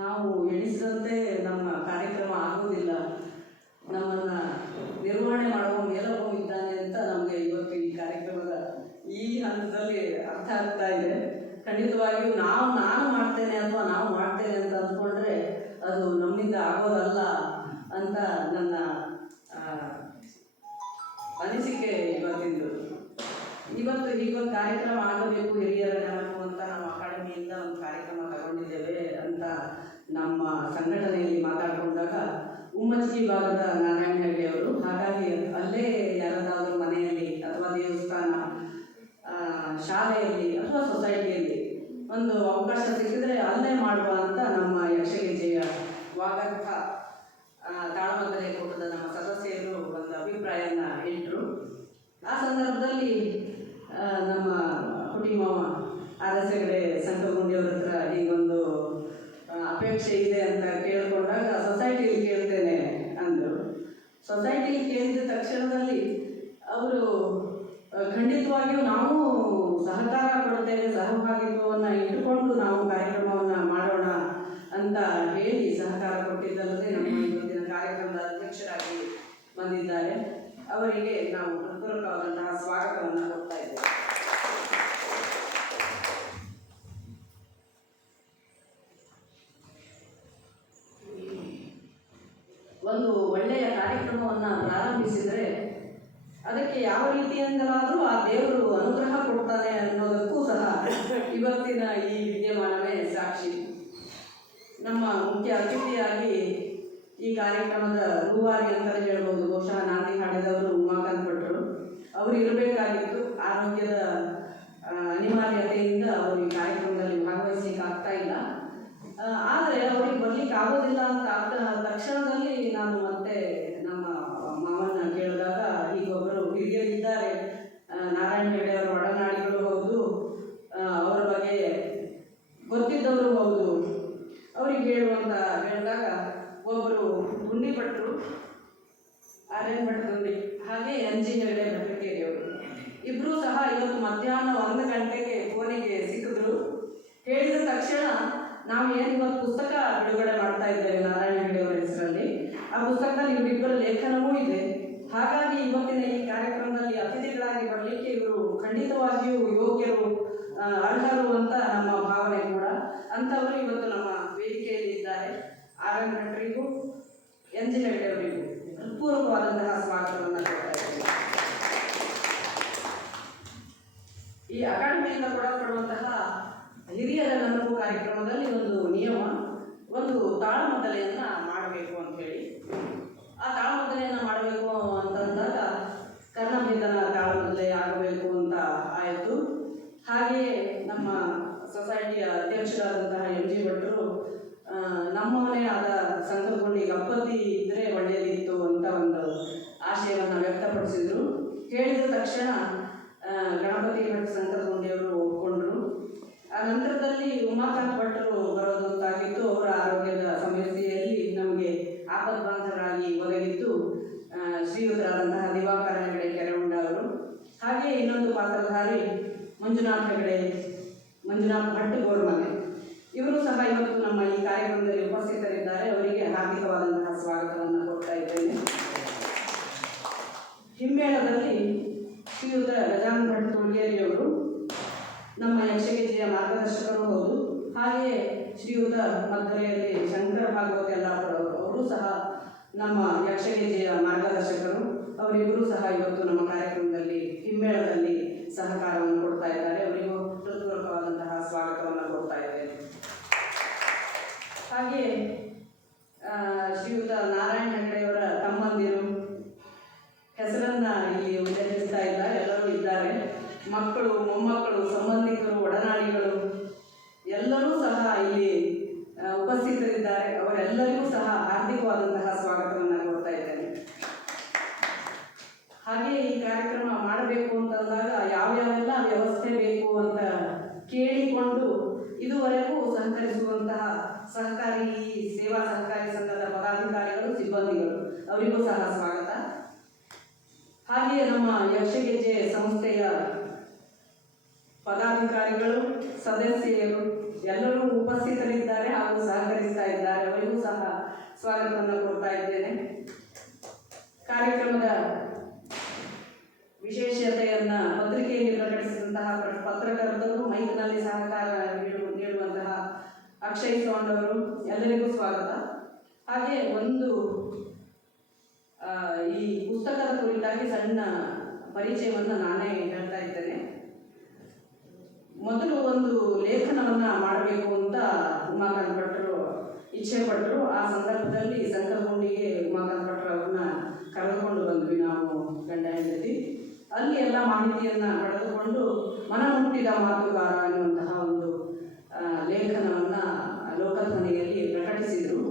ನಾವು ಎಣಿಸಿದಂತೆ ನಮ್ಮ ಕಾರ್ಯಕ್ರಮ ಆಗುವುದಿಲ್ಲ. ನಮ್ಮನ್ನು ನಿರ್ವಹಣೆ ಮಾಡುವ ಮೇಲೊಬ್ಬ ಇದ್ದಾನೆ ಅಂತ ನಮಗೆ ಇವತ್ತು ಈ ಕಾರ್ಯಕ್ರಮದ ಈ ಹಂತದಲ್ಲಿ ಅರ್ಥ ಆಗ್ತಾ ಇದೆ. ಖಂಡಿತವಾಗಿಯೂ ನಾನು ಮಾಡ್ತೇನೆ ಅಥವಾ ನಾವು ಮಾಡ್ತೇನೆ ಅಂತ ಅಂದ್ಕೊಂಡ್ರೆ ಅದು ನಮ್ಮಿಂದ ಆಗೋದಲ್ಲ ಅಂತ ನನ್ನ ಅನಿಸಿಕೆ ಇವತ್ತಿಂದು. ಇವತ್ತು ಕಾರ್ಯಕ್ರಮ ಆಗಬೇಕು, ಹಿರಿಯರ ನೆನಪು ಅಂತ ನಮ್ಮ ಅಕಾಡೆಮಿಯಿಂದ ಒಂದು ಕಾರ್ಯಕ್ರಮ ತಗೊಂಡಿದ್ದೇವೆ ಅಂತ ನಮ್ಮ ಸಂಘಟನೆಯಲ್ಲಿ ಮಾತಾಡಿಕೊಂಡಾಗ ಉಮ್ಮಚ್ಗಿ ಭಾಗದ ನಾರಾಯಣ ಹೆಗಡೆ ಅವರು, ಹಾಗಾಗಿ ಅಲ್ಲೇ ಯಾರದಾದರೂ ಮನೆಯಲ್ಲಿ ಅಥವಾ ದೇವಸ್ಥಾನ, ಶಾಲೆಯಲ್ಲಿ ಅಥವಾ ಸೊಸೈಟಿಯಲ್ಲಿ ಒಂದು ಅವಕಾಶ ಸಿಕ್ಕಿದ್ರೆ ಅಲ್ಲೇ ಮಾಡುವ ಅಂತ ನಮ್ಮ ಯಕ್ಷಗೆಜ್ಜೆಯ ವಾಗರ್ಥ ತಾಳಮದ್ದಲೆ ಕೂಟದ ನಮ್ಮ ಸದಸ್ಯರು ಒಂದು ಅಭಿಪ್ರಾಯನ ಇಟ್ಟರು. ಆ ಸಂದರ್ಭದಲ್ಲಿ ನಮ್ಮ ಹುಟ್ಟಿಮಾವ RS ಹೆಗಡೆ ಸಂಕಗುಂಡಿಯವ್ರ ಹತ್ರ ಹೀಗೊಂದು ಅಪೇಕ್ಷೆ ಇದೆ ಅಂತ ಕೇಳಿಕೊಂಡಾಗ ಸೊಸೈಟಿಯಲ್ಲಿ ಕೇಳ್ತೇನೆ ಅಂದರು. ಸೊಸೈಟಿಯಲ್ಲಿ ಕೇಳಿದ ತಕ್ಷಣದಲ್ಲಿ ಅವರು ಖಂಡಿತವಾಗಿಯೂ ನಾವು ಸಹಕಾರ ಕೊಡ್ತೇವೆ, ಸಹಭಾಗಿತ್ವವನ್ನು ಇಟ್ಟುಕೊಂಡು ನಾವು ಕಾರ್ಯಕ್ರಮವನ್ನು ಮಾಡೋಣ ಅಂತ ಹೇಳಿ ಸಹಕಾರ ಕೊಟ್ಟಿದ್ದಲ್ಲದೆ ನಮ್ಮ ಇವತ್ತಿನ ಕಾರ್ಯಕ್ರಮದ ಅಧ್ಯಕ್ಷರಾಗಿ ಬಂದಿದ್ದಾರೆ. ಅವರಿಗೆ ನಾವು ಹೃತ್ಪೂರ್ವಕವಾದಂತಹ ಸ್ವಾಗತವನ್ನು ಕೊಡ್ತಾ ಇದ್ದೇವೆ. ಒಂದು ಒಳ್ಳೆಯ ಕಾರ್ಯಕ್ರಮವನ್ನು ಪ್ರಾರಂಭಿಸಿದರೆ ಅದಕ್ಕೆ ಯಾವ ರೀತಿಯಿಂದಲಾದರೂ ಆ ದೇವರು ಅನುಗ್ರಹ ಕೊಡ್ತಾನೆ ಅನ್ನೋದಕ್ಕೂ ಸಹ ಇವತ್ತಿನ ಈ ವಿದ್ಯಮಾನವೇ ಸಾಕ್ಷಿ. ನಮ್ಮ ಮುಖ್ಯ ಅತಿಥಿಯಾಗಿ ಈ ಕಾರ್ಯಕ್ರಮದ ರೂವಾರಿ ಅಂತಲೇ ಹೇಳ್ಬೋದು, ಬಹುಶಃ ನಾಂದಿ ಹಾಡಿದವರು ಉಮಾಕಾಂತ್ ಭಟ್ರು. ಅವರು ಇರಬೇಕಾಗಿತ್ತು, ಆರೋಗ್ಯದ ಅನಿವಾರ್ಯತೆಯಿಂದ ಅವರು ಈ ಕಾರ್ಯಕ್ರಮದಲ್ಲಿ ಭಾಗವಹಿಸಲಿಕ್ಕೆ ಆಗ್ತಾ ಇಲ್ಲ. ಆದರೆ ಅವ್ರಿಗೆ ಬರ್ಲಿಕ್ಕೆ ಆಗೋದಿಲ್ಲ ಅಂತ ತಕ್ಷಣದಲ್ಲಿ ನಾನು ಮತ್ತೆ ನಮ್ಮ ಮಾವನ್ನ ಕೇಳಿದಾಗ ಹೀಗೊಬ್ಬರು ಹಿರಿಯರಿದ್ದಾರೆ, ನಾರಾಯಣ ಹೆಗಡೆ ಅವರ ಒಡನಾಡಿಗಳು ಹೌದು, ಅವರ ಬಗ್ಗೆ ಗೊತ್ತಿದ್ದವರು ಹೌದು, ಅವ್ರಿಗೆ ಹೇಳುವಂತ ಹೇಳಿದಾಗ ಒಬ್ಬರು ಗುಂಡಿ ಭಟ್ರು, RN ಭಟ್ ಗುಂಡಿ, ಹಾಗೆ NG ಹೆಗಡೆ ಭಟ್ರಕೇರಿಯವರು ಇಬ್ಬರೂ ಸಹ ಇವತ್ತು ಮಧ್ಯಾಹ್ನ 1 ಗಂಟೆಗೆ ಫೋನಿಗೆ ಸಿಕ್ಕಿದ್ರು. ಹೇಳಿದ ತಕ್ಷಣ ನಾವು ಏನು ಇವತ್ತು ಪುಸ್ತಕ ಬಿಡುಗಡೆ ಮಾಡ್ತಾ ಇದ್ದೇವೆ ನಾರಾಯಣ ಹೆಗಡೆ ಅವರ ಹೆಸರಲ್ಲಿ, ಆ ಪುಸ್ತಕದಲ್ಲಿ ಇವರಿಬ್ಬರ ಲೇಖನವೂ ಇದೆ. ಹಾಗಾಗಿ ಇವತ್ತಿನ ಈ ಕಾರ್ಯಕ್ರಮದಲ್ಲಿ ಅತಿಥಿಗಳಾಗಿ ಬರಲಿಕ್ಕೆ ಇವರು ಖಂಡಿತವಾಗಿಯೂ ಯೋಗ್ಯರು, ಅರ್ಹರು ಅಂತ ನಮ್ಮ ಭಾವನೆ ಕೂಡ. ಅಂಥವರು ಇವತ್ತು ನಮ್ಮ ವೇದಿಕೆಯಲ್ಲಿ ಇದ್ದಾರೆ. RN ಭಟ್ರಿಗೂ NG ಹೆಗಡೆ ಅವರಿಗೂ ಹೃತ್ಪೂರ್ವಕವಾದಂತಹ ಸ್ವಾಗತವನ್ನು ಕೊಡ್ತಾ ಇದ್ದೇವೆ. ಈ ಅಕಾಡೆಮಿಯಿಂದ ಕೊಡಲ್ಪಡುವಂತಹ ಹಿರಿಯರ ನೆನಪು ಕಾರ್ಯಕ್ರಮದಲ್ಲಿ ಒಂದು ನಿಯಮ, ಒಂದು ತಾಳಮದ್ದಲೆಯನ್ನು ಮಾಡಬೇಕು ಅಂಥೇಳಿ. ಆ ತಾಳಮದ್ದಲೆಯನ್ನು ಮಾಡಬೇಕು ಅಂತಂದಾಗ ಕರ್ಣಭೇದನ ತಾಳಮದ್ದಲೆ ಆಗಬೇಕು ಅಂತ ಆಯಿತು. ಹಾಗೆಯೇ ನಮ್ಮ ಸೊಸೈಟಿಯ ಅಧ್ಯಕ್ಷರಾದಂತಹ MG ಭಟ್ರು ನಮ್ಮವನೇ ಆದ ಸಂಕಗುಂಡಿಗೆ ಅಪ್ಪತ್ತಿ ಇದ್ದರೆ ಒಳ್ಳೆಯದಿತ್ತು ಅಂತ ಒಂದು ಆಶಯವನ್ನು ವ್ಯಕ್ತಪಡಿಸಿದರು. ಹೇಳಿದ ತಕ್ಷಣ ಗಣಪತಿ ಭಟ್ ಸಂಕಗುಂಡಿಯವರು ಒಪ್ಕೊಂಡ್ರು. ಆ ನಂತರದಲ್ಲಿ ಉಮಾಕಾಂತ್ ಭಟ್ರು ಬರೋದು ಅಂತಾಗಿತ್ತು. ಅವರ ಆರೋಗ್ಯದ ಸಮಸ್ಯೆಯಲ್ಲಿ ನಮಗೆ ಆಪದ್ಬಾಂಧವರಾಗಿ ಒದಗಿದ್ದು ಶ್ರೀಯುತರಾದಂತಹ ದಿವಾಕರ ಹೆಗಡೆ ಕೆರೆಹುಂಡ ಅವರು. ಹಾಗೆಯೇ ಇನ್ನೊಂದು ಪಾತ್ರಧಾರಿ ಮಂಜುನಾಥ್ ಭಟ್ ಗೋರ್ಮನೆ, ಇವರು ಸಹ ಇವತ್ತು ನಮ್ಮ ಈ ಕಾರ್ಯಕ್ರಮದಲ್ಲಿ ಉಪಸ್ಥಿತರಿದ್ದಾರೆ. ಅವರಿಗೆ ಹಾರ್ದಿಕವಾದಂತಹ ಸ್ವಾಗತವನ್ನು ಕೊಡ್ತಾ ಇದ್ದೇನೆ. ಹಿಮ್ಮೇಳದಲ್ಲಿ ಶ್ರೀಯುತ ಗಜಾನನ್ ಭಟ್ ತುಳ್ಗೇರಿಯವರು ನಮ್ಮ ಯಕ್ಷಗೆಜ್ಜೆಯ ಮಾರ್ಗದರ್ಶಕರು ಹೌದು. ಹಾಗೆಯೇ ಶ್ರೀಯುತ ಮದ್ದಲೆಯಲ್ಲಿ ಶಂಕರ ಭಾಗವತ ಯಲ್ಲಾಪುರ ಅವರು ಸಹ ನಮ್ಮ ಯಕ್ಷಗೆಜ್ಜೆಯ ಮಾರ್ಗದರ್ಶಕರು. ಅವರಿಬ್ಬರೂ ಸಹ ಇವತ್ತು ನಮ್ಮ ಕಾರ್ಯಕ್ರಮದಲ್ಲಿ ಹಿಮ್ಮೇಳದಲ್ಲಿ ಸಹಕಾರವನ್ನು ಕೊಡ್ತಾ ಇದ್ದಾರೆ. ಅವರಿಗೂ ಹೃತ್ಪೂರ್ವಕವಾದಂತಹ ಸ್ವಾಗತವನ್ನು ಕೊಡ್ತಾ ಇದ್ದೇನೆ. ಹಾಗೆಯೇ ಶ್ರೀಯುತ ನಾರಾಯಣ ಹೆಗಡೆಯವರ ತಮ್ಮಂದಿರು, ಹೆಸರನ್ನ ಇಲ್ಲಿ ಉಲ್ಲೇಖಿಸ್ತಾ ಇಲ್ಲ, ಎಲ್ಲರೂ ಇದ್ದಾರೆ. ಮಕ್ಕಳು, ಮೊಮ್ಮಕ್ಕಳು, ಸಂಬಂಧಿಕರು, ಒಡನಾಡಿಗಳು ಎಲ್ಲರೂ ಸಹ ಇಲ್ಲಿ ಉಪಸ್ಥಿತರಿದ್ದಾರೆ. ಅವರೆಲ್ಲರಿಗೂ ಸಹ ಹಾರ್ದಿಕವಾದಂತಹ ಸ್ವಾಗತವನ್ನು ಕೊಡ್ತಾ ಇದ್ದೇನೆ. ಹಾಗೆಯೇ ಈ ಕಾರ್ಯಕ್ರಮ ಮಾಡಬೇಕು ಅಂತಂದಾಗ ಯಾವ್ಯಾವೆಲ್ಲ ವ್ಯವಸ್ಥೆ ಬೇಕು ಅಂತ ಕೇಳಿಕೊಂಡು ಇದುವರೆಗೂ ಸಹಕರಿಸುವಂತಹ ಸಹಕಾರಿ ಸೇವಾ ಸಹಕಾರಿ ಸಂಘದ ಪದಾಧಿಕಾರಿಗಳು, ಸಿಬ್ಬಂದಿಗಳು ಅವರಿಗೂ ಸಹ ಸ್ವಾಗತ. ಹಾಗೆಯೇ ನಮ್ಮ ಯಕ್ಷಗೆಜ್ಜೆ ಸಂಸ್ಥೆಯ ಪದಾಧಿಕಾರಿಗಳು, ಸದಸ್ಯರು ಎಲ್ಲರೂ ಉಪಸ್ಥಿತರಿದ್ದಾರೆ ಹಾಗೂ ಸಹಕರಿಸ್ತಾ ಸ್ವಾಗತವನ್ನು ಕೊಡ್ತಾ ಇದ್ದೇನೆ. ಕಾರ್ಯಕ್ರಮದ ವಿಶೇಷತೆಯನ್ನು ಪತ್ರಿಕೆಯಲ್ಲಿ ಪ್ರಕಟಿಸಿದಂತಹ ಪತ್ರಕರ್ತರು, ಮೈಕ್ನಲ್ಲಿ ಸಹಕಾರ ನೀಡುವಂತಹ ಅಕ್ಷಯ್ ಸೌಂಡ್ ಅವರು ಎಲ್ಲರಿಗೂ ಸ್ವಾಗತ. ಹಾಗೆ ಒಂದು ಈ ಪುಸ್ತಕದ ಕುರಿತಾಗಿ ಸಣ್ಣ ಪರಿಚಯವನ್ನು ನಾನೇ ಹೇಳ್ತಾ ಇದ್ದೇನೆ. ಮೊದಲು ಒಂದು ಲೇಖನವನ್ನು ಮಾಡಬೇಕು ಅಂತ ಉಮಾಕಾಂತ್ ಭಟ್ರು ಇಚ್ಛೆ ಪಟ್ಟರು. ಆ ಸಂದರ್ಭದಲ್ಲಿ ಸಂಕಲ್ಪುಂಡಿಗೆ ಉಮಾಕಾಂತ್ ಭಟ್ರು ಅವ್ರನ್ನ ಕರೆದುಕೊಂಡು ಬಂದ್ವಿ ನಾವು ಗಂಡ ಹೆಂಡತಿ. ಅಲ್ಲಿ ಎಲ್ಲ ಮಾಹಿತಿಯನ್ನು ಪಡೆದುಕೊಂಡು ಮನಮುಟ್ಟಿದ ಮಾತುಗಾರ ಎನ್ನುವಂತಹ ಒಂದು ಲೇಖನವನ್ನು ಲೋಕಧ್ವನಿಯಲ್ಲಿ ಪ್ರಕಟಿಸಿದರು.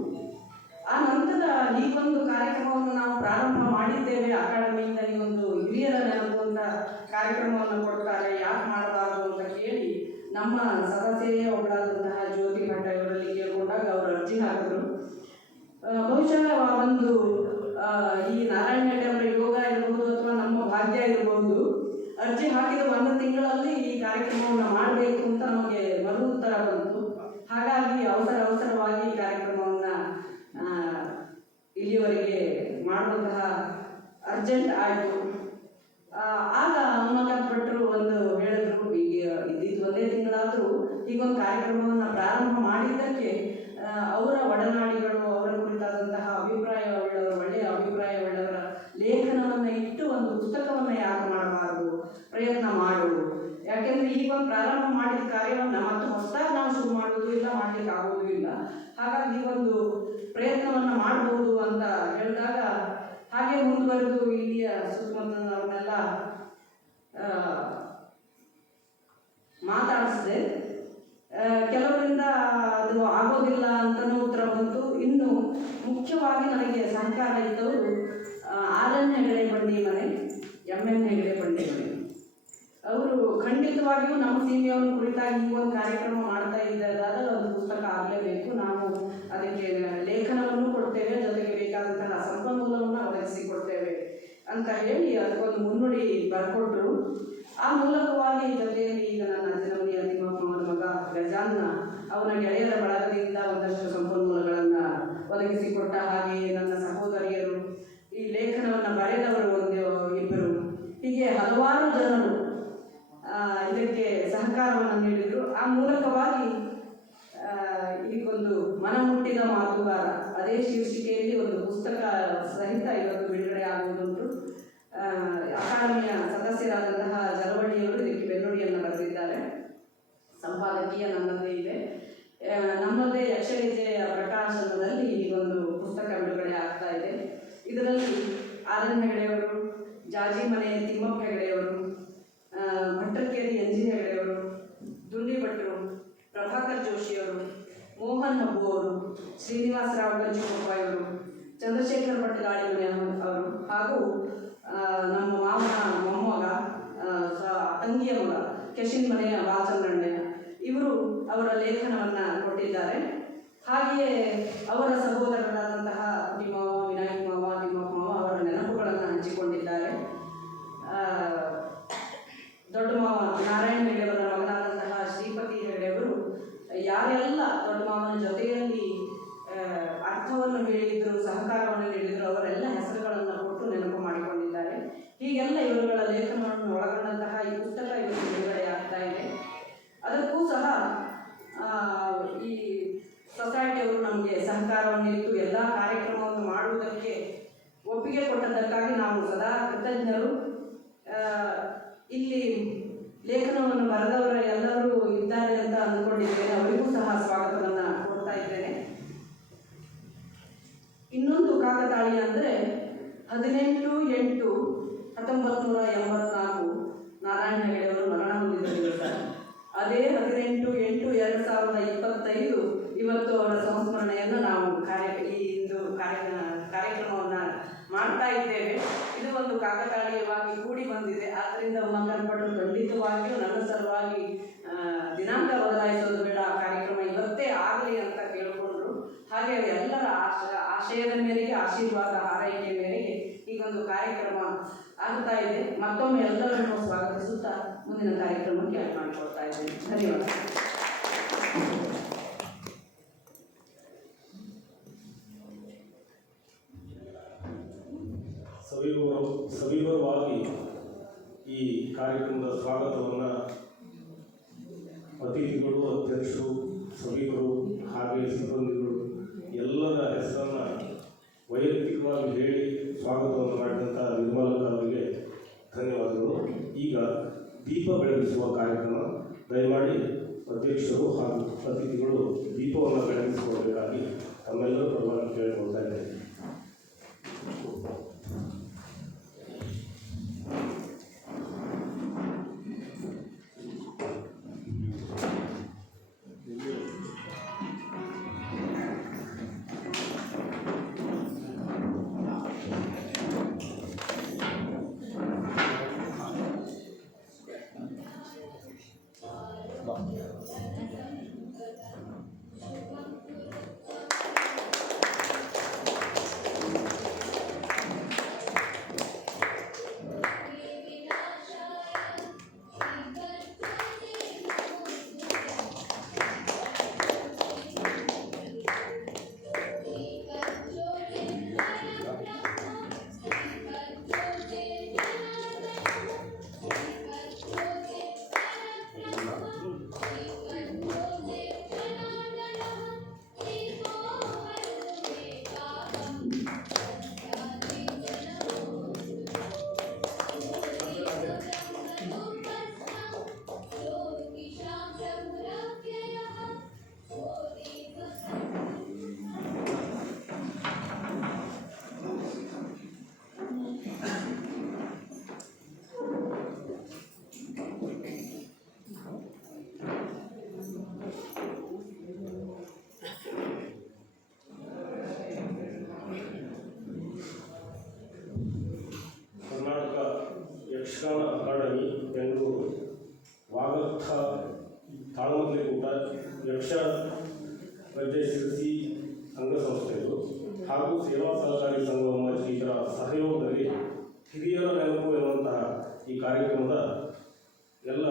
ಆ ನಂತರ ಈ ಒಂದು ಕಾರ್ಯಕ್ರಮವನ್ನು ನಾವು ಪ್ರಾರಂಭ ಮಾಡಿದ್ದೇವೆ. ಅಕಾಡೆಮಿಯಿಂದ ಈ ಒಂದು ಹಿರಿಯರ ನೆನಪು ಅಂತ ಕಾರ್ಯಕ್ರಮವನ್ನು ಕೊಡ್ತಾರೆ, ಯಾಕೆ ಮಾಡಬಾರದು ಅಂತ ಕೇಳಿ ನಮ್ಮ ಸದಸ್ಯೆಯೇ ಒಬ್ಬಳಾದಂತಹ ಜ್ಯೋತಿ ಭಟ್ಟ ಇವರಲ್ಲಿ ಕೇಳಿಕೊಂಡಾಗ ಅವರು ಅರ್ಜಿ ಹಾಕಿದ್ರು. ಬಹುಶಃ ಒಂದು ಈ ನಾರಾಯಣ ಹೆಗ್ಡೆ ಅವರ ಯೋಗ ಇರಬಹುದು ಅಥವಾ ನಮ್ಮ ಭಾಗ್ಯ ಇರಬಹುದು, ಅರ್ಜಿ ಹಾಕಿದ ಒಂದು ತಿಂಗಳಲ್ಲಿ ಈ ಕಾರ್ಯಕ್ರಮವನ್ನು ಮಾಡಬೇಕು ಅಂತ ನಮಗೆ ಮರು ಉತ್ತರ ಬಂತು. ಹಾಗಾಗಿ ಅವಸರವಾಗಿ ಈ ಕಾರ್ಯಕ್ರಮವನ್ನು ಇಲ್ಲಿಯವರೆಗೆ ಮಾಡುವಂತಹ ಅರ್ಜೆಂಟ್ ಆಯಿತು. ಆಗ ಉಮಾಕಾಂತ್ ಭಟ್ರು ಒಂದು ಹೇಳಿದ್ರು, ಈಗ ಇದ್ದಿದ್ದು ಒಂದೇ ತಿಂಗಳಾದರೂ ಹೀಗೊಂದು ಕಾರ್ಯಕ್ರಮವನ್ನು ಪ್ರಾರಂಭ ಮಾಡಿದ್ದಕ್ಕೆ ಅವರ ಒಡನಾಡಿಗಳು, ಅವರ ಕುರಿತಾದಂತಹ ಅಭಿಪ್ರಾಯವುಳ್ಳವರು, ಒಳ್ಳೆಯ ಅಭಿಪ್ರಾಯವುಳ್ಳವರ ಲೇಖನವನ್ನು ಇಟ್ಟು ಒಂದು ಪುಸ್ತಕವನ್ನು ಯಾಕೆ ಮಾಡಬಾರದು, ಪ್ರಯತ್ನ ಮಾಡು. ಯಾಕೆಂದರೆ ಈಗ ಒಂದು ಪ್ರಾರಂಭ ಮಾಡಿದ ಕಾರ್ಯವನ್ನು ಮತ್ತು ಹೊಸದಾಗಿ ನಾವು ಶುರು ಮಾಡೋದು ಇಲ್ಲ, ಮಾಡಲಿಕ್ಕೆ ಆಗೋದು ಇಲ್ಲ. ಹಾಗಾಗಿ ಈ ಒಂದು ಪ್ರಯತ್ನವನ್ನು ಮಾಡಬಹುದು ಅಂತ ಹೇಳಿದಾಗ ಹಾಗೆ ಮುಂದುವರೆದು ಇಲ್ಲಿಯ ಸುತ್ತಮುತ್ತಲವನ್ನೆಲ್ಲ ಮಾತಾಡಿಸಿದೆ. ಕೆಲವರಿಂದ ಅದು ಆಗೋದಿಲ್ಲ ಅಂತಲೂ ಉತ್ತರ ಬಂತು. ಇನ್ನು ಮುಖ್ಯವಾಗಿ ನನಗೆ ಸಹಕಾರ ಇದ್ದವರು RN ಹೆಗಡೆ ಬಂಡಿ ಮನೆ, MN ಹೆಗಡೆ ಬಂಡಿ ಮನೆ. ಅವರು ಖಂಡಿತವಾಗಿಯೂ ನಮ್ಮ ಸೀಮೆಯವರ ಕುರಿತಾಗಿ ಈ ಒಂದು ಕಾರ್ಯಕ್ರಮ ಮಾಡ್ತಾ ಇದ್ದಾದಾಗ ಒಂದು ಪುಸ್ತಕ ಆಗಲೇಬೇಕು, ನಾವು ಅದಕ್ಕೆ ಲೇಖನವನ್ನು ಕೊಡ್ತೇವೆ, ಜೊತೆಗೆ ಬೇಕಾದಂತಹ ಸಂಪನ್ಮೂಲವನ್ನು ಒದಗಿಸಿಕೊಡ್ತೇವೆ ಅಂತ ಹೇಳಿ ಅದಕ್ಕೊಂದು ಮುನ್ನುಡಿ ಬರ್ಕೊಟ್ರು. ಆ ಮೂಲಕವಾಗಿ ಜೊತೆಯಲ್ಲಿ ಈಗ ನನ್ನ ಅಜ್ಜನವರಿಯ ತಿಮ್ಮಪ್ಪನವರ ಮಗ ಗಜಾನ್ನ ಅವನ ಗೆಳೆಯರ ಬಳಗದಿಂದ ಒಂದಷ್ಟು ಸಂಪನ್ಮೂಲಗಳನ್ನು ಒದಗಿಸಿಕೊಟ್ಟ. ಹಾಗೆಯೇ ನನ್ನ ಸಹೋದರಿಯರು, ಈ ಲೇಖನವನ್ನು ಬರೆದವರು ಒಂದು ಇಬ್ಬರು, ಹೀಗೆ ಹಲವಾರು ಜನರು ಇದಕ್ಕೆ ಸಹಕಾರವನ್ನು ನೀಡಿದರು. ಆ ಮೂಲಕವಾಗಿ ಈಗೊಂದು ಮನಮುಟ್ಟಿದ ಮಾತುಗಾರ ಅದೇ ಶೀರ್ಷಿಕೆಯಲ್ಲಿ ಒಂದು ಪುಸ್ತಕ ಸಹಿತ ಇವತ್ತು ಬಿಡುಗಡೆ ಆಗುವುದುಂಟು. ಅಕಾಡೆಮಿಯ ಸದಸ್ಯರಾದಂತಹ ಜಲವಳ್ಳಿಯವರು ಇದಕ್ಕೆ ಬೆನ್ನುಡಿಯನ್ನು ಬರೆದಿದ್ದಾರೆ. ಸಂಪಾದಕೀಯ ನನ್ನದೇ ಇದೆ. ನಮ್ಮದೇ ಯಕ್ಷಗೆಜೆಯ ಪ್ರಕಾಶನದಲ್ಲಿ ಈಗೊಂದು ಪುಸ್ತಕ ಬಿಡುಗಡೆ ಆಗ್ತಾ ಇದೆ. ಇದರಲ್ಲಿ RN ಹೆಗಡೆಯವರು, ಜಾಜಿ ಮನೆ ತಿಮ್ಮಪ್ಪ ಹೆಗಡೆಯವರು, ಭಟ್ಟರ್ಕೇರಿ NG ಹೆಗಡೆಯವರು, ದುಂಡಿ ಭಟ್ರು, ಪ್ರಭಾಕರ್ ಜೋಶಿಯವರು, ಮೋಹನ್ ಹಬ್ಬು ಅವರು, ಶ್ರೀನಿವಾಸರಾವ್ ಗಂಜಿಕೊಪ್ಪಾಯವರು, ಚಂದ್ರಶೇಖರ್ ಭಟ್ಗಾಳಿ ಮನೆ ಅವರು, ಹಾಗೂ ನಮ್ಮ ಮಾವನ ಮೊಮ್ಮಗ ತಂಗಿಯ ಮಗ ಕೆಶಿನ್ ಮನೆಯ ಬಾಲಚಂದ್ರಣ್ಣಯ್ಯ ಇವರು ಅವರ ಲೇಖನವನ್ನು ಕೊಟ್ಟಿದ್ದಾರೆ. ಹಾಗೆಯೇ ಅವರ ಸಹೋದರರಾದಂತಹ ಪುಟಿಮಾವ, ವಿನಾಯಕ್ ಮಾವ, ತಿಮ್ಮಪ್ಪ ಮಾವ ಅವರ ನೆನಪುಗಳನ್ನು ಹಂಚಿಕೊಂಡಿದ್ದಾರೆ. ದೊಡ್ಡ ಮಾವ ನಾರಾಯಣ ಹೆಗಡೆಯವರ ಮಗನಾದಂತಹ ಶ್ರೀಪತಿ ಹೆಗಡೆಯವರು ಯಾರೆಲ್ಲ ದೊಡ್ಡ ಮಾವನ ಜೊತೆಯಲ್ಲಿ ಅರ್ಥವನ್ನು ಹೇಳಿದ್ರು, ಸಹಕಾರವನ್ನು ನೀಡಿದ್ರು, ಅವರೆಲ್ಲ ಹೆಸರುಗಳನ್ನು ಕೊಟ್ಟು ನೆನಪು ಮಾಡಿಕೊಂಡಿದ್ದಾರೆ. ಹೀಗೆಲ್ಲ ಇವರುಗಳ ಲೇಖನವನ್ನು ಒಳಗೊಂಡಂತಹ ಈ ಪುಸ್ತಕ ಇವತ್ತು ಬಿಡುಗಡೆ ಆಗ್ತಾ ಇದೆ. ಅದಕ್ಕೂ ಸಹ ಈ ಸೊಸೈಟಿಯವರು ನಮಗೆ ಸಹಕಾರವನ್ನು ಇತ್ತು, ಎಲ್ಲ ಕಾರ್ಯಕ್ರಮವನ್ನು ಮಾಡುವುದಕ್ಕೆ ಒಪ್ಪಿಗೆ ಕೊಟ್ಟದ್ದಕ್ಕಾಗಿ ನಾವು ಸದಾ ಕೃತಜ್ಞರು. ಇಲ್ಲಿ ಲೇಖನವನ್ನು ಬರೆದವರು ಎಲ್ಲರೂ ಇದ್ದಾರೆ ಅಂತ ಅಂದ್ಕೊಂಡಿದ್ದೇನೆ, ಅವರಿಗೂ ಸಹ ಸ್ವಾಗತವನ್ನು ಕೊಡ್ತಾ ಇದ್ದೇನೆ. ಇನ್ನೊಂದು ಕಾಕತಾಳೀಯ ಅಂದರೆ 18/8/1984 ನಾರಾಯಣ ಹೆಗಡೆಯವರು ಮರಣ ಹೊಂದಿದ ದಿವಸ. ಅದೇ 18/8/2025 ಇವತ್ತು ಅವರ ಸಂಸ್ಮರಣೆಯನ್ನು ನಾವು ಕಾರ್ಯಕ್ರಮವನ್ನು ಮಾಡ್ತಾ ಇದ್ದೇವೆ. ಇದು ಒಂದು ಕಾಕತಾಳೀಯವಾಗಿ ಕೂಡಿ ಬಂದಿದೆ. ಆದ್ದರಿಂದ ಉಮಾಕಾಂತ್ ಭಟ್ರು ಖಂಡಿತವಾಗಿಯೂ ನನ್ನ ಸಲುವಾಗಿ ದಿನಾಂಕ ಬದಲಾಯಿಸೋದು ಬೇಡ, ಕಾರ್ಯಕ್ರಮ ಇವತ್ತೇ ಆಗಲಿ ಅಂತ ಕೇಳಿಕೊಂಡ್ರು. ಹಾಗೆ ಎಲ್ಲರ ಆಶಯದ ಮೇರೆಗೆ, ಆಶೀರ್ವಾದ ಹಾರೈಕೆ ಮೇರೆಗೆ ಈಗೊಂದು ಕಾರ್ಯಕ್ರಮ ಆಗ್ತಾ ಇದೆ. ಮತ್ತೊಮ್ಮೆ ಎಲ್ಲರನ್ನು ಸ್ವಾಗತಿಸುತ್ತಾ ಮುಂದಿನ ಕಾರ್ಯಕ್ರಮಕ್ಕೆ ಮಾಡಿಕೊಡ್ತಾ ಇದ್ದೇನೆ. ಧನ್ಯವಾದ. ಸ್ವಾಗತವನ್ನು ಅತಿಥಿಗಳು, ಅಧ್ಯಕ್ಷರು, ಸಭಿಕರು ಹಾಗೆ ಸಿಬ್ಬಂದಿಗಳು ಎಲ್ಲರ ಹೆಸರನ್ನು ವೈಯಕ್ತಿಕವಾಗಿ ಹೇಳಿ ಸ್ವಾಗತವನ್ನು ಮಾಡಿದಂಥ ನಿರ್ಮಲಕ ಅವರಿಗೆ ಧನ್ಯವಾದಗಳು. ಈಗ ದೀಪ ಬೆಳಗಿಸುವ ಕಾರ್ಯಕ್ರಮ, ದಯಮಾಡಿ ಅಧ್ಯಕ್ಷರು ಹಾಗೂ ಅತಿಥಿಗಳು ದೀಪವನ್ನು ಬೆಳಗಿಸಿಕೊಳ್ಳಬೇಕಾಗಿ ತಮ್ಮೆಲ್ಲರೂ ಪರವಾಗಿ ಕೇಳಿಕೊಳ್ತಾ ಇದ್ದೇನೆ. ಯಕ್ಷಗಾನ ಅಕಾಡೆಮಿ ಬೆಂಗಳೂರು, ವಾಗರ್ಥ ತಾಳ್ಮದ್ಲೆ ಕೂಟ, ಯಕ್ಷ ಗದ್ದೆ ಶಿರಸಿ ಅಂಗಸಂಸ್ಥೆಗಳು ಹಾಗೂ ಸೇವಾ ಸಹಕಾರಿ ಸಂಘ ಇದರ ಸಹಯೋಗದಲ್ಲಿ ಹಿರಿಯರ ನೆನಪು ಎನ್ನುವಂತಹ ಈ ಕಾರ್ಯಕ್ರಮದ ಎಲ್ಲ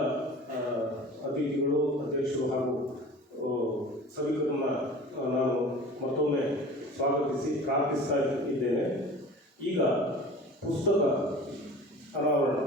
ಅತಿಥಿಗಳು, ಅಧ್ಯಕ್ಷರು ಹಾಗೂ ಸಭಿಕರನ್ನ ನಾನು ಮತ್ತೊಮ್ಮೆ ಸ್ವಾಗತಿಸಿ ಪ್ರಾರ್ಥಿಸ್ತಾ ಇದ್ದೇನೆ. ಈಗ ಪುಸ್ತಕ ಅನಾವರಣ.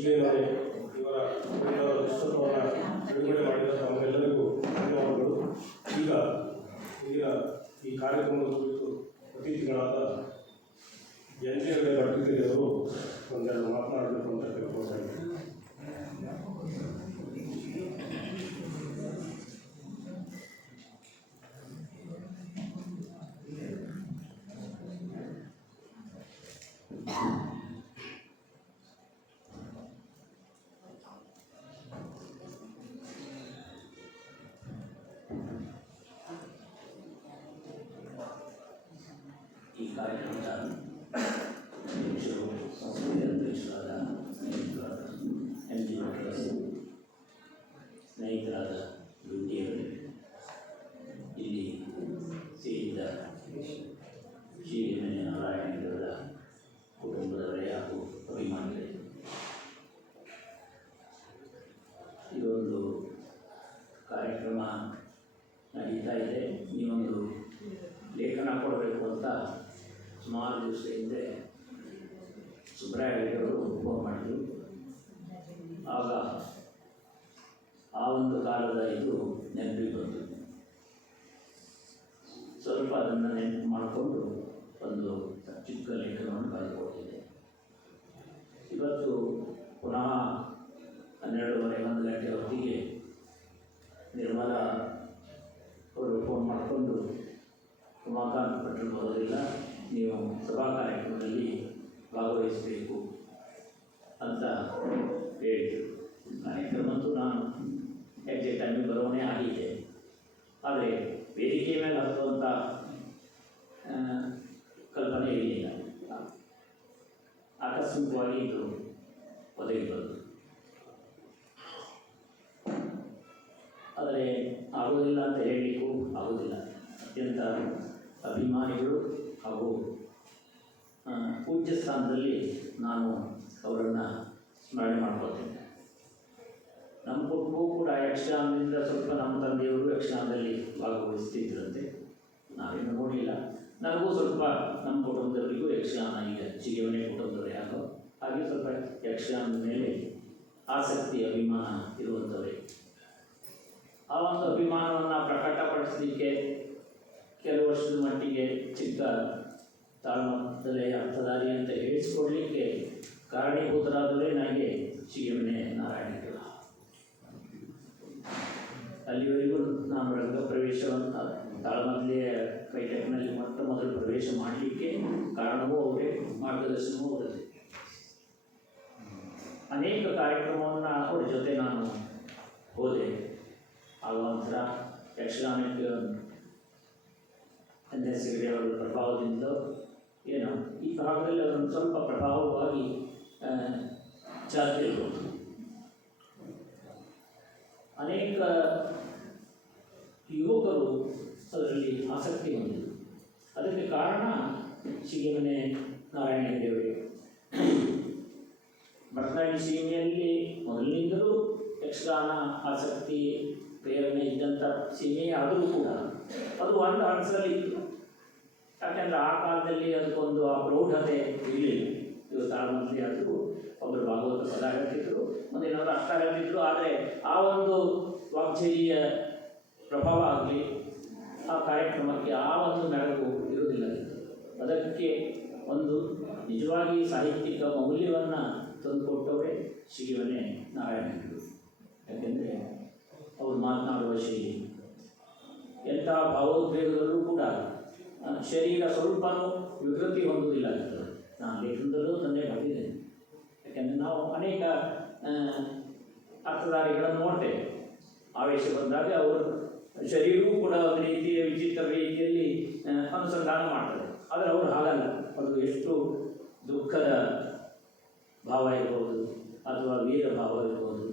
ಶಿಗೇಮನೆ ಇವರ ಪುಸ್ತಕವನ್ನು ಬಿಡುಗಡೆ ಮಾಡಿದ ತಮಗೆಲ್ಲರಿಗೂ ಧನ್ಯವಾದಗಳು. ಈಗ ಈ ಕಾರ್ಯಕ್ರಮದ ಕುರಿತು ಅತಿಥಿಗಳಾದ ಎನ್.ಕೆ. ಭಟ್ಟಿಕೇರಿ ಅವರು ಒಂದೆರಡು ಮಾತನಾಡಬೇಕು ಅಂತ ಕೇಳ್ಕೊಳ್ತಾ ಇದ್ದೀನಿ. ಈ ಕಾರ್ಯಕ್ರಮದ ಅಧ್ಯಕ್ಷರು, ಸಂಸ್ಥೆಯ ಅಧ್ಯಕ್ಷರಾದ ಎಂ.ಜಿ. ಸ್ನೇಹಿತರಾದ ಯುವತಿಯರು, ಇಲ್ಲಿ ಸೇರಿದ ಶ್ರೀ ನಾರಾಯಣಗೌಡ ಕುಟುಂಬದವರೇ ಹಾಗೂ ಅಭಿಮಾನಿಗಳೇ, ಇದೊಂದು ಕಾರ್ಯಕ್ರಮ ನಡೀತಾ ಇದೆ. ನೀವೊಂದು ಲೇಖನ ಕೊಡಬೇಕು ಅಂತ ಸುಮಾರು ದಿವಸ ಹಿಂದೆ ಸುಬ್ರಾಯವರು ಫೋನ್ ಮಾಡಿದರು. ಆಗ ಆ ಒಂದು ಕಾಲದ ಇದು ನೆನಪಿಗೆ ಬಂತು. ಸ್ವಲ್ಪ ಅದನ್ನು ನೆನಪು ಮಾಡಿಕೊಂಡು ಒಂದು ಚಿಕ್ಕ ಲೇಖನವನ್ನು ಬರೆದುಕೊಟ್ಟಿದೆ. ಇವತ್ತು ಪುನಃ 12:30 ಗಂಟೆ ಹೊತ್ತಿಗೆ ನಿರ್ಮಲಾ ಅವರು ಫೋನ್ ಮಾಡಿಕೊಂಡು, ಉಮಾಕಾಂತ್ ಭಟ್ರು ಬರೋದಿಲ್ಲ, ನೀವು ಸಭಾ ಕಾರ್ಯಕ್ರಮದಲ್ಲಿ ಭಾಗವಹಿಸಬೇಕು ಅಂತ ಹೇಳಿದರು. ಕಾರ್ಯಕ್ರಮಕ್ಕೂ ನಾನು ಹೆಜ್ಜೆ ಟೈಮಿಗೆ ಬರೋನೇ ಆಗಿದೆ. ಆದರೆ ವೇದಿಕೆ ಮೇಲೆ ಹತ್ತುವಂಥ ಕಲ್ಪನೆ ಇರಲಿಲ್ಲ. ಆಕಸ್ಮಿಕವಾಗಿ ಇದು ಒದಗಿ ಬಂತು. ಆದರೆ ಆಗೋದಿಲ್ಲ ಅಂತ ಹೇಳಲಿಕ್ಕೂ ಆಗೋದಿಲ್ಲ. ಅತ್ಯಂತ ಅಭಿಮಾನಿಗಳು ಹಾಗೂ ಪೂಜ್ಯ ಸ್ಥಾನದಲ್ಲಿ ನಾನು ಅವರನ್ನು ಸ್ಮರಣೆ ಮಾಡ್ಕೊಳ್ತೇನೆ. ನಮ್ಮ ಕುಟುಂಬವೂ ಕೂಡ ಯಕ್ಷಗಾನದಿಂದ ಸ್ವಲ್ಪ ನಮ್ಮ ತಂದೆಯವರು ಯಕ್ಷಗಾನದಲ್ಲಿ ಭಾಗವಹಿಸ್ತಿದ್ದರಂತೆ. ನಾವೇನು ನೋಡಲಿಲ್ಲ. ನನಗೂ ಸ್ವಲ್ಪ ನಮ್ಮ ಕುಟುಂಬದವರಿಗೂ ಯಕ್ಷಗಾನ, ಈಗ ಚಿಗಮನೆ ಕುಟುಂಬದವರು ಯಾಕೋ ಹಾಗೆ ಸ್ವಲ್ಪ ಯಕ್ಷಗಾನದ ಮೇಲೆ ಆಸಕ್ತಿ, ಅಭಿಮಾನ ಇರುವಂಥವರೇ. ಆ ಒಂದು ಅಭಿಮಾನವನ್ನು ಪ್ರಕಟಪಡಿಸಲಿಕ್ಕೆ ಕೆಲವು ವರ್ಷದ ಮಟ್ಟಿಗೆ ಚಿಕ್ಕ ತಾಳ್ಮದಲ್ಲೇ ಅರ್ಥಧಾರಿ ಅಂತ ಹೇಳಿಸ್ಕೊಡ್ಲಿಕ್ಕೆ ಕಾರಣೀಭೂತರಾದವರೇ ನನಗೆ ಚಿಗಮನೆ ನಾರಾಯಣಗೌಡ. ಅಲ್ಲಿವರೆಗೂ ನಾನು ರಂಗ ಪ್ರವೇಶವನ್ನು ತಾಳ್ಮದಲ್ಲೇ ಕೈಟೆಕ್ನಲ್ಲಿ ಮೊದಲು ಪ್ರವೇಶ ಮಾಡಲಿಕ್ಕೆ ಕಾರಣವೂ ಅವರೇ, ಮಾರ್ಗದರ್ಶನವೂ ಅವರದೇ. ಅನೇಕ ಕಾರ್ಯಕ್ರಮವನ್ನು ಅವರ ಜೊತೆ ನಾನು ಹೋದೆ. ಆಗ ಒಂಥರ ಯಕ್ಷಗಾನಕ್ಕೆ ಎನ್.ಎಸ್. ಹೆಗಡೆ ಅವರ ಪ್ರಭಾವದಿಂದ ಏನೋ ಈ ಭಾಗದಲ್ಲಿ ಅವರನ್ನು ಸ್ವಲ್ಪ ಪ್ರಭಾವವಾಗಿ ಚಾಲ್ತಿರ್ಬೋದು. ಅನೇಕ ಯುವಕರು ಅದರಲ್ಲಿ ಆಸಕ್ತಿ ಹೊಂದಿದರು. ಅದಕ್ಕೆ ಕಾರಣ ಚಿಗಮನೆ ನಾರಾಯಣಗೌಡರು. ಭಟ್ನಾಡಿ ಸೀಮೆಯಲ್ಲಿ ಮೊದಲಿನಿಂದಲೂ ಯಕ್ಷಗಾನ ಆಸಕ್ತಿ, ಪ್ರೇರಣೆ ಇದ್ದಂಥ ಸೀಮೆ ಆದರೂ ಕೂಡ ಅದು ಒಂದು ಹಂತದಲ್ಲಿತ್ತು. ಯಾಕೆಂದರೆ ಆ ಕಾಲದಲ್ಲಿ ಅದಕ್ಕೊಂದು ಆ ಪ್ರೌಢತೆ ಇರಲಿಲ್ಲ. ಇವರು ತಾಳ್ಮದಲ್ಲಿ ಆದರೂ ಒಬ್ಬರು ಭಾಗವತ ಪದ ಹೇಳ್ತಿದ್ರು, ಮುಂದಿನವರು ಅರ್ಥ ಹೇಳ್ತಿದ್ರು. ಆದರೆ ಆ ಒಂದು ವಾಗ್ಚೇರಿಯ ಪ್ರಭಾವ ಆಗಲಿ, ಆ ಕಾರ್ಯಕ್ರಮಕ್ಕೆ ಆ ಒಂದು ಮೆರಗು ಇರುವುದಿಲ್ಲ. ಅದಕ್ಕೆ ಒಂದು ನಿಜವಾಗಿ ಸಾಹಿತ್ಯಿಕ ಮೌಲ್ಯವನ್ನು ತಂದುಕೊಟ್ಟವರೇ ಚಿಗಮನೆ ನಾರಾಯಣಗೌಡರು. ಯಾಕೆಂದರೆ ಅವರು ಮಾತನಾಡುವ ಶೈಲಿ, ಎಂಥ ಭಾವೋದ್ವೇಗದಲ್ಲೂ ಕೂಡ ಶರೀರ ಸ್ವಲ್ಪನೂ ವಿಕೃತಿ ಹೊಂದುವುದಿಲ್ಲ ಅಂತ ನಾನು ಲೇಖನದಲ್ಲೂ ತಂದೆ ಬರೆದಿದ್ದೇನೆ. ಯಾಕೆಂದರೆ ನಾವು ಅನೇಕ ಅರ್ಥಧಾರಿಗಳನ್ನು ನೋಡ್ತೇವೆ. ಆವೇಶ ಬಂದಾಗ ಅವರು ಶರೀರವೂ ಕೂಡ ಒಂದು ರೀತಿಯ ವಿಚಿತ್ರ ರೀತಿಯಲ್ಲಿ ಅನುಸಂಧಾನ ಮಾಡ್ತಾರೆ. ಆದರೆ ಅವರು ಹಾಗಲ್ಲ. ಅದು ಎಷ್ಟು ದುಃಖದ ಭಾವ ಇರ್ಬೋದು ಅಥವಾ ವೀರ ಭಾವ ಇರ್ಬೋದು,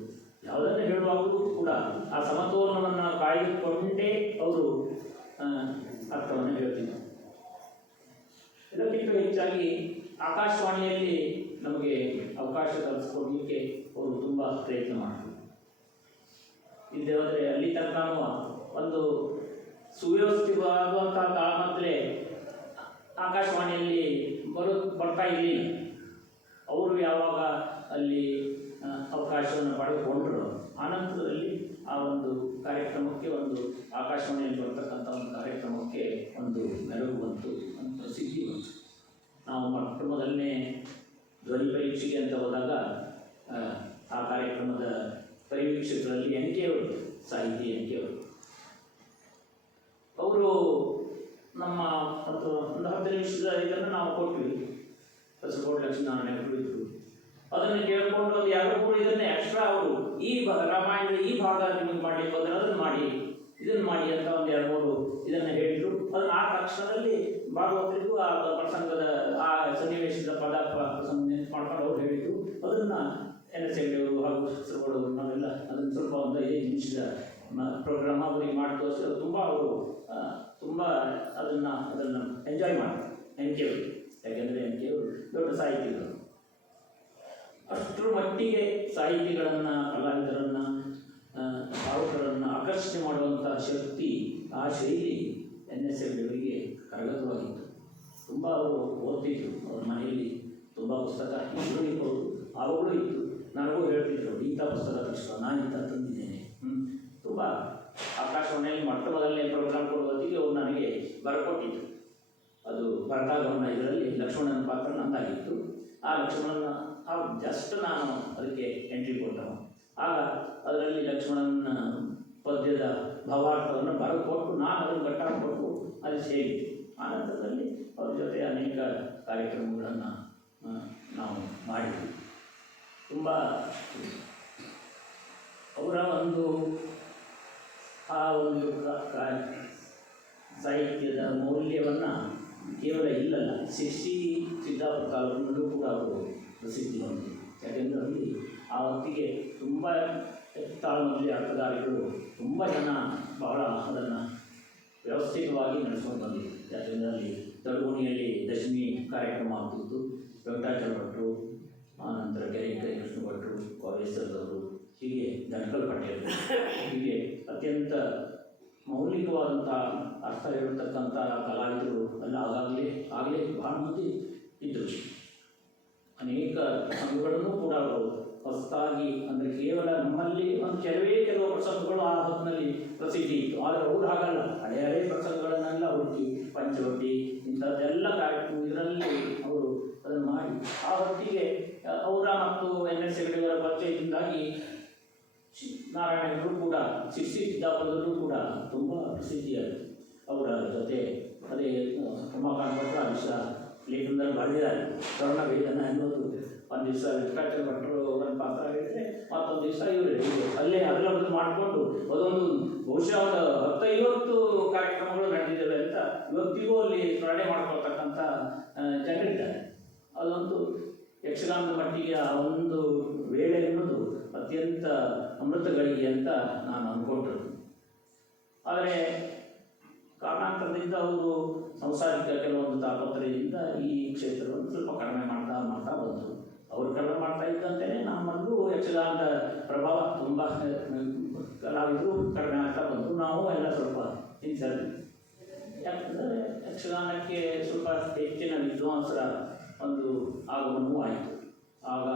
ಯಾವುದನ್ನು ಹೇಳುವಾಗಲೂ ಕೂಡ ಆ ಸಮತೋಲನವನ್ನು ಕಾಯ್ದುಕೊಂಡೇ ಅವರು ಅರ್ಥವನ್ನು ಹೇಳ್ತಿದ್ದರು. ಇದಕ್ಕಿಂತ ಹೆಚ್ಚಾಗಿ ಆಕಾಶವಾಣಿಯಲ್ಲಿ ನಮಗೆ ಅವಕಾಶ ಕಲಿಸ್ಕೊಡ್ಲಿಕ್ಕೆ ಅವರು ತುಂಬ ಪ್ರಯತ್ನ ಮಾಡಿದರು. ಇಲ್ಲದೆ ಹೋದರೆ ಅಲ್ಲಿ ತನಕ ಒಂದು ಸುವ್ಯವಸ್ಥಿತವಾಗುವಂಥ ತಾಳ್ಮತ್ತಲೇ ಆಕಾಶವಾಣಿಯಲ್ಲಿ ಬರ್ತಾ ಇರಲಿಲ್ಲ. ಅವರು ಯಾವಾಗ ಅಲ್ಲಿ ಅವಕಾಶವನ್ನು ಪಡೆದುಕೊಂಡರು. ಆನಂತರದಲ್ಲಿ ಆ ಒಂದು ಕಾರ್ಯಕ್ರಮಕ್ಕೆ ಒಂದು ಆಕಾಶವಾಣಿಯಲ್ಲಿ ಬರ್ತಕ್ಕಂಥ ಒಂದು ಕಾರ್ಯಕ್ರಮಕ್ಕೆ ಒಂದು ಮೆರುಗು ಬಂತು, ಒಂದು ಪ್ರಸಿದ್ಧಿ ಬಂತು. ನಾವು ಮೊಟ್ಟ ಮೊದಲನೇ ಧ್ವನಿ ಪರೀಕ್ಷೆಗೆ ಅಂತ ಹೋದಾಗ ಆ ಕಾರ್ಯಕ್ರಮದ ಪರಿವೀಕ್ಷಕರಲ್ಲಿ ಎನ್ಕೆಯವರು, ಸಾಹಿತಿ ಎನ್ಕೆಯವರು, ಅವರು ನಮ್ಮ ಒಂದು 10 ನಿಮಿಷದ ಇದನ್ನು ನಾವು ಕೊಟ್ವಿ. ಕಾಸರಗೋಡು ಲಕ್ಷ್ಮೀನಾರಾಯಣ ಇದ್ದರು. ಅದನ್ನು ಕೇಳಿಕೊಂಡು ಒಂದು 2-3 ಇದನ್ನೇ ಎಕ್ಸ್ಟ್ರಾ ಅವರು ಈ ರಾಮಾಯಣದ ಈ ಭಾಗ ನಿಮಗೆ ಮಾಡಲಿಕ್ಕೆ ಹೋದರೆ ಅದನ್ನು ಮಾಡಿ, ಇದನ್ನು ಮಾಡಿ ಅಂತ ಒಂದು 2-3 ಇದನ್ನು ಹೇಳಿದರು. ಅದನ್ನು ಆ ತಕ್ಷಣದಲ್ಲಿ ಭಾಗವತರಿಗೂ ಆ ಪ್ರಸಂಗದ ಆ ಸನ್ನಿವೇಶದ ಪದ ಪ್ರಸಂಗ ನೆನಪು ಮಾಡ್ಕೊಂಡು ಅವ್ರು ಹೇಳಿದರು. ಅದನ್ನು NS ಹೆಗ್ಡೆಯವರು ಹಾಗೂ ಕಾಸರಗೋಡು ನಾವೆಲ್ಲ ಅದನ್ನು ಸ್ವಲ್ಪ ಒಂದು 5 ನಿಮಿಷದ ಪ್ರೋಗ್ರಾಮ್ ಅವರಿಗೆ ಮಾಡಿ ತೋರಿಸಿದ್ರು. ತುಂಬ ಅವರು ತುಂಬ ಅದನ್ನು ಎಂಜಾಯ್ ಮಾಡ್ತಾರೆ ಎನ್ಕೆಯವರು. ಯಾಕೆಂದರೆ ಎನ್ಕೆಯವರು ದೊಡ್ಡ ಸಾಹಿತಿಗಳು. ಅಷ್ಟರ ಮಟ್ಟಿಗೆ ಸಾಹಿತಿಗಳನ್ನು, ಕಲಾವಿದರನ್ನು, ಭಾವುಕರನ್ನು ಆಕರ್ಷಣೆ ಮಾಡುವಂಥ ಶಕ್ತಿ, ಆ ಶೈಲಿ NS ಹೆಗ್ಡೆಯವರಿಗೆ ಕರಗತವಾಗಿತ್ತು. ತುಂಬ ಅವರು ಓದ್ತಿದ್ರು. ಅವ್ರ ಮನೆಯಲ್ಲಿ ತುಂಬ ಪುಸ್ತಕ ಇಬ್ಬರು ಅವುಗಳು ಇತ್ತು. ನನಗೂ ಹೇಳ್ತಿದ್ರು, ಇಂಥ ಪುಸ್ತಕ ತರಿಸ್ಕೊ, ನಾನು ಇಂಥ ತಂದಿದ್ದೇನೆ. ತುಂಬ ಆಕಾಶವಾಣಿಯಲ್ಲಿ ಮೊಟ್ಟ ಮೊದಲನೇ ಪ್ರೋಗ್ರಾಮ್ ಕೊಡುವ ಹೊತ್ತಿಗೆ ಅವರು ನನಗೆ ಬರಕೊಟ್ಟಿದ್ರು. ಅದು ಬರದಾಗಮನ ಇದರಲ್ಲಿ ಲಕ್ಷ್ಮಣನ ಪಾತ್ರ ನಂದಾಗಿತ್ತು. ಆ ಲಕ್ಷ್ಮಣನ ಜಸ್ಟ್ ನಾನು ಅದಕ್ಕೆ ಎಂಟ್ರಿ ಕೊಟ್ಟನು. ಆಗ ಅದರಲ್ಲಿ ಲಕ್ಷ್ಮಣನ ಪದ್ಯದ ಭಾವಾರ್ಥವನ್ನು ಬರೆದುಕೊಟ್ಟು ನಾನು ಅದನ್ನು ಗಟ್ಟಾಕೊಟ್ಟು ಅದು ಸೇರಿದೆ. ಆನಂತರದಲ್ಲಿ ಅವ್ರ ಜೊತೆ ಅನೇಕ ಕಾರ್ಯಕ್ರಮಗಳನ್ನು ನಾವು ಮಾಡಿದ್ವಿ. ತುಂಬ ಅವರ ಒಂದು ಆ ಒಂದು ಸಾಹಿತ್ಯದ ಮೌಲ್ಯವನ್ನು ಕೇವಲ ಇಲ್ಲಲ್ಲ, ಸಿದ್ದಾಪುರ ತಾಲೂಕಿನಲ್ಲೂ ಕೂಡ ಅವರು ಪ್ರಸಿದ್ಧಿ ಹೊಂದಿದೆ. ಯಾಕೆಂದರೆ ಅಲ್ಲಿ ಆ ಹೊತ್ತಿಗೆ ತುಂಬ ತಾಳ್ಮಲ್ಲಿ ಅರ್ಥಧಾರಿಗಳು ತುಂಬ ಜನ ಬಹಳ ಅದನ್ನು ವ್ಯವಸ್ಥಿತವಾಗಿ ನಡೆಸ್ಕೊಂಡು ಬಂದಿದೆ. ಯಾಕೆಂದರೆ ಅಲ್ಲಿ ತಳುಗುಣಿಯಲ್ಲಿ ದಶಮಿ ಕಾರ್ಯಕ್ರಮ ಆಗ್ತಿತ್ತು. ವೆಂಕಟಾಚಲ ಭಟ್ರು, ಆನಂತರ ಕೆರೆ ಕೃಷ್ಣ ಭಟ್ರು, ಕಾವೇಶ್ವರದವರು, ಹೀಗೆ ದನಕಲ್ ಪಟೇಲ್, ಹೀಗೆ ಅತ್ಯಂತ ಮೌಲಿಕವಾದಂಥ ಅರ್ಥ ಹೇಳಿರ್ತಕ್ಕಂಥ ಕಲಾವಿದರು ಎಲ್ಲ ಆಗಲೇ ಬಹಳ ಮಂದಿ ಇದ್ದರು. ಅನೇಕ ಸಂಘಗಳನ್ನು ಕೂಡ ಅವರು ಹೊಸದಾಗಿ, ಅಂದರೆ ಕೇವಲ ನಮ್ಮಲ್ಲಿ ಒಂದು ಕೆಲವು ಪ್ರಸಂಗಗಳು ಆ ಹೊತ್ತಿನಲ್ಲಿ ಪ್ರಸಿದ್ಧಿ ಇತ್ತು. ಆದರೆ ಅವರು ಹಾಗಲ್ಲ, ಹಳೆಯ ಪ್ರಸಂಗಗಳನ್ನೆಲ್ಲ ಹುಡುಕಿ ಪಂಚವಟಿ ಇಂಥದ್ದೆಲ್ಲ ಕಾರ್ಯಕ್ರಮ ಇದರಲ್ಲಿ ಅವರು ಅದನ್ನು ಮಾಡಿ ಆ ಹೊತ್ತಿಗೆ ಅವರ ಮತ್ತು NS ಹೆಗ್ಡೆಯವರ ಪರಿಚಯದಿಂದಾಗಿ ನಾರಾಯಣರು ಕೂಡ ಸಿದ್ದಾಪುರದಲ್ಲೂ ಕೂಡ ತುಂಬ ಪ್ರಸಿದ್ಧಿಯಾಗಿದೆ. ಅವರ ಜೊತೆ ಅದೇ ರಮಾಕಾಂತ್ ಭಟ್ರು ಆ ದಿವಸ ಲೇಖನದಲ್ಲಿ ಬರೆದಿದ್ದಾರೆ. ಸ್ವರ್ಣ ವೇದನ ಎನ್ನುವುದು ಒಂದು ದಿವಸ ವೆಂಕಟಾಚಲ ಭಟ್ರು ಅವರ ಪಾತ್ರ ಹೇಳಿದರೆ, ಮತ್ತೊಂದು ದಿವಸ ಇವರು ಅಲ್ಲೇ ಅದರದ್ದು ಮಾಡಿಕೊಂಡು ಅದೊಂದು ಬಹುಶಃ ಒಂದು 10-50 ಕಾರ್ಯಕ್ರಮಗಳು ನಡೆದಿದ್ದಾವೆ ಅಂತ ಇವತ್ತಿಗೂ ಅಲ್ಲಿ ಸ್ಮರಣೆ ಮಾಡ್ಕೊಳ್ತಕ್ಕಂಥ ಜನರಿದ್ದಾರೆ. ಅದೊಂದು ಯಕ್ಷಗಾನದ ಮಟ್ಟಿಗೆ ಆ ಒಂದು ವೇಳೆ ಎನ್ನುವುದು ಅತ್ಯಂತ ಅಮೃತಗಳಿಗೆ ಅಂತ ನಾನು ಅಂದ್ಕೊಂಡ್ರು. ಆದರೆ ಕಾರಣಾಂತರದಿಂದ ಅವರು ಸಂಸಾರಿಕ ಕೆಲವೊಂದು ತಾಪತ್ರಯದಿಂದ ಈ ಕ್ಷೇತ್ರವನ್ನು ಸ್ವಲ್ಪ ಕಡಿಮೆ ಮಾಡ್ತಾ ಬಂದರು. ಅವರು ಕಡಿಮೆ ಮಾಡ್ತಾ ಇದ್ದಂತೆಯೇ ನಮ್ಮಲ್ಲೂ ಯಕ್ಷಗಾನದ ಪ್ರಭಾವ ತುಂಬ ಕಲಾವಿದರು ಕಡಿಮೆ ಆಗ್ತಾ ಬಂದರು. ನಾವು ಎಲ್ಲ ಸ್ವಲ್ಪ ಹಿಂಸರಿ. ಯಾಕಂದರೆ ಯಕ್ಷಗಾನಕ್ಕೆ ಸ್ವಲ್ಪ ಹೆಚ್ಚಿನ ವಿದ್ವಾಂಸರ ಒಂದು ಆಗಮನವೂ ಆಯಿತು. ಆಗ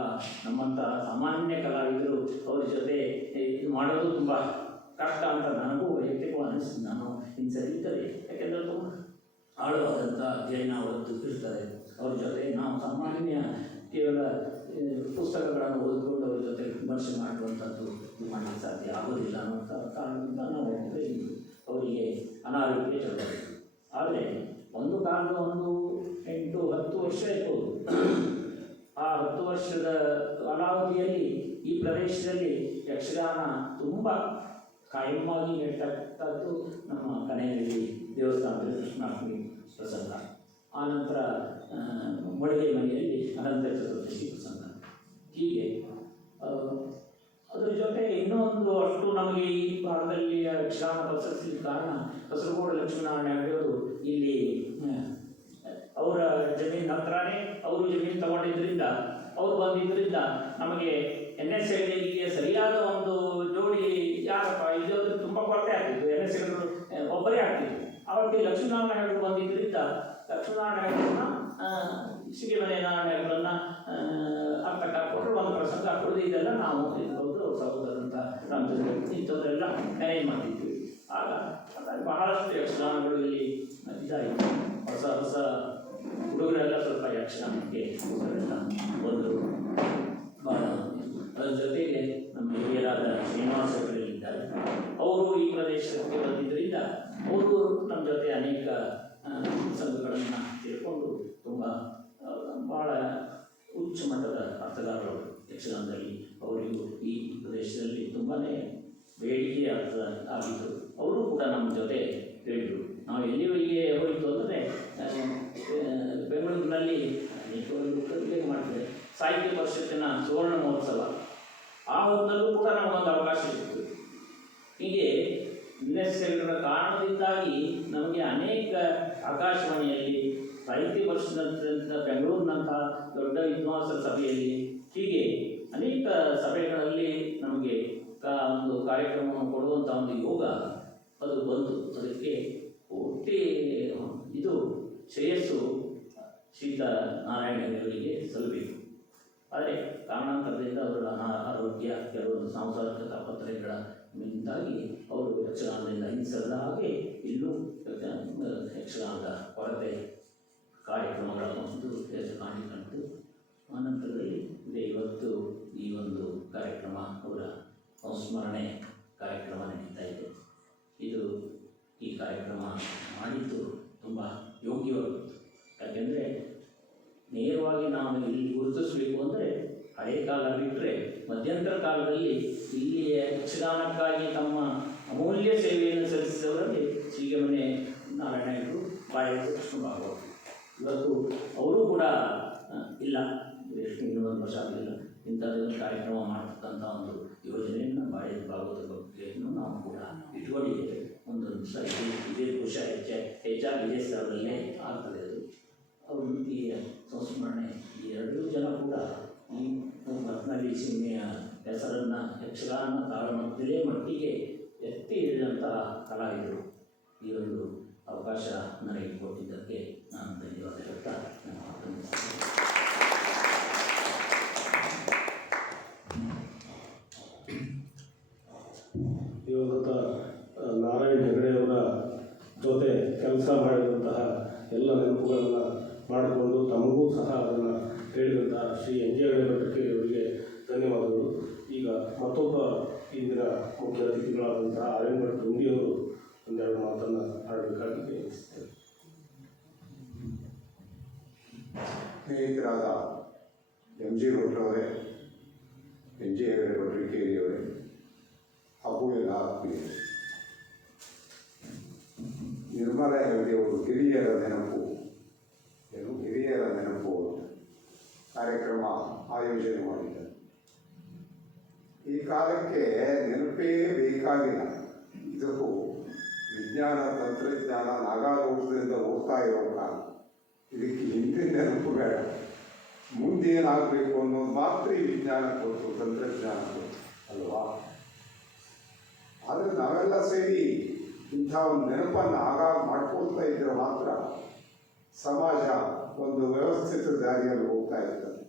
ನಮ್ಮಂಥ ಸಾಮಾನ್ಯ ಕಲಾವಿದರು ಅವ್ರ ಜೊತೆ ಇದು ಮಾಡೋದು ತುಂಬ ಕಷ್ಟ ಅಂತ ನನಗೂ ವೈಯಕ್ತಿಕವಾಗಿ ಅನಿಸ್ತು. ನಾನು ಹಿಂಸರಿತಾರೆ. ಯಾಕೆಂದರೆ ತುಂಬ ಆಳವಾದಂಥ ಅಧ್ಯಯನ ಅವರದ್ದು ಇರ್ತಾರೆ. ಅವ್ರ ಜೊತೆ ನಾವು ಸಾಮಾನ್ಯ ಕೇವಲ ಪುಸ್ತಕಗಳನ್ನು ಓದಿಕೊಂಡು ಅವ್ರ ಜೊತೆ ವಿಮರ್ಶೆ ಮಾಡುವಂಥದ್ದು ಮಾಡಲಿಕ್ಕೆ ಸಾಧ್ಯ ಆಗೋದಿಲ್ಲ ಅನ್ನೋ ಕಾರಣದಿಂದ ನಾವು ಅವರಿಗೆ ಅನಾರೋಗ್ಯ ಚಲೋದು. ಆದರೆ ಒಂದು ಕಾಲದ ಒಂದು 8-10 ವರ್ಷ ಇರ್ಬೋದು. ಆ 10 ವರ್ಷದ ಕಾಲಾವಧಿಯಲ್ಲಿ ಈ ಪ್ರದೇಶದಲ್ಲಿ ಯಕ್ಷಗಾನ ತುಂಬ ಕಾಯಮ್ಮಾಗಿ ನಡೀತಕ್ಕಂಥದ್ದು ನಮ್ಮ ಕನೆಯಲ್ಲಿ ದೇವಸ್ಥಾನದಲ್ಲಿ ಕೃಷ್ಣಾಷ್ಟಮಿ ಪ್ರಸಂಗ, ಆನಂತರ ಮೊಳಗೆ ಮನೆಯಲ್ಲಿ ಅನಂತ ಚತುರ್ದಶಿ ಪ್ರಸಂಗ. ಹೀಗೆ ಅದರ ಜೊತೆ ಇನ್ನೊಂದು ಅಷ್ಟು ನಮಗೆ ಈ ಭಾಗದಲ್ಲಿ ಯಕ್ಷಗಾನ ಪ್ರಶಸ್ತಿ ಕಾರಣ ಕಾಸರಗೋಡು ಲಕ್ಷ್ಮೀನಾರಾಯಣ ಹೆಗ್ಡೆಯವರು ಇಲ್ಲಿ ಅವರ ಜಮೀನು ಹತ್ರನೇ ಅವರು ಜಮೀನು ತಗೊಂಡಿದ್ದರಿಂದ ಅವ್ರು ಬಂದಿದ್ದರಿಂದ ನಮಗೆ NS ಹೆಗ್ಡೆಗೆ ಸರಿಯಾದ ಒಂದು ಜೋಡಿ ಯಾರಪ್ಪ ಇದು ತುಂಬ ಕೊರತೆ ಆಗ್ತಿತ್ತು. NS ಹೆಗ್ಡೆರು ಒಬ್ಬರೇ ಆಗ್ತಿತ್ತು. ಅವತ್ತಿಗೆ ಲಕ್ಷ್ಮೀನಾರಾಯಣ ಹೆಗ್ಡೆರು ಬಂದಿದ್ದರಿಂದ ಲಕ್ಷ್ಮೀನಾರಾಯಣ ಹೆಗ್ಡೆರನ್ನ ಸಿರಿಮನೆ ನಾರಾಯಣ ಹೆಗ್ಡೆರನ್ನ ಅರ್ಥ ಕಾಡ್ಕೊಂಡ್ರು. ಒಂದು ಪ್ರಸಂಗ ಕೊಡೋದು ಉಳಿದಿದ್ದೆಲ್ಲ ನಾವು ಇರ್ಬೋದು ಸಹೋದರ ಅಂತ ರಾಮಚಂದ್ರ ಇಂಥವರೆಲ್ಲ ಅರೇಂಜ್ ಮಾಡ್ತಿದ್ವಿ. ಆಗ ಬಹಳಷ್ಟು ಯಕ್ಷಗಾನಗಳು ಇಲ್ಲಿ ಇದಾಯಿತು. ಹೊಸ ಹೊಸ ಹುಡುಗರೆಲ್ಲ ಸ್ವಲ್ಪ ಯಕ್ಷಗಾನಕ್ಕೆ ಅವರೆಲ್ಲ ಬಂದರು. ಭಾಳ ಅದರ ಜೊತೆಗೆ ನಮ್ಮ ಹಿರಿಯರಾದ ಶ್ರೀನಿವಾಸ ಇದ್ದಾರೆ. ಅವರು ಈ ಪ್ರದೇಶಕ್ಕೆ ಬಂದಿದ್ದರಿಂದ ಅವರು ನಮ್ಮ ಜೊತೆ ಅನೇಕ ಸಂಘಗಳನ್ನು ಸೇರಿಕೊಂಡು ತುಂಬ ಭಾಳ ಉಚ್ಚ ಮಟ್ಟದ ಅರ್ಥಗಾರರು ಯಕ್ಷಗಾನದಲ್ಲಿ. ಅವರಿಗೂ ಈ ಪ್ರದೇಶದಲ್ಲಿ ತುಂಬಾ ಬೇಡಿಕೆ ಆಗಿತ್ತು. ಅವರು ಕೂಡ ನಮ್ಮ ಜೊತೆ ಹೇಳಿದರು. ನಾವು ಎಲ್ಲಿವರೆಗೆ ಹೋಯಿತು ಅಂದರೆ ಬೆಂಗಳೂರಿನಲ್ಲಿ ಅನೇಕ ಮಾಡ್ತೇವೆ ಸಾಹಿತ್ಯ ಪರಿಷತ್ತಿನ ಸುವರ್ಣ ಮಹೋತ್ಸವ. ಆ ಹೊತ್ತಲ್ಲೂ ಕೂಡ ನಮಗೊಂದು ಅವಕಾಶ ಸಿಕ್ತು. ಹೀಗೆ ಯುನೆಸ್ಕೋದ ಕಾರಣದಿಂದಾಗಿ ನಮಗೆ ಅನೇಕ ಆಕಾಶವಾಣಿಯಲ್ಲಿ ಸಾಹಿತ್ಯ ಪರಿಷತ್ತಿನ ಬೆಂಗಳೂರಿನಂಥ ದೊಡ್ಡ ವಿದ್ವಾಂಸರ ಸಭೆಯಲ್ಲಿ ಹೀಗೆ ಅನೇಕ ಸಭೆಗಳಲ್ಲಿ ನಮಗೆ ಒಂದು ಕಾರ್ಯಕ್ರಮವನ್ನು ಕೊಡುವಂಥ ಒಂದು ಯೋಗ ಅದು ಬಂತು. ಅದಕ್ಕೆ ಪೂರ್ತಿ ಇದು ಶ್ರೇಯಸ್ಸು ಶ್ರೀಯುತ ನಾರಾಯಣರಿಗೆ ಸಲ್ಲಬೇಕು. ಆದರೆ ಕಾರಣಾಂತರದಿಂದ ಅವರ ಆರೋಗ್ಯ ಕೆಲವೊಂದು ಸಾಂಸಾರಿಕ ತಾಪತ್ರಯಗಳಿಂದಾಗಿ ಅವರು ಯಕ್ಷಗಾನದಿಂದ ಹಿಂಸರದ ಹಾಗೆ ಇಲ್ಲೂ ಯಕ್ಷಗಾನದ ಕೊರತೆ ಕಾರ್ಯಕ್ರಮಗಳ ಒಂದು ಕಾಣಿಕೊಂಡು ಆನಂತರದಲ್ಲಿ ಇವತ್ತು ಈ ಒಂದು ಕಾರ್ಯಕ್ರಮ ಅವರ ಸಂಸ್ಮರಣೆ ಕಾರ್ಯಕ್ರಮ ನಡೀತಾ ಇದೆ. ಇದು ಈ ಕಾರ್ಯಕ್ರಮ ಮಾಡಿದ್ದು ತುಂಬ ಯೋಗ್ಯವಾಗುತ್ತೆ. ಯಾಕೆಂದರೆ ನೇರವಾಗಿ ನಾವು ಇಲ್ಲಿ ಗುರುತಿಸಬೇಕು ಅಂದರೆ ಹಳೆಯ ಕಾಲ ಬಿಟ್ಟರೆ ಮಧ್ಯಂತರ ಕಾಲದಲ್ಲಿ ಇಲ್ಲಿ ಯಕ್ಷಗಾನಕ್ಕಾಗಿ ತಮ್ಮ ಅಮೂಲ್ಯ ಸೇವೆಯನ್ನು ಸಲ್ಲಿಸಿದವರಲ್ಲಿ ಶ್ರೀಗಮನೆ ನಾರಾಯಣರು, ಬಾಳೆದು ಕೃಷ್ಣಭಾಗವರು. ಇವತ್ತು ಅವರು ಕೂಡ ಇಲ್ಲ, ಇನ್ನೊಂದು ವರ್ಷ ಆಗಲಿಲ್ಲ. ಇಂಥದ್ದೊಂದು ಕಾರ್ಯಕ್ರಮ ಮಾಡತಕ್ಕಂಥ ಒಂದು ಯೋಜನೆಯನ್ನು ಬಾಳೆದು ಭಾಗವತ ಬಗ್ಗೆಯನ್ನು ನಾವು ಕೂಡ ಇಟ್ಕೊಂಡಿದ್ದೇವೆ. ಒಂದೊಂದು ಸಲ ಇದೇ ಖುಷಿ ಹೆಚ್ಚಾಗಿ ಇದೇ ಸ್ಥಳದಲ್ಲೇ ಆಗ್ತದೆ. ಅದು ಅವರು ಈ ಸಂಸ್ಮರಣೆ ಈ ಎರಡೂ ಜನ ಕೂಡ ಈ ರತ್ನಗಿ ಸೀಮೆಯ ಹೆಸರನ್ನು ಯಕ್ಷಗಾನ ತಾಳಮದ್ದಲೇ ಮಟ್ಟಿಗೆ ಎತ್ತಿ ಹಿಡಿದಂತಹ ಕಲಾವಿದರು. ಈ ಒಂದು ಅವಕಾಶ ನನಗೆ ಕೊಟ್ಟಿದ್ದಕ್ಕೆ ನಾನು ಧನ್ಯವಾದ ಹೇಳ್ತಾ ನನ್ನ ಮಾತನ್ನು ಇವಾಗ ನಾರಾಯಣ ಹೆಗಡೆಯವರ ಜೊತೆ ಕೆಲಸ ಮಾಡಿದಂತಹ ಎಲ್ಲ ನೆನಪುಗಳನ್ನು ಮಾಡಿಕೊಂಡು ತಮಗೂ ಸಹ ಅದನ್ನು ಹೇಳಿದಂತಹ ಶ್ರೀ ಎನ್ ಜೆ ಹೆಗಡೆ ಭಟ್ಟಕ್ಕೆ ಅವರಿಗೆ ಧನ್ಯವಾದಗಳು. ಈಗ ಮತ್ತೊಬ್ಬ ಇಂದಿನ ಮುಖ್ಯ ಅತಿಥಿಗಳಾದಂತಹ ಆರ್ ಎನ್ ಭಟ್ ಡುಂಡಿಯವರು ಒಂದೆರಡು ಮಾತನ್ನು ಆಡಬೇಕಾಗಿ ವಿನಂತಿಸುತ್ತೇವೆ. ಸ್ನೇಹಿತರಾದ ಎಂ ಜಿ ಭಟ್ರವರೇ, ಎನ್ ಜೆ ಹೆಗಡೆ ಭಟ್ರಿಕೇರಿಯವರೇ ಹಾಗೂ ಎಲ್ಲ ಆತ್ಮೀಯರೇ, ನಿರ್ಮಲಾ ಹೆಗಡೆಯವರು ಹಿರಿಯರ ನೆನಪು ಕಾರ್ಯಕ್ರಮ ಆಯೋಜನೆ ಮಾಡಿದ್ದಾರೆ. ಈ ಕಾಲಕ್ಕೆ ನೆನಪೇ ಬೇಕಾಗಿಲ್ಲ. ಇದು ವಿಜ್ಞಾನ ತಂತ್ರಜ್ಞಾನ ನಾಗಾಲೋಕದಿಂದ ಹೋಗ್ತಾ ಇರೋ ಕಾಲ. ಇದಕ್ಕೆ ಹಿಂದಿನ ನೆನಪು ಬೇಡ. ಮುಂದೇನಾಗಬೇಕು ಅನ್ನೋದು ಮಾತ್ರ ಈ ವಿಜ್ಞಾನ ಕೊಟ್ಟು ತಂತ್ರಜ್ಞಾನ ಕೊಟ್ಟು ಅಲ್ವಾ? ಆದರೆ ನಾವೆಲ್ಲ ಸೇರಿ ಇಂಥ ಒಂದು ನೆನಪನ್ನು ಆಗಾಗ ಮಾಡ್ಕೊಳ್ತಾ ಇದ್ದರೆ ಮಾತ್ರ ಸಮಾಜ ಒಂದು ವ್ಯವಸ್ಥಿತ ದಾರಿಯಲ್ಲಿ ಹೋಗ್ತಾ ಇರ್ತದೆ.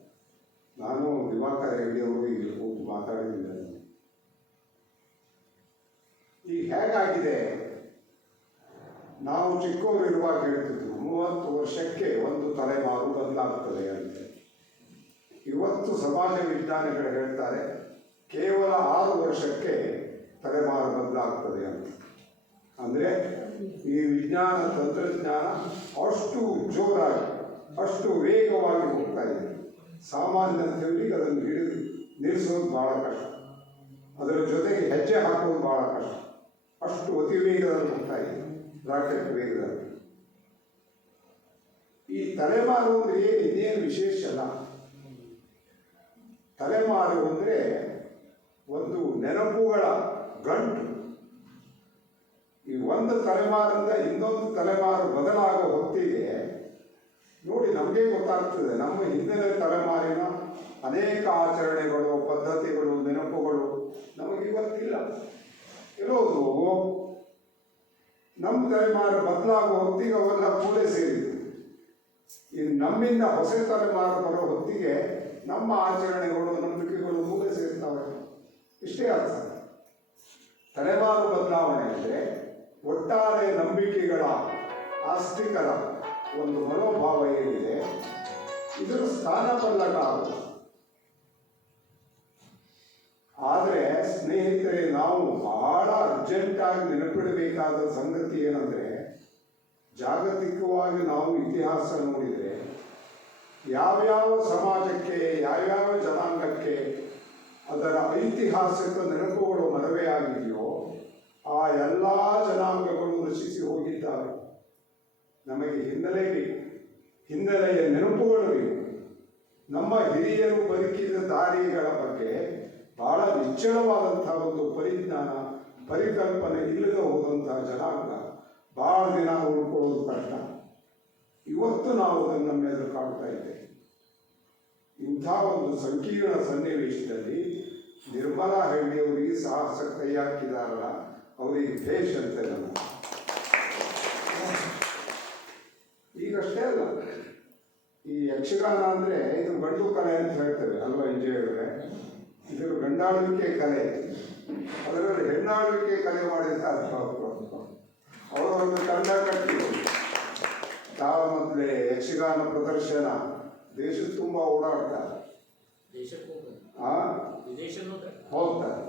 ನಾನು ದಿವಾಕರ್ ಹೆಗಡೆಯವರು ಇಲ್ಲಿ ಕೂತು ಮಾತಾಡಿದ್ದೇನೆ. ಈಗ ಹೇಗಾಗಿದೆ, ನಾವು ಚಿಕ್ಕವರಿರುವಾಗ ಹೇಳ್ತಿದ್ವಿ 30 ವರ್ಷಕ್ಕೆ ಒಂದು ತಲೆಮಾರು ಬದಲಾಗ್ತದೆ ಅಂತ. ಇವತ್ತು ಸಮಾಜ ವಿಜ್ಞಾನಿಗಳು ಹೇಳ್ತಾರೆ ಕೇವಲ 6 ವರ್ಷಕ್ಕೆ ತಲೆಮಾರು ಬದಲಾಗ್ತದೆ ಅಂತ. ಅಂದರೆ ಈ ವಿಜ್ಞಾನ ತಂತ್ರಜ್ಞಾನ ಅಷ್ಟು ಜೋರಾಗಿ ಅಷ್ಟು ವೇಗವಾಗಿ ಹೋಗ್ತಾ ಇದೆ. ಸಾಮಾನ್ಯತೆಯವರಿಗೆ ಅದನ್ನು ನಿಲ್ಲಿಸೋದು ಭಾಳ ಕಷ್ಟ, ಅದರ ಜೊತೆಗೆ ಹೆಜ್ಜೆ ಹಾಕೋದು ಭಾಳ ಕಷ್ಟ. ಅಷ್ಟು ಅತಿ ವೇಗದಲ್ಲಿ ಹೋಗ್ತಾ ಇದೆ, ರಾಕೆಟ್ ವೇಗದಲ್ಲಿ. ಈ ತಲೆಮಾರು ಅಂದರೆ ಇನ್ನೇನು ವಿಶೇಷ ಅಲ್ಲ. ತಲೆಮಾರು ಅಂದರೆ ಒಂದು ನೆನಪುಗಳ ಗಂಟು. ಈ ಒಂದು ತಲೆಮಾರಿಂದ ಇನ್ನೊಂದು ತಲೆಮಾರು ಬದಲಾಗೋ ಹೊತ್ತಿಗೆ ನೋಡಿ ನಮಗೆ ಗೊತ್ತಾಗ್ತದೆ ನಮ್ಮ ಹಿಂದಿನ ತಲೆಮಾರಿನ ಅನೇಕ ಆಚರಣೆಗಳು, ಪದ್ಧತಿಗಳು, ನೆನಪುಗಳು ನಮಗಿವತ್ತಿಲ್ಲ. ಕೆಲವುದು ನಮ್ಮ ತಲೆಮಾರು ಬದಲಾಗೋ ಹೊತ್ತಿಗೆ ಅವೆಲ್ಲ ಕೂಡ ಸೇರಿದೆ. ಇನ್ನು ನಮ್ಮಿಂದ ಹೊಸ ತಲೆಮಾರು ಬರೋ ಹೊತ್ತಿಗೆ ನಮ್ಮ ಆಚರಣೆಗಳು, ನಂಬಿಕೆಗಳು ಮೂಲೆ ಸೇರಿದೆ. ಇಷ್ಟೇ ಅರ್ಥ. ತಲೆಮಾರು ಬದಲಾವಣೆ ಅಂದರೆ ಒಟ್ಟಾರೆ ನಂಬಿಕೆಗಳ ಆಸ್ತಿಕರ ಒಂದು ಮನೋಭಾವ ಏನಿದೆ ಇದರ ಸ್ಥಾನ ಪಲ್ಲಟ ಆಗುತ್ತೆ. ಆದರೆ ಸ್ನೇಹಿತರೆ, ನಾವು ಬಹಳ ಅರ್ಜೆಂಟಾಗಿ ನೆನಪಿಡಬೇಕಾದ ಸಂಗತಿ ಏನಂದರೆ, ಜಾಗತಿಕವಾಗಿ ನಾವು ಇತಿಹಾಸ ನೋಡಿದರೆ ಯಾವ್ಯಾವ ಸಮಾಜಕ್ಕೆ, ಯಾವ್ಯಾವ ಜನಾಂಗಕ್ಕೆ ಅದರ ಐತಿಹಾಸಿಕ ನೆನಪುಗಳು ಮರವೆಯಾಗಿದೆಯೋ ಆ ಎಲ್ಲ ಜನಾಂಗಗಳು ನಶಿಸಿ ಹೋಗಿದ್ದಾವೆ. ನಮಗೆ ಹಿನ್ನೆಲೆ ಬೇಕು, ಹಿನ್ನೆಲೆಯ ನೆನಪುಗಳು ಬೇಕು. ನಮ್ಮ ಹಿರಿಯರು ಬದುಕಿದ ದಾರಿಗಳ ಬಗ್ಗೆ ಬಹಳ ನಿಚ್ಚಳವಾದಂಥ ಒಂದು ಪರಿಜ್ಞಾನ, ಪರಿಕಲ್ಪನೆ ಇಲ್ಲದೆ ಹೋದಂತಹ ಜನಾಂಗ ಬಹಳ ದಿನ ಉಳ್ಕೊಳ್ಳೋದು ಕಷ್ಟ. ಇವತ್ತು ನಾವು ಅದನ್ನು ನಮ್ಮ ಎದುರು ಕಾಣ್ತಾ ಇದ್ದೇವೆ. ಇಂಥ ಒಂದು ಸಂಕೀರ್ಣ ಸನ್ನಿವೇಶದಲ್ಲಿ ನಿರ್ಮಲಾ ಹೆಗ್ಡೆಯವರಿಗೆ ಸಾಹಸ ಕೈ ಹಾಕಿದಾರಲ್ಲ, ಅವರಿಗೆ ಭೇಷ್ ಅಂತ ನನ್ನ. ಈಗಷ್ಟೇ ಅಲ್ಲ, ಈ ಯಕ್ಷಗಾನ ಅಂದರೆ ಇದು ಗಂಡು ಕಲೆ ಅಂತ ಹೇಳ್ತೇವೆ ಅಲ್ವಾ ಇಂಜಿನಿಯರ್ರೆ? ಇದರ ಗಂಡಾಳುವಿಕೆ ಕಲೆ, ಅದರಲ್ಲಿ ಹೆಣ್ಣಾಳುವಿಕೆ ಕಲೆ ಮಾಡಿದ್ದಾರೆ. ಅವರೊಂದು ತಂಡ ಕಟ್ಟಿ ತಾಳಮದ್ದಲೆ ಯಕ್ಷಗಾನ ಪ್ರದರ್ಶನ ದೇಶದ ತುಂಬ ಓಡಾಡ್ತಾರೆ, ಹೋಗ್ತಾರೆ.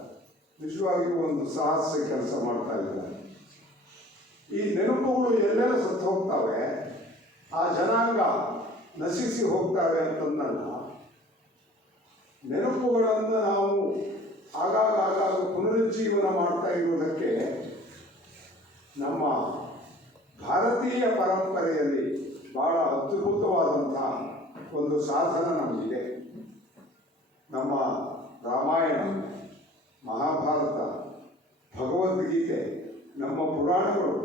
ನಿಜವಾಗಿಯೂ ಒಂದು ಸಾಹಸ ಕೆಲಸ ಮಾಡ್ತಾ ಇದ್ದಾರೆ. ಈ ನೆನಪುಗಳು ಎಲ್ಲೆಲ್ಲ ಸತ್ತು ಹೋಗ್ತವೆ, ಆ ಜನಾಂಗ ನಶಿಸಿ ಹೋಗ್ತವೆ ಅಂತಂದಲ್ಲ. ನೆನಪುಗಳನ್ನು ನಾವು ಆಗಾಗ ಪುನರುಜ್ಜೀವನ ಮಾಡ್ತಾ ಇರುವುದಕ್ಕೆ ನಮ್ಮ ಭಾರತೀಯ ಪರಂಪರೆಯಲ್ಲಿ ಬಹಳ ಅದ್ಭುತವಾದಂತಹ ಒಂದು ಸಾಧನ ನಮಗಿದೆ. ನಮ್ಮ ರಾಮಾಯಣ, ಮಹಾಭಾರತ, ಭಗವದ್ಗೀತೆ, ನಮ್ಮ ಪುರಾಣಗಳು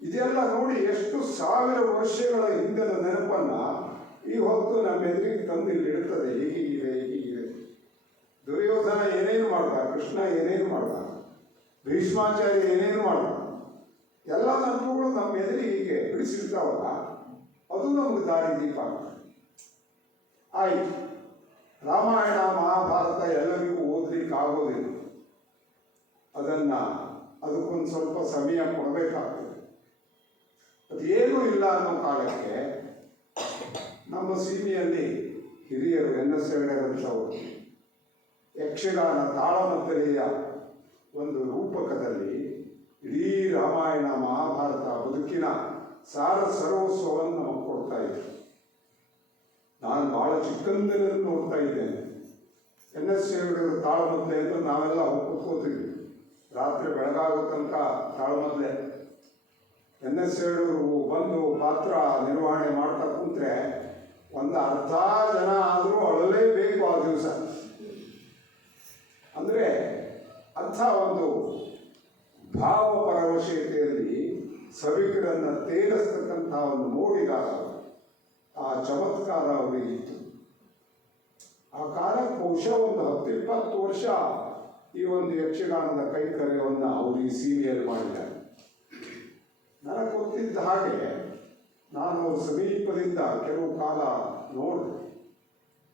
ಇದೆಲ್ಲ ನೋಡಿ ಎಷ್ಟು ಸಾವಿರ ವರ್ಷಗಳ ಹಿಂದಿನ ನೆನಪನ್ನು ಈ ಹೊತ್ತು ನಮ್ಮ ಎದುರಿಗೆ ತಂದು ಇಲ್ಲಿ ಇಡ್ತದೆ. ಹೀಗಿದೆ. ದುರ್ಯೋಧನ ಏನೇನು ಮಾಡ್ದ, ಕೃಷ್ಣ ಏನೇನು ಮಾಡ್ದ, ಭೀಷ್ಮಾಚಾರ್ಯ ಏನೇನು ಮಾಡ್ದ, ಎಲ್ಲ ನೆನಪುಗಳು ನಮ್ಮ ಎದುರಿಗೆ ಹೀಗೆ ಬಿಡಿಸಿರ್ತಾವಲ್ಲ, ಅದು ನಮ್ಗೆ ದಾರಿ ದೀಪ ಆಯಿತು. ರಾಮಾಯಣ ಮಹಾಭಾರತ ಎಲ್ಲರಿಗೂ ಓದಲಿಕ್ಕೆ ಆಗೋದಿಲ್ಲ, ಅದಕ್ಕೊಂದು ಸ್ವಲ್ಪ ಸಮಯ ಕೊಡಬೇಕಾಗ್ತದೆ. ಅದೇನೂ ಇಲ್ಲ ಅನ್ನೋ ಕಾಲಕ್ಕೆ ನಮ್ಮ ಸೀಮೆಯಲ್ಲಿ ಹಿರಿಯರು NS ಹೆಗಡೆಯವರು ಯಕ್ಷಗಾನ ತಾಳಮದ್ದಲೆಯ ಒಂದು ರೂಪಕದಲ್ಲಿ ಇಡೀ ರಾಮಾಯಣ ಮಹಾಭಾರತ ಬದುಕಿನ ಸಾರ ಸರ್ವಸ್ವವನ್ನು ನಮಗೆ ಕೊಡ್ತಾ ಇದ್ದಾರೆ. ನಾನು ಬಹಳ ಚಿಕ್ಕಂದಿನಲ್ಲಿ ನೋಡ್ತಾ ಇದ್ದೇನೆ. NS ಹೆಗಡೆಯವರು ತಾಳಮದ್ದಲೆ ಅಂತ ನಾವೆಲ್ಲ ಕೂತ್ಕೋತಿದ್ವಿ, ರಾತ್ರಿ ಬೆಳಗಾಗೋ ತನಕ ತಾಳಮದ್ದಲೆ. NS ಹೆಗಡೆಯವರು ಬಂದು ಪಾತ್ರ ನಿರ್ವಹಣೆ ಮಾಡ್ತಾ ಕೂತ್ರೆ ಒಂದು ಅರ್ಧ ಜನ ಆದರೂ ಅಳಲೇಬೇಕು ಆ ದಿವಸ. ಅಂದರೆ ಅಂಥ ಒಂದು ಭಾವ ಪರವಶತೆಯಲ್ಲಿ ಸಭಿಕರನ್ನು ತೇಲಿಸ್ತಕ್ಕಂಥ ಒಂದು ಮೋಡಿಗಾರ, ಆ ಚಮತ್ಕಾರ ಅವರಿಗಿತ್ತು. ಆ ಕಾಲಕ್ಕೆ ಬಹುಶಃ ಒಂದು 10-20 ವರ್ಷ ಈ ಒಂದು ಯಕ್ಷಗಾನದ ಕೈಕರ್ಯವನ್ನು ಅವರು ಈ ಸೀರಿಯಲ್ ಮಾಡಿದ್ದಾರೆ. ನನಗೆ ಗೊತ್ತಿದ್ದ ಹಾಗೆ ನಾನು ಸಮೀಪದಿಂದ ಕೆಲವು ಕಾಲ ನೋಡಿದೆ.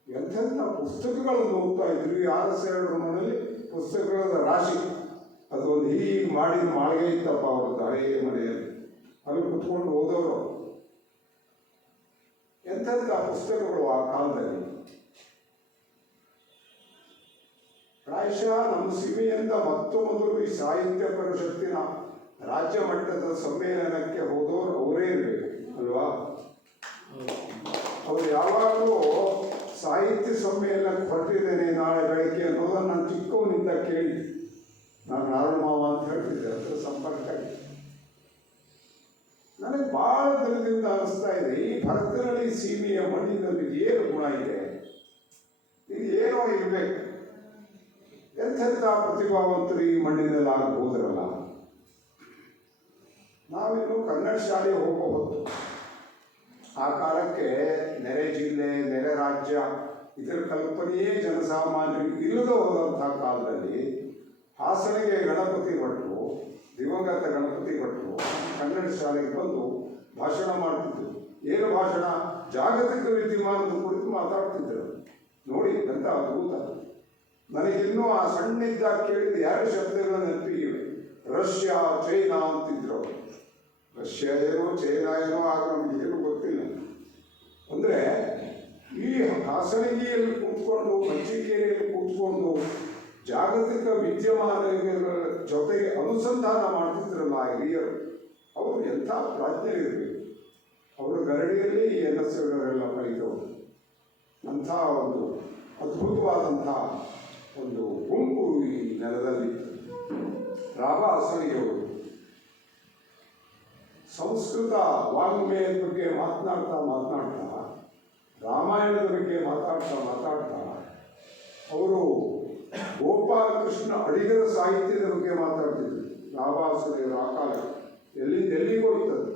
ಎಂಥೆಂಥ ಪುಸ್ತಕಗಳನ್ನು ಓದ್ತಾ ಇದ್ರು. RS ಮನೆಯಲ್ಲಿ ಪುಸ್ತಕಗಳ ರಾಶಿ, ಅದು ಒಂದು ಹೀಗೆ ಮಾಡಿದ ಮಾಳಿಗೆ ಇತ್ತಪ್ಪ ಅವ್ರದ್ದು ಹಳೆಯ ಮನೆಯಲ್ಲಿ, ಅಲ್ಲಿ ಕುತ್ಕೊಂಡು ಓದೋರು. ಎಂಥೆಂಥ ಪುಸ್ತಕಗಳು ಆ ಕಾಲದಲ್ಲಿ. ಪ್ರಾಯಶಃ ನಮ್ಮ ಸೀಮೆಯಿಂದ ಮೊದಲು ಈ ಸಾಹಿತ್ಯ ಪರಿಷತ್ತಿನ ರಾಜ್ಯ ಮಟ್ಟದ ಸಮ್ಮೇಳನಕ್ಕೆ ಹೋದವರು ಅವರೇ ಇರಬೇಕು ಅಲ್ವಾ? ಅವರು ಯಾವಾಗಲೂ ಸಾಹಿತ್ಯ ಸಮ್ಮೇಳನಕ್ಕೆ ಹೊರಟಿದ್ದೇನೆ ನಾಳೆ ಬೆಳಗ್ಗೆ ಅನ್ನೋದನ್ನು ನಾನು ಚಿಕ್ಕವನಿಂದ ಕೇಳಿ, ನಾನು ನಾರಾಯಣ ಮಾವ ಅಂತ ಹೇಳ್ತಿದ್ದೆ, ಅದರ ಸಂಪರ್ಕ. ನನಗೆ ಭಾಳ ದಿನದಿಂದ ಅನಿಸ್ತಾ ಇದೆ, ಈ ಭರತನಹಳ್ಳಿ ಸೀಮೆಯ ಮಣ್ಣಿನಲ್ಲಿ ಏನು ಗುಣ ಇದೆ, ಇದು ಏನೋ ಇರಬೇಕು. ಎಂಥೆಂಥ ಪ್ರತಿಭಾವಂತರು ಈ ಮಣ್ಣಿನಲ್ಲಿ ಆಗಬಹುದರಲ್ಲ. ನಾವಿನ್ನು ಕನ್ನಡ ಶಾಲೆ ಹೋಗಬಹುದು. ಆ ಕಾಲಕ್ಕೆ ನೆರೆ ಜಿಲ್ಲೆ, ನೆರೆ ರಾಜ್ಯ ಇದರ ಕಲ್ಪನೆಯೇ ಜನಸಾಮಾನ್ಯರಿಗೆ ಇಲ್ಲದೆ ಹೋದಂಥ ಕಾಲದಲ್ಲಿ ಹಾಸನಿಗೆ ಗಣಪತಿ ಭಟ್ರು, ದಿವಂಗತ ಗಣಪತಿ ಭಟ್ರು ಕನ್ನಡ ಶಾಲೆಗೆ ಬಂದು ಭಾಷಣ ಮಾಡ್ತಿದ್ರು. ಏನು ಭಾಷಣ? ಜಾಗತಿಕ ವಿದ್ಯಮಾನದ ಕುರಿತು ಮಾತಾಡ್ತಿದ್ದರು. ನೋಡಿ ಎಂಥ ಅದ್ಭುತ. ನನಗಿನ್ನೂ ಆ ಸಣ್ಣಿದ್ದಾಗ ಕೇಳಿದ 2 ಶಬ್ದಗಳ ನೆನಪಿಗಿವೆ. ರಷ್ಯಾ, ಚೈನಾ ಅಂತಿದ್ರು ಅವರು. ರಷ್ಯಾ ಏನೋ ಚೈನಾ ಏನೋ ಆಗ ನಮಗೇನು ಗೊತ್ತಿಲ್ಲ. ಅಂದರೆ ಈ ಖಾಸಗಿಯಲ್ಲಿ ಕೂತ್ಕೊಂಡು ಮಜ್ಜಿಗೆಯಲ್ಲಿ ಕೂತ್ಕೊಂಡು ಜಾಗತಿಕ ವಿದ್ಯಮಾನಗಳ ಜೊತೆಗೆ ಅನುಸಂಧಾನ ಮಾಡ್ತಿದ್ರಲ್ಲ ಆ ಹಿರಿಯರು, ಅವರು ಎಂಥ ಪ್ರಾಜ್ಞರಿರಬೇಕು. ಅವರ ಗರಡಿಯಲ್ಲಿ ಈ NS ಅವರೆಲ್ಲ ಕಲಿತವರು. ಅಂಥ ಒಂದು ಅದ್ಭುತವಾದಂಥ ಒಂದು ಗುಂಪು ಈ ನೆಲದಲ್ಲಿ. ರಾಭಾ ಅಸಣಿಯವರು ಸಂಸ್ಕೃತ ವಾಂಗ್ಮಯದ ಬಗ್ಗೆ ಮಾತನಾಡ್ತಾ ರಾಮಾಯಣದ ಬಗ್ಗೆ ಮಾತಾಡ್ತಾ ಅವರು ಗೋಪಾಲಕೃಷ್ಣ ಅಡಿಗರ ಸಾಹಿತ್ಯದ ಬಗ್ಗೆ ಮಾತಾಡ್ತಿದ್ರು. ರಾಭಾ ಅಸಣಿಯವರು ಆ ಕಾಲ ಎಲ್ಲಿಂದ ಎಲ್ಲಿಗೆ ಹೋಗ್ತದೆ,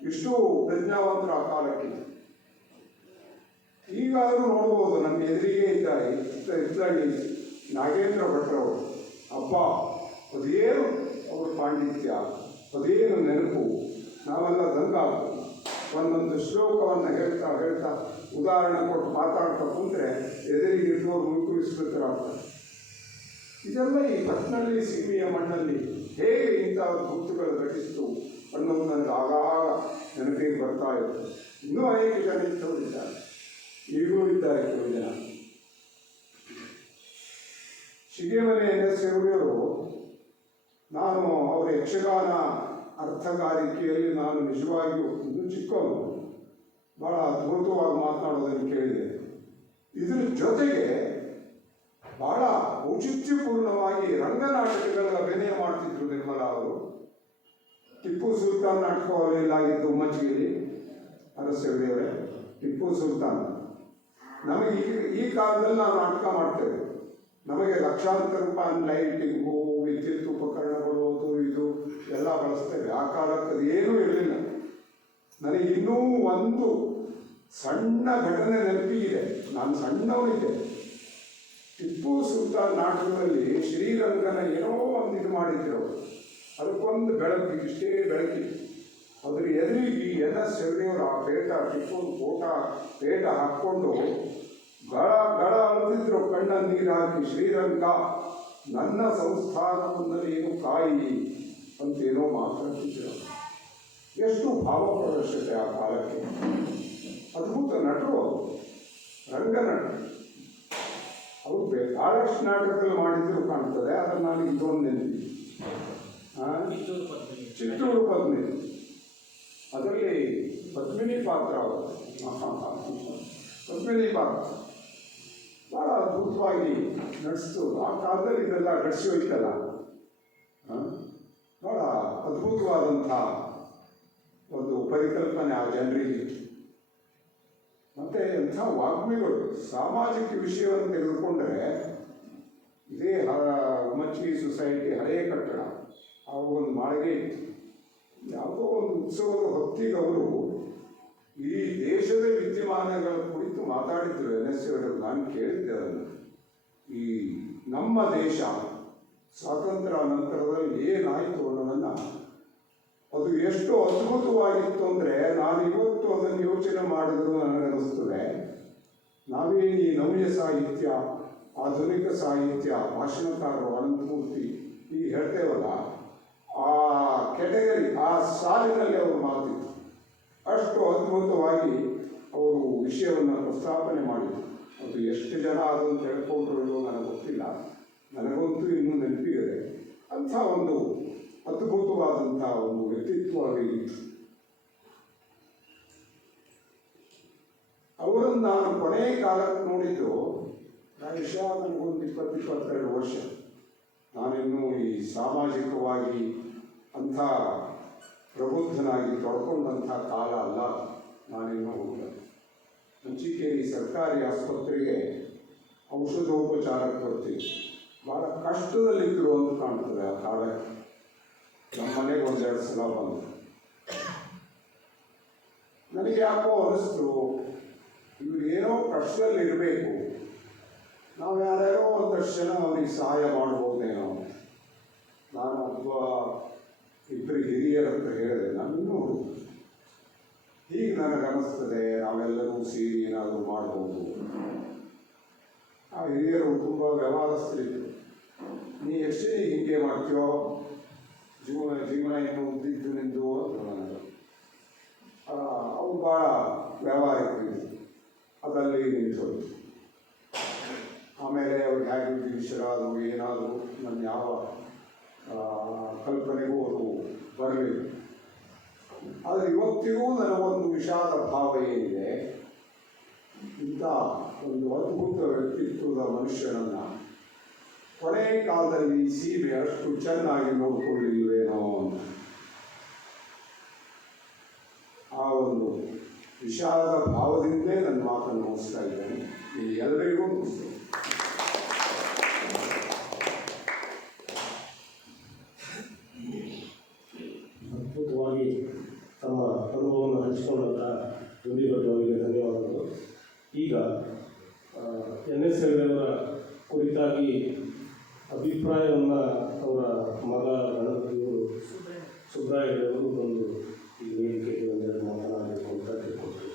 ಇಷ್ಟು ಪ್ರಜ್ಞಾವಂತರ ಆ ಕಾಲಕ್ಕೆ. ಈಗಾದರೂ ನೋಡ್ಬೋದು, ನಮ್ಮ ಎದುರಿಗೆ ಇದ್ದಾರೆ ಇತ್ತಳ್ಳಿ ನಾಗೇಂದ್ರ ಭಟ್ರವರು. ಅಪ್ಪ, ಅದೇನು ಅವ್ರ ಪಾಂಡಿತ್ಯ, ಅದೇನು ನೆನಪು, ನಾವೆಲ್ಲ ದಂಗಾಗ್ತದೆ. ಒಂದೊಂದು ಶ್ಲೋಕವನ್ನು ಹೇಳ್ತಾ ಉದಾಹರಣೆ ಕೊಟ್ಟು ಮಾತಾಡ್ತಾ ಕುಂತ್ರೆ ಎದುರಿಗೆ ಇದ್ದವರು ಮುಳುಗಿಸ್ಬೇಕಾಗ್ತದೆ. ಇದೆಲ್ಲ ಈ ಪಟ್ನಳ್ಳಿ ಸೀಮೆಯ ಮಣ್ಣಲ್ಲಿ ಹೇಗೆ ಇಂಥ ಅದ್ಭುತಗಳು ಘಟಿಸಿತು ಅನ್ನೋದು ನನಗೆ ಆಗಾಗ ನೆನಪಿಗೆ ಬರ್ತಾ ಇತ್ತು. ಇನ್ನೂ ಅನೇಕ ಜನ ಇದ್ದವರಿದ್ದಾರೆ, ಈಗಲೂ ಇದ್ದಾರೆ ಕೆಲವು ಜನ. ಶಿಗೆಮನೆ NS ಅವರು, ನಾನು ಅವರ ಯಕ್ಷಗಾನ ಅರ್ಥಗಾರಿಕೆಯಲ್ಲಿ ನಾನು ನಿಜವಾಗಿಯೂ ಇನ್ನೂ ಚಿಕ್ಕವನು, ಭಾಳ ಅದ್ಭುತವಾಗಿ ಮಾತನಾಡೋದನ್ನು ಕೇಳಿದೆ. ಇದರ ಜೊತೆಗೆ ಬಹಳ ಔಚಿತ್ಯಪೂರ್ಣವಾಗಿ ರಂಗನಾಟಕಗಳ ಅಭಿನಯ ಮಾಡ್ತಿದ್ರು ನಿರ್ಮಲಾ ಅವರು. ಟಿಪ್ಪು ಸುಲ್ತಾನ್ ನಾಟಕವಲ್ಲಾಗಿದ್ದು ಮಜ್ಜಿಗೆಯಲ್ಲಿ ಅರಸೇವರೇ, ಟಿಪ್ಪು ಸುಲ್ತಾನ್. ನಮಗೆ ಈ ಕಾಲದಲ್ಲಿ ನಾವು ನಾಟಕ ಮಾಡ್ತೇವೆ, ನಮಗೆ ಲಕ್ಷಾಂತರ ರೂಪಾಯಿ ಲೈಟಿಂಗು, ವಿದ್ಯುತ್ ಉಪಕರಣಗಳು, ಅದು ಇದು ಎಲ್ಲ ಬಳಸ್ತೇವೆ. ಆ ಕಾಲಕ್ಕೆ ಅದೇನೂ ಇರಲಿಲ್ಲ. ನನಗಿನ್ನೂ ಒಂದು ಸಣ್ಣ ಘಟನೆ ನೆನಪಿಗಿದೆ. ನಾನು ಸಣ್ಣವನಿದ್ದೆ. ಟಿಪ್ಪು ಸುಲ್ತಾನ್ ನಾಟಕದಲ್ಲಿ ಶ್ರೀರಂಗನ ಏನೋ ಒಂದು ಇದು ಮಾಡಿದ್ರು. ಅದಕ್ಕೊಂದು ಬೆಳಕು, ಇಷ್ಟೇ ಬೆಳಕಿತ್ತು. ಅದ್ರ ಎದುರಿಗೆ NS ಹೆಗಡೆಯವರು ಆ ಟಿಪ್ಪು ಪೇಟ ಹಾಕ್ಕೊಂಡು ಗಳ ಅಳ್ತಿದ್ರು, ಕಣ್ಣಲ್ಲಿ ನೀರು ಹಾಕಿ, ಶ್ರೀರಂಗ ನನ್ನ ಸಂಸ್ಥಾನವನ್ನು ಏನು ಕಾಯಿ ಅಂತೇನೋ ಮಾತಾಡ್ತಿದ್ರು. ಎಷ್ಟು ಭಾವಪ್ರದರ್ಶತೆ ಆ ಕಾಲಕ್ಕೆ. ಅದ್ಭುತ ನಟರು ಅವರು, ರಂಗನಟರು. ಅವರು ಬಹಳಷ್ಟು ನಾಟಕಗಳು ಮಾಡಿದ್ರು ಕಾಣ್ತದೆ. ಆದರೆ ನಾನು ಇದೊಂದು ನೆನಪಿ, ಚಿತ್ತೂರು ಪದ್ಮಿನಿ, ಅದರಲ್ಲಿ ಪದ್ಮಿನಿ ಪಾತ್ರ ಅವರು. ಪದ್ಮಿನಿ ಪಾತ್ರ ಭಾಳ ಅದ್ಭುತವಾಗಿ ನಡೆಸ್ತು. ಆ ಕಾಲದಲ್ಲಿ ಇದೆಲ್ಲ ನಡೆಸಿ ಹೋಯ್ತಲ್ಲ, ಭಾಳ ಅದ್ಭುತವಾದಂಥ ಒಂದು ಪರಿಕಲ್ಪನೆ ಆ ಜನರಿಗೆ. ಮತ್ತು ಎಂಥ ವಾಗ್ಮಿಗಳು. ಸಾಮಾಜಿಕ ವಿಷಯವನ್ನು ತೆಗೆದುಕೊಂಡ್ರೆ ಇದೇ ಮಚ್ಚಿಗೆ ಸೊಸೈಟಿ ಹಳೆಯ ಕಟ್ಟಡ, ಆವಾಗ ಒಂದು ಮಾಳಿಗೆ ಇತ್ತು. ಯಾವುದೋ ಒಂದು ಉತ್ಸವದ ಹೊತ್ತಿಗೆ ಅವರು ಈ ದೇಶದ ವಿದ್ಯಮಾನಗಳ ಕುರಿತು ಮಾತಾಡಿದ್ರು NS ಅವರು. ನಾನು ಕೇಳಿದ್ದೆ ಅದನ್ನು. ಈ ನಮ್ಮ ದೇಶ ಸ್ವಾತಂತ್ರ್ಯ ನಂತರದಲ್ಲಿ ಏನಾಯಿತು ಅನ್ನೋದನ್ನು, ಅದು ಎಷ್ಟು ಅದ್ಭುತವಾಗಿತ್ತು ಅಂದರೆ ನಾನು ಇವತ್ತು ಅದನ್ನು ಯೋಚನೆ ಮಾಡಿದ್ರು ನನಗನ್ನಿಸ್ತದೆ. ನಾವೇನು ಈ ನವ್ಯ ಸಾಹಿತ್ಯ, ಆಧುನಿಕ ಸಾಹಿತ್ಯ, ಭಾಷಣಕಾರರು, ಅನಂತಮೂರ್ತಿ ಈಗ ಹೇಳ್ತೇವಲ್ಲ, ಆ ಕೆಟಗರಿ, ಆ ಸಾಲಿನಲ್ಲಿ ಅವರು ಮಾತಿತ್ತು. ಅಷ್ಟು ಅದ್ಭುತವಾಗಿ ಅವರು ವಿಷಯವನ್ನು ಪ್ರಸ್ತಾಪನೆ ಮಾಡಿದರು. ಅದು ಎಷ್ಟು ಜನ ಅದನ್ನು ತಿಳ್ಕೊಂಡ್ರು ನನಗೆ ಗೊತ್ತಿಲ್ಲ, ನನಗಂತೂ ಇನ್ನೂ ನೆನಪಿದೆ. ಅಂಥ ಒಂದು ಅದ್ಭುತವಾದಂಥ ಒಂದು ವ್ಯಕ್ತಿತ್ವವಾಗಿತ್ತು. ಅವರನ್ನು ನಾನು ಕೊನೆಯ ಕಾಲಕ್ಕೆ ನೋಡಿದ್ದು ಪ್ರಾಯಶಃ ನನಗೊಂದು 20-22 ವರ್ಷ. ನಾನಿನ್ನೂ ಈ ಸಾಮಾಜಿಕವಾಗಿ ಅಂಥ ಪ್ರಬುದ್ಧನಾಗಿ ತೊಡ್ಕೊಂಡಂಥ ಕಾಲ ಅಲ್ಲ. ನಾನಿನ್ನೂ ಮಂಚಿಕೇರಿ ಸರ್ಕಾರಿ ಆಸ್ಪತ್ರೆಗೆ ಔಷಧೋಪಚಾರಕ್ಕೆ ಬರ್ತೀನಿ. ಭಾಳ ಕಷ್ಟದಲ್ಲಿದ್ದರು ಅಂತ ಕಾಣ್ತದೆ ಆ ಕಾಲಕ್ಕೆ. ನಮ್ಮ ಮನೆಗೆ 1-2 ಸಲ ಬಂದು ನನಗೆ ಯಾಕೋ ಅನಿಸ್ತು, ಇವ್ರು ಏನೋ ಕಷ್ಟದಲ್ಲಿ ಇರಬೇಕು, ನಾವು ಯಾರ್ಯಾರೋ ಒಂದಷ್ಟು ಜನ ಅವನಿಗೆ ಸಹಾಯ ಮಾಡ್ಬೋದೇನೋ. ನಾನು ಇಬ್ಬರು ಹಿರಿಯರ ಹತ್ರ ಹೇಳಿದೆ, ನನ್ನೂ ಹೀಗೆ ನನಗನ್ನಿಸ್ತದೆ, ನಾವೆಲ್ಲರೂ ಸೇರಿ ಏನಾದರೂ ಮಾಡ್ಬೋದು. ಆ ಹಿರಿಯರು ತುಂಬ ವ್ಯವಹಾರಸ್ಥರಿದ್ರು. ನೀ ಎಷ್ಟು ಹೀಗೆ ಮಾಡ್ತೀಯೋ, ಜೀವನ ಏನು ಉದ್ದಿದ್ದು ನಿಂದು ಅಂತ ನಾನು. ಅವ್ರು ಭಾಳ ವ್ಯವಹಾರಿಕರು, ಅದರಲ್ಲಿ ನಿಂತೋದು. ಆಮೇಲೆ ಅವ್ರು ಹೇಗೆ ವಿಷಯರಾದರು ಏನಾದರೂ ನನ್ನ ಯಾವ ಕಲ್ಪನೆಗೂ ಅದು ಬರಲಿಲ್ಲ. ಆದರೆ ಇವತ್ತಿಗೂ ನನಗೊಂದು ವಿಷಾದ ಭಾವ ಏನಿದೆ, ಇಂಥ ಒಂದು ಅದ್ಭುತ ವ್ಯಕ್ತಿತ್ವದ ಮನುಷ್ಯನನ್ನು ಕೊನೆ ಕಾಲದಲ್ಲಿ ಸೀಮೆ ಅಷ್ಟು ಚೆನ್ನಾಗಿ ನೋಡಿಕೊಳ್ಳಿಲ್ವೇನೋ ಅಂತ ಆ ಒಂದು ವಿಷಾದ ಭಾವದಿಂದಲೇ ನನ್ನ ಮಾತನ್ನು ಮುಗಿಸ್ತಾ ಇದ್ದೇನೆ. ಇಲ್ಲಿ ಎಲ್ಲರಿಗೂ ಅದ್ಭುತವಾಗಿ ತಮ್ಮ ಅನುಭವವನ್ನು ಹಂಚಿಕೊಂಡಂಥ ದುಂಡಿಭಟ್ ಅವರಿಗೆ ಧನ್ಯವಾದಗಳು. ಈಗ NS ಹೆಗಡೆಯವರ ಕುರಿತಾಗಿ ಅಭಿಪ್ರಾಯವನ್ನು ಅವರ ಮಗ ಗಣಪತಿಯವರು ಸುಬ್ರಾಯ ಹೆಗಡೆಯವರು ಬಂದು ಈ ವೇದಿಕೆಗೆ ಒಂದೆರಡು ಮಾತನಾಡಬೇಕು ಅಂತ ತಿಳ್ಕೊಳ್ತೀವಿ.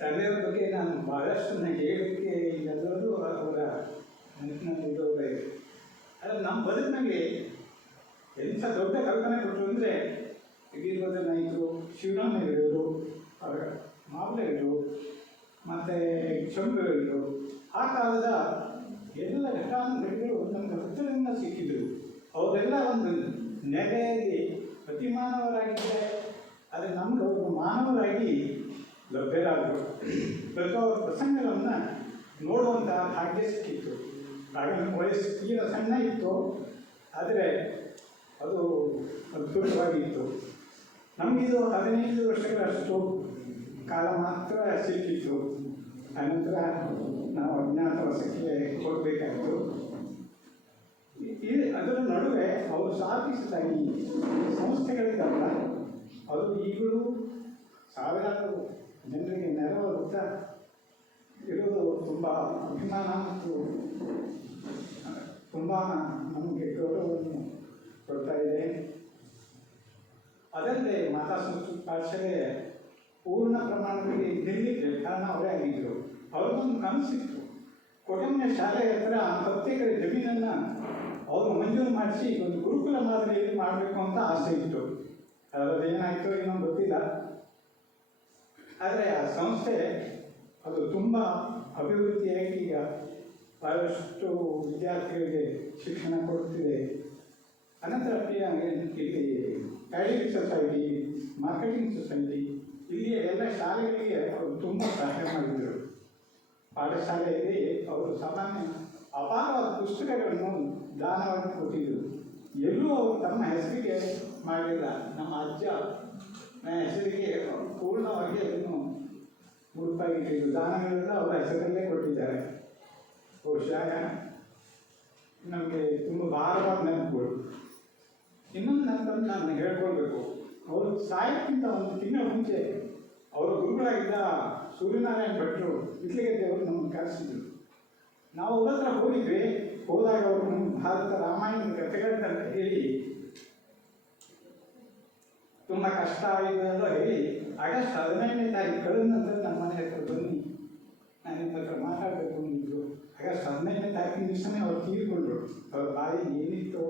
ತಂದೆಯವ್ರ ಬಗ್ಗೆ ನಾನು ಭಾಳಷ್ಟು ಹೇಳಲಿಕ್ಕೆ ಎಲ್ಲರೂ ಅವರ ನೆನಪಿನಲ್ಲಿರೋರೇ. ಆದರೆ ನಮ್ಮ ಬದುಕಿನಲ್ಲಿ ಎಂಥ ದೊಡ್ಡ ಕಲ್ಪನೆ ಕೊಟ್ಟರು ಅಂದರೆ ವೀರಭದ್ರ ನಾಯ್ಕರು, ಶಿವರಾಮ ಹೆಗಡೆಯವರು, ಅವರ ಮಾವಲೆಗಳು ಮತ್ತು ಚಂಬೆಗಳು, ಆ ಕಾಲದ ಎಲ್ಲ ಘಟಾನುಘಟಿಗಳು ನಮಗೆ ಹತ್ತಿರದಿಂದ ಸಿಕ್ಕಿದ್ರು. ಅವರೆಲ್ಲ ಒಂದು ನೆಲೆಯಲ್ಲಿ ಪ್ರತಿಮಾನವರಾಗಿದ್ದರೆ, ಆದರೆ ನಮ್ಗೆ ಅವರು ಮಾನವರಾಗಿ ಲಭ್ಯರಾದರು. ಅವರ ಪ್ರಸಂಗಗಳನ್ನು ನೋಡುವಂಥ ಭಾಗ್ಯ ಸಿಕ್ಕಿತ್ತು. ಆಗ ನಮ್ಮ ವಯಸ್ಸು ತೀರ ಸಣ್ಣ ಇತ್ತು, ಆದರೆ ಅದು ಅದ್ಭುತವಾಗಿತ್ತು. ನಮಗಿದು 15 ವರ್ಷಗಳಷ್ಟು ಕಾಲ ಮಾತ್ರ ಸಿಕ್ಕಿತ್ತು. ಆನಂತರ ನಾವು ಅಜ್ಞಾತವಾಸಕ್ಕೆ ಹೋಗಬೇಕಾಯಿತು. ಅದರ ನಡುವೆ ಅವರು ಸ್ಥಾಪಿಸಿದ ಈ ಸಂಸ್ಥೆಗಳಿಗಲ್ಲ, ಅದು ಈಗಲೂ ಸಾವಿರಾರು ಜನರಿಗೆ ನೆರವಾಗುತ್ತಾ ಇರೋದು ತುಂಬ ಅಭಿಮಾನ ಮತ್ತು ತುಂಬ ನಮಗೆ ಗೌರವವನ್ನು ಕೊಡ್ತಾ ಇದೆ. ಅದಲ್ಲದೆ ಮಾತಾ ಸಂಸ್ಕೃತ ಪಾಠಶಾಲೆ ಪೂರ್ಣ ಪ್ರಮಾಣದಲ್ಲಿ ನಿಲ್ಲಿಕ್ಕೆ ಕಾರಣ ಅವರೇ ಆಗಿದ್ದರು. ಅವ್ರಿಗೊಂದು ಕನಸಿತ್ತು, ಕೊಡಗಿನ ಶಾಲೆ ಹತ್ರ 10 ಎಕರೆ ಜಮೀನನ್ನು ಅವರು ಮಂಜೂರು ಮಾಡಿಸಿ ಒಂದು ಗುರುಕುಲ ಮಾದರಿಯಲ್ಲಿ ಮಾಡಬೇಕು ಅಂತ ಆಸೆ ಇತ್ತು. ಅದರಲ್ಲಿ ಏನಾಯಿತು ಏನೋ ಗೊತ್ತಿಲ್ಲ. ಆದರೆ ಆ ಸಂಸ್ಥೆ ಅದು ತುಂಬ ಅಭಿವೃದ್ಧಿಯಾಗಿ ಈಗ ಬಹಳಷ್ಟು ವಿದ್ಯಾರ್ಥಿಗಳಿಗೆ ಶಿಕ್ಷಣ ಕೊಡುತ್ತಿದೆ. ಅನಂತರ ಇಲ್ಲಿ ಕ್ಯಾಡಿಟ್ ಸೊಸೈಟಿ, ಮಾರ್ಕೆಟಿಂಗ್ ಸೊಸೈಟಿ, ಇಲ್ಲಿಯ ಎಲ್ಲ ಶಾಲೆಗಳಿಗೆ ಅವರು ತುಂಬ ಸಹಾಯ ಮಾಡಿದರು. ಪಾಠಶಾಲೆಯಲ್ಲಿ ಅವರು ಸಾಮಾನ್ಯ ಅಪಾರವಾದ ಪುಸ್ತಕಗಳನ್ನು ದಾನವಾಗಿ ಕೊಟ್ಟಿದ್ದರು. ಎಲ್ಲೂ ಅವರು ತಮ್ಮ ಹೆಸರಿಗೆ ಮಾಡಲಿಲ್ಲ. ನಮ್ಮ ಅಜ್ಜ ಹೆಸರಿಗೆ ಪೂರ್ಣವಾಗಿ ಅದನ್ನು ಮುಡುಪಾಗಿಟ್ಟಿದ್ದು, ದಾನಗಳೆಲ್ಲ ಅವರ ಹೆಸರಲ್ಲೇ ಕೊಟ್ಟಿದ್ದಾರೆ. ಬಹುಶಃ ನಮಗೆ ತುಂಬ ಭಾರವಾದ ನೆನಪುಗಳು. ಇನ್ನೊಂದು ನೆನಪನ್ನು ನಾನು ಹೇಳ್ಕೊಳ್ಬೇಕು. ಅವರು ಸಾಯಕ್ಕಿಂತ 1 ತಿಂಗಳ ಮುಂಚೆ ಅವರ ಗುರುಗಳಾಗಿದ್ದ ಸೂರ್ಯನಾರಾಯಣ ಭಟ್ರು ಇಟ್ಲಿಗದ್ದೆಯವರು ನಮ್ಮನ್ನು ಕರೆಸಿದ್ರು. ನಾವು ಅವ್ರ ಹತ್ರ ಹೋಗಿದ್ವಿ. ಹೋದಾಗ ಅವರು ನಮ್ಮ ಭಾರತ ರಾಮಾಯಣದ ಕಥೆಗಳನ್ನ ಹೇಳಿ ತುಂಬ ಕಷ್ಟ ಆಗಿದೆ ಅಂತ ಹೇಳಿ ಆಗಸ್ಟ್ 15ನೇ ತಾರೀಕು ಕಳೆದ ನಂತರ ನಮ್ಮ ಮನೆ ಹತ್ರ ಬನ್ನಿ, ನಾನು ನಿಮ್ಮ ಹತ್ರ ಮಾತಾಡಬೇಕು ಅಂದಿದ್ರು. ಆಗಸ್ಟ್ 15ನೇ ತಾರೀಕಿನ ದಿವಸನೇ ಅವ್ರು ತೀರ್ಕೊಂಡ್ರು. ಅವ್ರ ಬಾಯಿ ಏನಿತ್ತು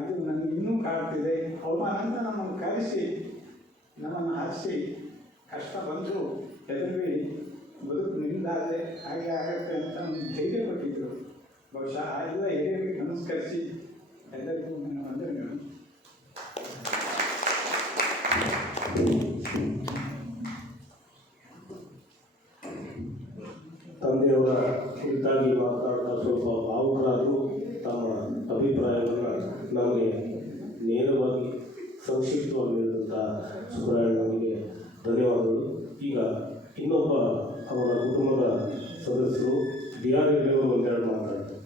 ಇದು ನನಗೆ ಇನ್ನೂ ಕಾಡ್ತಿದೆ. ಅವಮಾನ ಅಂತ ನಮ್ಮನ್ನು ಕರೆಸಿ ನಮ್ಮನ್ನು ಹರಿಸಿ, ಕಷ್ಟ ಬಂದರೂ ಹೆದರಿ ಬದುಕು ನಿಂದಾದರೆ ಹಾಗೆ ಆಗತ್ತೆ ಅಂತ ನಮ್ಗೆ ಧೈರ್ಯ ಕೊಟ್ಟಿದ್ದರು. ಬಹುಶಃ ಆ ಎಲ್ಲ ಹಿರಿಯರಿಗೆ ನಮಸ್ಕರಿಸಿ ಎಲ್ಲರಿಗೂ ನನ್ನ ವಂದನೆಗಳು. ತಂದೆಯವರ ಕುರಿತಾಗಿ ಮಾತನಾಡ್ತಾ ಸ್ವಲ್ಪ ಭಾವುಕರಾದರೂ ತಮ್ಮ ಅಭಿಪ್ರಾಯವನ್ನು ನಮಗೆ ನೇರವಾಗಿ ಸಂಕ್ಷಿಪ್ತವಾಗಿ ಹೇಳಿದಂಥ ಸುಬ್ರಾಯಣ್ಣನಿಗೆ ಧನ್ಯವಾದಗಳು. ಈಗ ಇನ್ನೊಬ್ಬ ಅವರ ಕುಟುಂಬದ ಸದಸ್ಯರು DRL ಅವರು ಒಂದೆರಡು ಮಾತಾಡ್ತಾರೆ.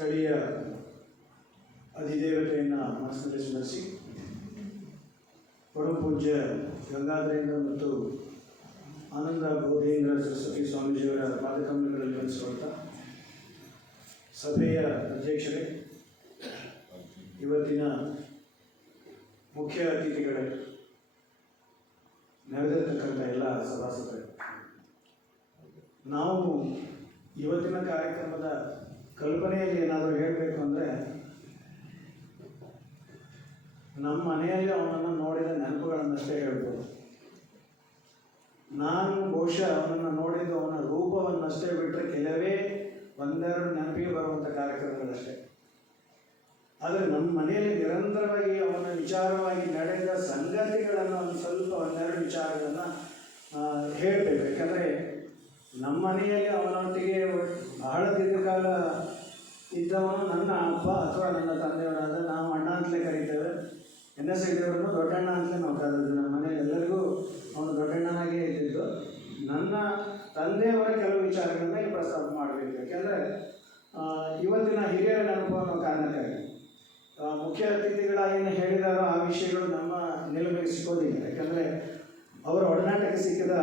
ಸ್ಥಳೀಯ ಅಧಿದೇವತೆಯನ್ನು ಮನಸ್ಸಿನಲ್ಲಿ ಸ್ಮರಿಸಿ ಪರಮ ಪೂಜ್ಯ ಗಂಗಾಧರೇಂದ್ರ ಮತ್ತು ಆನಂದ ಬೋಧೇಂದ್ರ ಸರಸ್ವತಿ ಸ್ವಾಮೀಜಿಯವರ ಪಾದಕಮಲಗಳಲ್ಲಿ ವಂದಿಸುವಂಥ ಸಭೆಯ ಅಧ್ಯಕ್ಷರೇ, ಇವತ್ತಿನ ಮುಖ್ಯ ಅತಿಥಿಗಳೇ, ನೆರೆದಿರ್ತಕ್ಕಂಥ ಎಲ್ಲ ಸಭಾಸದರೇ, ನಾವು ಇವತ್ತಿನ ಕಾರ್ಯಕ್ರಮದ ಕಲ್ಪನೆಯಲ್ಲಿ ಏನಾದರೂ ಹೇಳಬೇಕು ಅಂದರೆ, ನಮ್ಮ ಮನೆಯಲ್ಲಿ ಅವನನ್ನು ನೋಡಿದ ನೆನಪುಗಳನ್ನಷ್ಟೇ ಹೇಳ್ಬೋದು. ನಾನು ಬಹುಶಃ ಅವನನ್ನು ನೋಡಿದ್ದು ಅವನ ರೂಪವನ್ನಷ್ಟೇ ಬಿಟ್ಟರೆ ಕೆಲವೇ ಒಂದೆರಡು ನೆನಪಿಗೆ ಬರುವಂಥ ಕಾರ್ಯಕ್ರಮಗಳಷ್ಟೇ. ಆದರೆ ನಮ್ಮ ಮನೆಯಲ್ಲಿ ನಿರಂತರವಾಗಿ ಅವನ ವಿಚಾರವಾಗಿ ನಡೆದ ಸಂಗತಿಗಳನ್ನು ಒಂದೆರಡು ವಿಚಾರಗಳನ್ನು ಹೇಳಬೇಕು. ಯಾಕಂದರೆ ನಮ್ಮ ಮನೆಯಲ್ಲಿ ಅವನೊಟ್ಟಿಗೆ ಬಹಳ ದೀರ್ಘಕಾಲ ಇದ್ದವನು ನನ್ನ ಅಪ್ಪ ಅಥವಾ ನನ್ನ ತಂದೆಯವರಾದ, ನಾವು ಅಣ್ಣ ಅಂತಲೇ ಕರೀತೇವೆ. NS ಹೆಗ್ಡೆಯವರನ್ನು ದೊಡ್ಡಣ್ಣ ಅಂತಲೇ ನಾವು ಕರೆದಿದ್ದು. ನಮ್ಮ ಮನೆಯಲ್ಲಿ ಎಲ್ಲರಿಗೂ ಅವನು ದೊಡ್ಡಣ್ಣನಾಗೇ ಇದ್ದಿದ್ದು. ನನ್ನ ತಂದೆಯವರ ಕೆಲವು ವಿಚಾರಗಳನ್ನ ಇಲ್ಲಿ ಪ್ರಸ್ತಾಪ ಮಾಡಬೇಕು. ಯಾಕೆಂದರೆ ಇವತ್ತಿನ ಹಿರಿಯರ ನೆನಪು ಅನ್ನೋ ಕಾರಣಕ್ಕಾಗಿ ಮುಖ್ಯ ಅತಿಥಿಗಳೇನು ಹೇಳಿದಾರೋ ಆ ವಿಷಯಗಳು ನಮ್ಮ ನಿಲುಮೆಗೆ ಸಿಗೋದಿಲ್ಲ. ಯಾಕಂದರೆ ಅವರ ಒಡನಾಟಕ್ಕೆ ಸಿಕ್ಕಿದ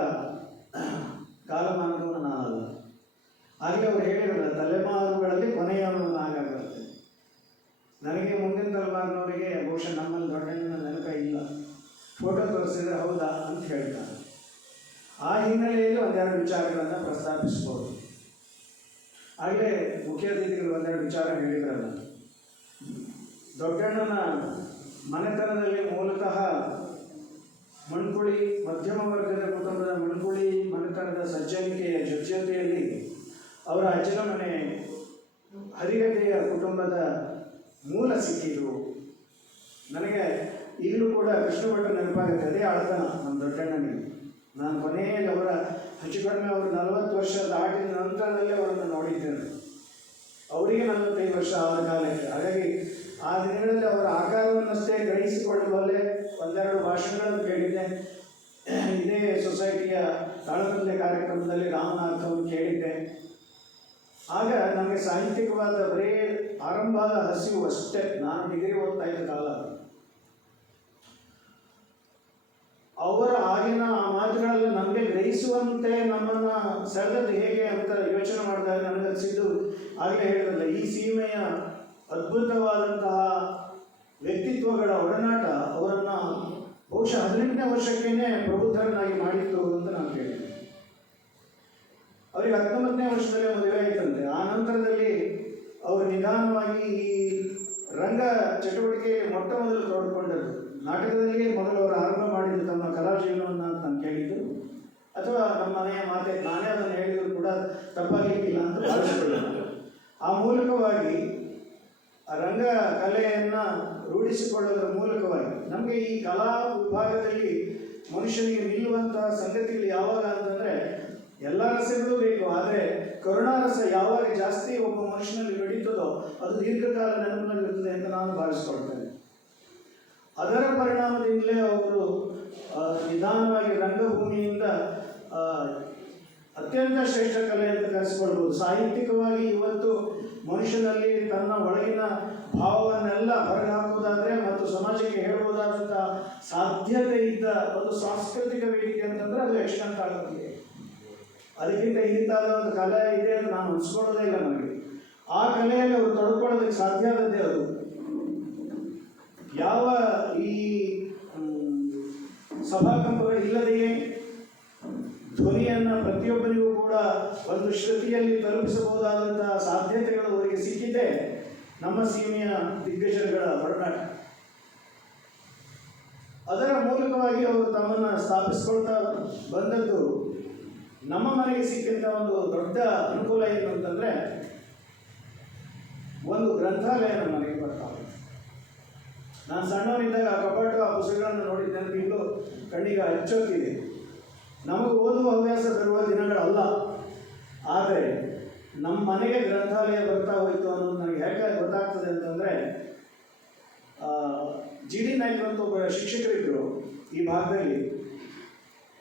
ಕಾಲಮಾನದವನು ನಾನಲ್ಲ. ಆಗಲೇ ಅವರು ಹೇಳಿರಲ್ಲ, ತಲೆಮಾರುಗಳಲ್ಲಿ ಕೊನೆಯವನು ಆಗಾಗುತ್ತೆ. ನನಗೆ ಮುಂದಿನ ತಲೆಮಾರಿನವರಿಗೆ ಬಹುಶಃ ನಮ್ಮಲ್ಲಿ ದೊಡ್ಡಣ್ಣನ ನೆನಪೇ ಇಲ್ಲ. ಫೋಟೋ ತೋರಿಸಿದ್ರೆ ಹೌದಾ ಅಂತ ಹೇಳ್ತಾನೆ. ಆ ಹಿನ್ನೆಲೆಯಲ್ಲಿ ಒಂದೆರಡು ವಿಚಾರಗಳನ್ನು ಪ್ರಸ್ತಾಪಿಸ್ಬೋದು. ಆಗಲೇ ಮುಖ್ಯ ಅತಿಥಿಗಳು ಒಂದೆರಡು ವಿಚಾರ ಹೇಳಿದ್ರಲ್ಲ. ದೊಡ್ಡಣ್ಣನ ಮನೆತನದಲ್ಲಿ ಮೂಲತಃ ಮಣ್ಕುಳಿ, ಮಧ್ಯಮ ವರ್ಗದ ಕುಟುಂಬದ ಮಣ್ಕುಳಿ ಮನೆತನದ ಸಜ್ಜನಿಕೆಯ ಜೊತೆಯಲ್ಲಿ ಅವರ ಅಜ್ಜನ ಮನೆ ಹರಿಗದ್ದೆಯ ಕುಟುಂಬದ ಮೂಲ ಸಿಕ್ಕಿದ್ರು. ನನಗೆ ಈಗಲೂ ಕೂಡ ಕೃಷ್ಣ ಭಟ್ರು ನೆನಪಾಗುತ್ತೆ. ಅದೇ ಆಳ್ತನ ನಮ್ಮ ದೊಡ್ಡಣ್ಣನಿಗೆ. ನಾನು ಕೊನೆಯಲ್ಲಿ ಅವರ ಹೆಚ್ಚು ಕಡಿಮೆ ಅವರು 40 ವರ್ಷ ದಾಟಿದ ನಂತರದಲ್ಲೇ ಅವರನ್ನು ನೋಡಿದ್ದೇನೆ. ಅವರಿಗೆ 45 ವರ್ಷ ಆದ ಕಾಲಕ್ಕೆ. ಹಾಗಾಗಿ ಆ ದಿನಗಳಲ್ಲಿ ಅವರ ಆಕಾರವನ್ನಷ್ಟೇ ಗ್ರಹಿಸಿಕೊಳ್ಳುವಲ್ಲೇ ಒಂದೆರಡು ಭಾಷಣಗಳನ್ನು ಕೇಳಿದ್ದೆ. ಇದೇ ಸೊಸೈಟಿಯ ತಾಳಬಂದೆ ಕಾರ್ಯಕ್ರಮದಲ್ಲಿ ರಾಮನಾಥವನ್ನು ಕೇಳಿದ್ದೆ. ಆಗ ನಮಗೆ ಸಾಹಿತ್ಯಿಕವಾದ ಬರೀ ಆರಂಭದ ಹಸಿವು ಅಷ್ಟೇ. ನಾನು ಡಿಗ್ರಿ ಓದ್ತಾ ಇದ್ದ ಕಾಲ. ಅವರ ಆಗಿನ ಆ ಮಾತುಗಳಲ್ಲಿ ನಮಗೆ ಗ್ರಹಿಸುವಂತೆ ನಮ್ಮನ್ನು ಸೆಳೆದದ್ದು ಹೇಗೆ ಅಂತ ಯೋಚನೆ ಮಾಡಿದಾಗ ನನಗನ್ಸಿದ್ದು, ಆಗಲೇ ಹೇಳಿದ್ರಲ್ಲ, ಈ ಸೀಮೆಯ ಅದ್ಭುತವಾದಂತಹ ವ್ಯಕ್ತಿತ್ವಗಳ ಒಡನಾಟ ಅವರನ್ನು ಬಹುಶಃ 18ನೇ ವರ್ಷಕ್ಕೇನೆ ಪ್ರಬುದ್ಧರನ್ನಾಗಿ ಮಾಡಿತ್ತು ಅಂತ ನಾನು ಕೇಳಿದೆ. ಅವರಿಗೆ 19ನೇ ವರ್ಷದಲ್ಲೇ ಮದುವೆ ಆಯಿತಂತೆ. ಆ ನಂತರದಲ್ಲಿ ಅವರು ನಿಧಾನವಾಗಿ ಈ ರಂಗ ಚಟುವಟಿಕೆಯಲ್ಲಿ ಮೊಟ್ಟ ಮೊದಲು ತೊಡಕೊಂಡರು. ನಾಟಕದಲ್ಲಿ ಮೊದಲು ಅವರು ಆರಂಭ ಮಾಡಿದ್ದು ತಮ್ಮ ಕಲಾ ಜೀವನವನ್ನು ಅಂತ ನಾನು ಕೇಳಿದ್ದು. ಅಥವಾ ನಮ್ಮ ಮನೆಯ ಮಾತೆ, ನಾನೇ ಅದನ್ನು ಹೇಳಿದ್ರು ಕೂಡ ತಪ್ಪಾಗಲಿಕ್ಕಿಲ್ಲ ಅಂತ ಭಾವಿಸಿಕೊಳ್ಳೋಣ. ಆ ಮೂಲಕವಾಗಿ ಆ ರಂಗ ಕಲೆಯನ್ನು ರೂಢಿಸಿಕೊಳ್ಳೋದರ ಮೂಲಕವಾಗಿ ನಮಗೆ ಈ ಕಲಾ ವಿಭಾಗದಲ್ಲಿ ಮನುಷ್ಯನಿಗೆ ನಿಲ್ಲುವಂತಹ ಸಂಗತಿಗಳು ಯಾವಾಗ ಅಂತಂದರೆ, ಎಲ್ಲ ರಸಗಳು ಬೇಕು, ಆದರೆ ಕರುಣಾರಸ ಯಾವಾಗ ಜಾಸ್ತಿ ಒಬ್ಬ ಮನುಷ್ಯನಲ್ಲಿ ಬೆಳೀತದೋ ಅದು ದೀರ್ಘಕಾಲ ನೆನಪಿನಲ್ಲಿರುತ್ತದೆ ಅಂತ ನಾನು ಭಾವಿಸ್ಕೊಳ್ತೇನೆ. ಅದರ ಪರಿಣಾಮದಿಂದಲೇ ಅವರು ನಿಧಾನವಾಗಿ ರಂಗಭೂಮಿಯಿಂದ ಅತ್ಯಂತ ಶ್ರೇಷ್ಠ ಕಲೆ ಅಂತ ಕರೆಸಿಕೊಳ್ಬೋದು. ಸಾಹಿತ್ಯಿಕವಾಗಿ ಇವತ್ತು ಮನುಷ್ಯನಲ್ಲಿ ತನ್ನ ಒಳಗಿನ ಭಾವವನ್ನೆಲ್ಲ ಹೊರಗೆ ಹಾಕುವುದಾದರೆ ಮತ್ತು ಸಮಾಜಕ್ಕೆ ಹೇಳುವುದಾದಂಥ ಸಾಧ್ಯತೆ ಇದ್ದ ಒಂದು ಸಾಂಸ್ಕೃತಿಕ ವೇದಿಕೆ ಅಂತಂದರೆ ಅದು ಯಕ್ಷಗಾನ ತಾಳಮಂದಿಗೆ. ಅದಕ್ಕಿಂತ ಹಿಂದಿದ್ದಾದ ಒಂದು ಕಲೆ ಇದೆ ಅಂತ ನಾನು ಅನಿಸ್ಕೊಳ್ಳೋದೇ ಇಲ್ಲ ನನಗೆ. ಆ ಕಲೆಯಲ್ಲಿ ಅವರು ತೊಡ್ಕೊಳ್ಳೋದಕ್ಕೆ ಸಾಧ್ಯ ಆದದ್ದೇ ಅದು. ಯಾವ ಈ ಸಭಾಕಂಪಗಳು ಇಲ್ಲದೆಯೇ ಧ್ವನಿಯನ್ನು ಪ್ರತಿಯೊಬ್ಬರಿಗೂ ಕೂಡ ಒಂದು ಶ್ರುತಿಯಲ್ಲಿ ತಲುಪಿಸಬಹುದಾದಂತಹ ಸಾಧ್ಯತೆಗಳು ಅವರಿಗೆ ಸಿಕ್ಕಿದೆ ನಮ್ಮ ಸೀಮೆಯ ದಿಗ್ಗಜರುಗಳ ಒಡನಾಟ. ಅದರ ಮೂಲಕವಾಗಿ ಅವರು ತಮ್ಮನ್ನು ಸ್ಥಾಪಿಸ್ಕೊಳ್ತಾ ಬಂದದ್ದು ನಮ್ಮ ಮನೆಗೆ ಸಿಕ್ಕಿಂತ ಒಂದು ದೊಡ್ಡ ಅನುಕೂಲ ಏನು ಅಂತಂದರೆ, ಒಂದು ಗ್ರಂಥಾಲಯ ನಮ್ಮ ಮನೆಗೆ ಬರ್ತಾ. ನಾನು ಸಣ್ಣವನಿದ್ದಾಗ ಆ ಕಪಾಟು ಆ ಪುಸ್ತಕಗಳನ್ನು ನೋಡಿದ್ದೆ ಅಂತ ಇನ್ನೂ ಕಣ್ಣಿಗೆ ಹಚ್ಚೋಕ್ಕಿದೆ. ನಮಗೆ ಓದುವ ಹವ್ಯಾಸ ಬರುವ ದಿನಗಳಲ್ಲ, ಆದರೆ ನಮ್ಮ ಮನೆಗೆ ಗ್ರಂಥಾಲಯ ಬರ್ತಾ ಹೋಯಿತು ಅನ್ನೋದು ನನಗೆ ಹೇಗೆ ಗೊತ್ತಾಗ್ತದೆ ಅಂತಂದರೆ, GD ನಾಯ್ಕರು ಅಂತ ಒಬ್ಬ ಶಿಕ್ಷಕರಿದ್ದರು ಈ ಭಾಗದಲ್ಲಿ.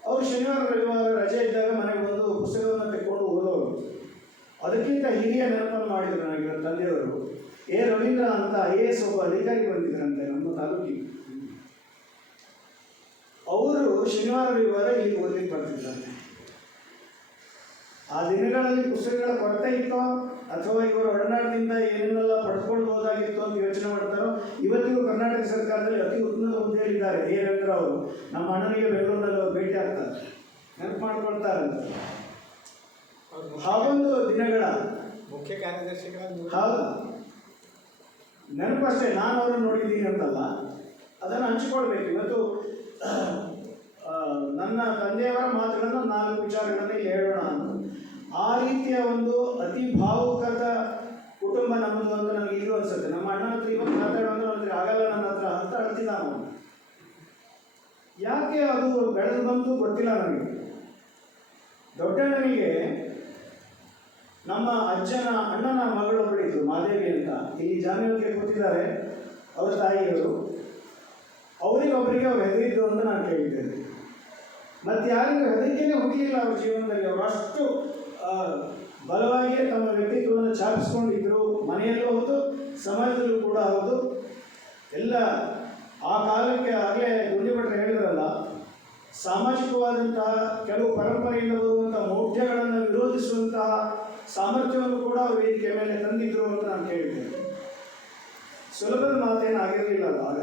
ಅವರು ಶನಿವಾರ ರವಿವಾರ ರಜೆ ಇದ್ದಾಗ ಮನೆಗೆ ಬಂದು ಪುಸ್ತಕವನ್ನು ತೆಕ್ಕೊಂಡು ಓದೋರು. ಅದಕ್ಕಿಂತ ಹಿರಿಯ ನೆನಪನ್ನು ಮಾಡಿದರು ನನಗೆ ನನ್ನ ತಂದೆಯವರು. ಎ ರವೀಂದ್ರ ಅಂತ IAS ಒಬ್ಬ ಅಧಿಕಾರಿ ಬಂದಿದ್ದರಂತೆ ನಮ್ಮ ತಾಲೂಕಿಗೆ. ಅವರು ಶನಿವಾರ ರವಿವಾರ ಇಲ್ಲಿ ಓದಲಿಕ್ಕೆ ಬರ್ತಿದ್ದಾರೆ. ಆ ದಿನಗಳಲ್ಲಿ ಪುಸ್ತಕಗಳ ಕೊರತೆ ಇತ್ತೋ ಅಥವಾ ಇವರ ಒಡನಾಟದಿಂದ ಏನೇನೆಲ್ಲ ಪಡ್ಕೊಳ್ಬಹುದಾಗಿತ್ತು ಅಂತ ಯೋಚನೆ ಮಾಡ್ತಾರೋ. ಇವತ್ತಿಗೂ ಕರ್ನಾಟಕ ಸರ್ಕಾರದಲ್ಲಿ ಅತಿ ಉನ್ನತ ಹುದ್ದೆಯಲ್ಲಿದ್ದಾರೆ ಎ ರವೀಂದ್ರ ಅವರು. ನಮ್ಮ ಅಣ್ಣನಿಗೆ ಬೆಂಗಳೂರಿನಲ್ಲಿ ಅವರು ಭೇಟಿ ಆಗ್ತಾರೆ, ನೆನಪು ಮಾಡ್ಕೊಳ್ತಾರಂತ. ಹಾಗೊಂದು ದಿನಗಳ ಮುಖ್ಯ ಕಾರ್ಯದರ್ಶಿಗಳ ಹೌದು, ನೆನಪಷ್ಟೇ, ನಾನು ಅವರನ್ನು ನೋಡಿದ್ದೀನಿ ಅಂತಲ್ಲ, ಅದನ್ನು ಹಂಚಿಕೊಳ್ಬೇಕು. ಇವತ್ತು ನನ್ನ ತಂದೆಯವರ ಮಾತುಗಳನ್ನು 4 ವಿಚಾರಗಳನ್ನು ಇಲ್ಲಿ ಹೇಳೋಣ ಅಂತ. ಆ ರೀತಿಯ ಒಂದು ಅತಿ ಭಾವುಕದ ಕುಟುಂಬ ನಮ್ಮದು ಅಂತ ನನಗೆ ಈಗಲೂ ಅನಿಸುತ್ತೆ. ನಮ್ಮ ಅಣ್ಣನ ಹತ್ರ ಇವತ್ತು ಮಾತಾಡುವಂದ್ರೆ ನನಗೆ ಆಗಲ್ಲ ನನ್ನ ಹತ್ರ ಅಂತ ಅಳ್ತಿದ್ದ ನಾವು. ಯಾಕೆ ಅದು ಬೆಳೆದು ಬಂತು ಗೊತ್ತಿಲ್ಲ ನನಗೆ. ದೊಡ್ಡಣ್ಣನಿಗೆ ನಮ್ಮ ಅಣ್ಣನ ಮಗಳೊಬ್ಬಳಿದ್ದು ಮಾದೇವಿ ಅಂತ, ಇಲ್ಲಿ ಜಾಮೀನಿಗೆ ಕೂತಿದ್ದಾರೆ ಅವರ ತಾಯಿಯವರು. ಅವರಿಗೊಬ್ಬರಿಗೆ ಅವ್ರು ಹೆದರಿದ್ದು ಅಂತ ನಾನು ಕೇಳಿದ್ದೇನೆ. ಮತ್ತು ಯಾರಿಗೂ ಹೆದರಿಕೆನೇ ಹುಟ್ಟಲಿಲ್ಲ ಅವ್ರ ಜೀವನದಲ್ಲಿ. ಅವರು ಅಷ್ಟು ಬಲವಾಗಿಯೇ ತಮ್ಮ ವ್ಯಕ್ತಿತ್ವವನ್ನು ಛಾಪಿಸ್ಕೊಂಡಿದ್ರು, ಮನೆಯಲ್ಲೂ ಹೌದು, ಸಮಾಜದಲ್ಲೂ ಕೂಡ ಹೌದು. ಎಲ್ಲ ಆ ಕಾಲಕ್ಕೆ ಆಗಲೇ ಗುಂಡಿಭಟ್ರು ಹೇಳಿದ್ರಲ್ಲ, ಸಾಮಾಜಿಕವಾದಂತಹ ಕೆಲವು ಪರಂಪರೆಯಿಂದ ಬರುವಂತಹ ಮೌಢ್ಯಗಳನ್ನು ವಿರೋಧಿಸುವಂತಹ ಸಾಮರ್ಥ್ಯವನ್ನು ಕೂಡ ಅವರು ವೇದಿಕೆ ಮೇಲೆ ತಂದಿದ್ರು ಅಂತ ನಾನು ಕೇಳಿದ್ದೇನೆ. ಸುಲಭದ ಮಾತೇನು ಆಗಿರಲಿಲ್ಲ ಆಗ.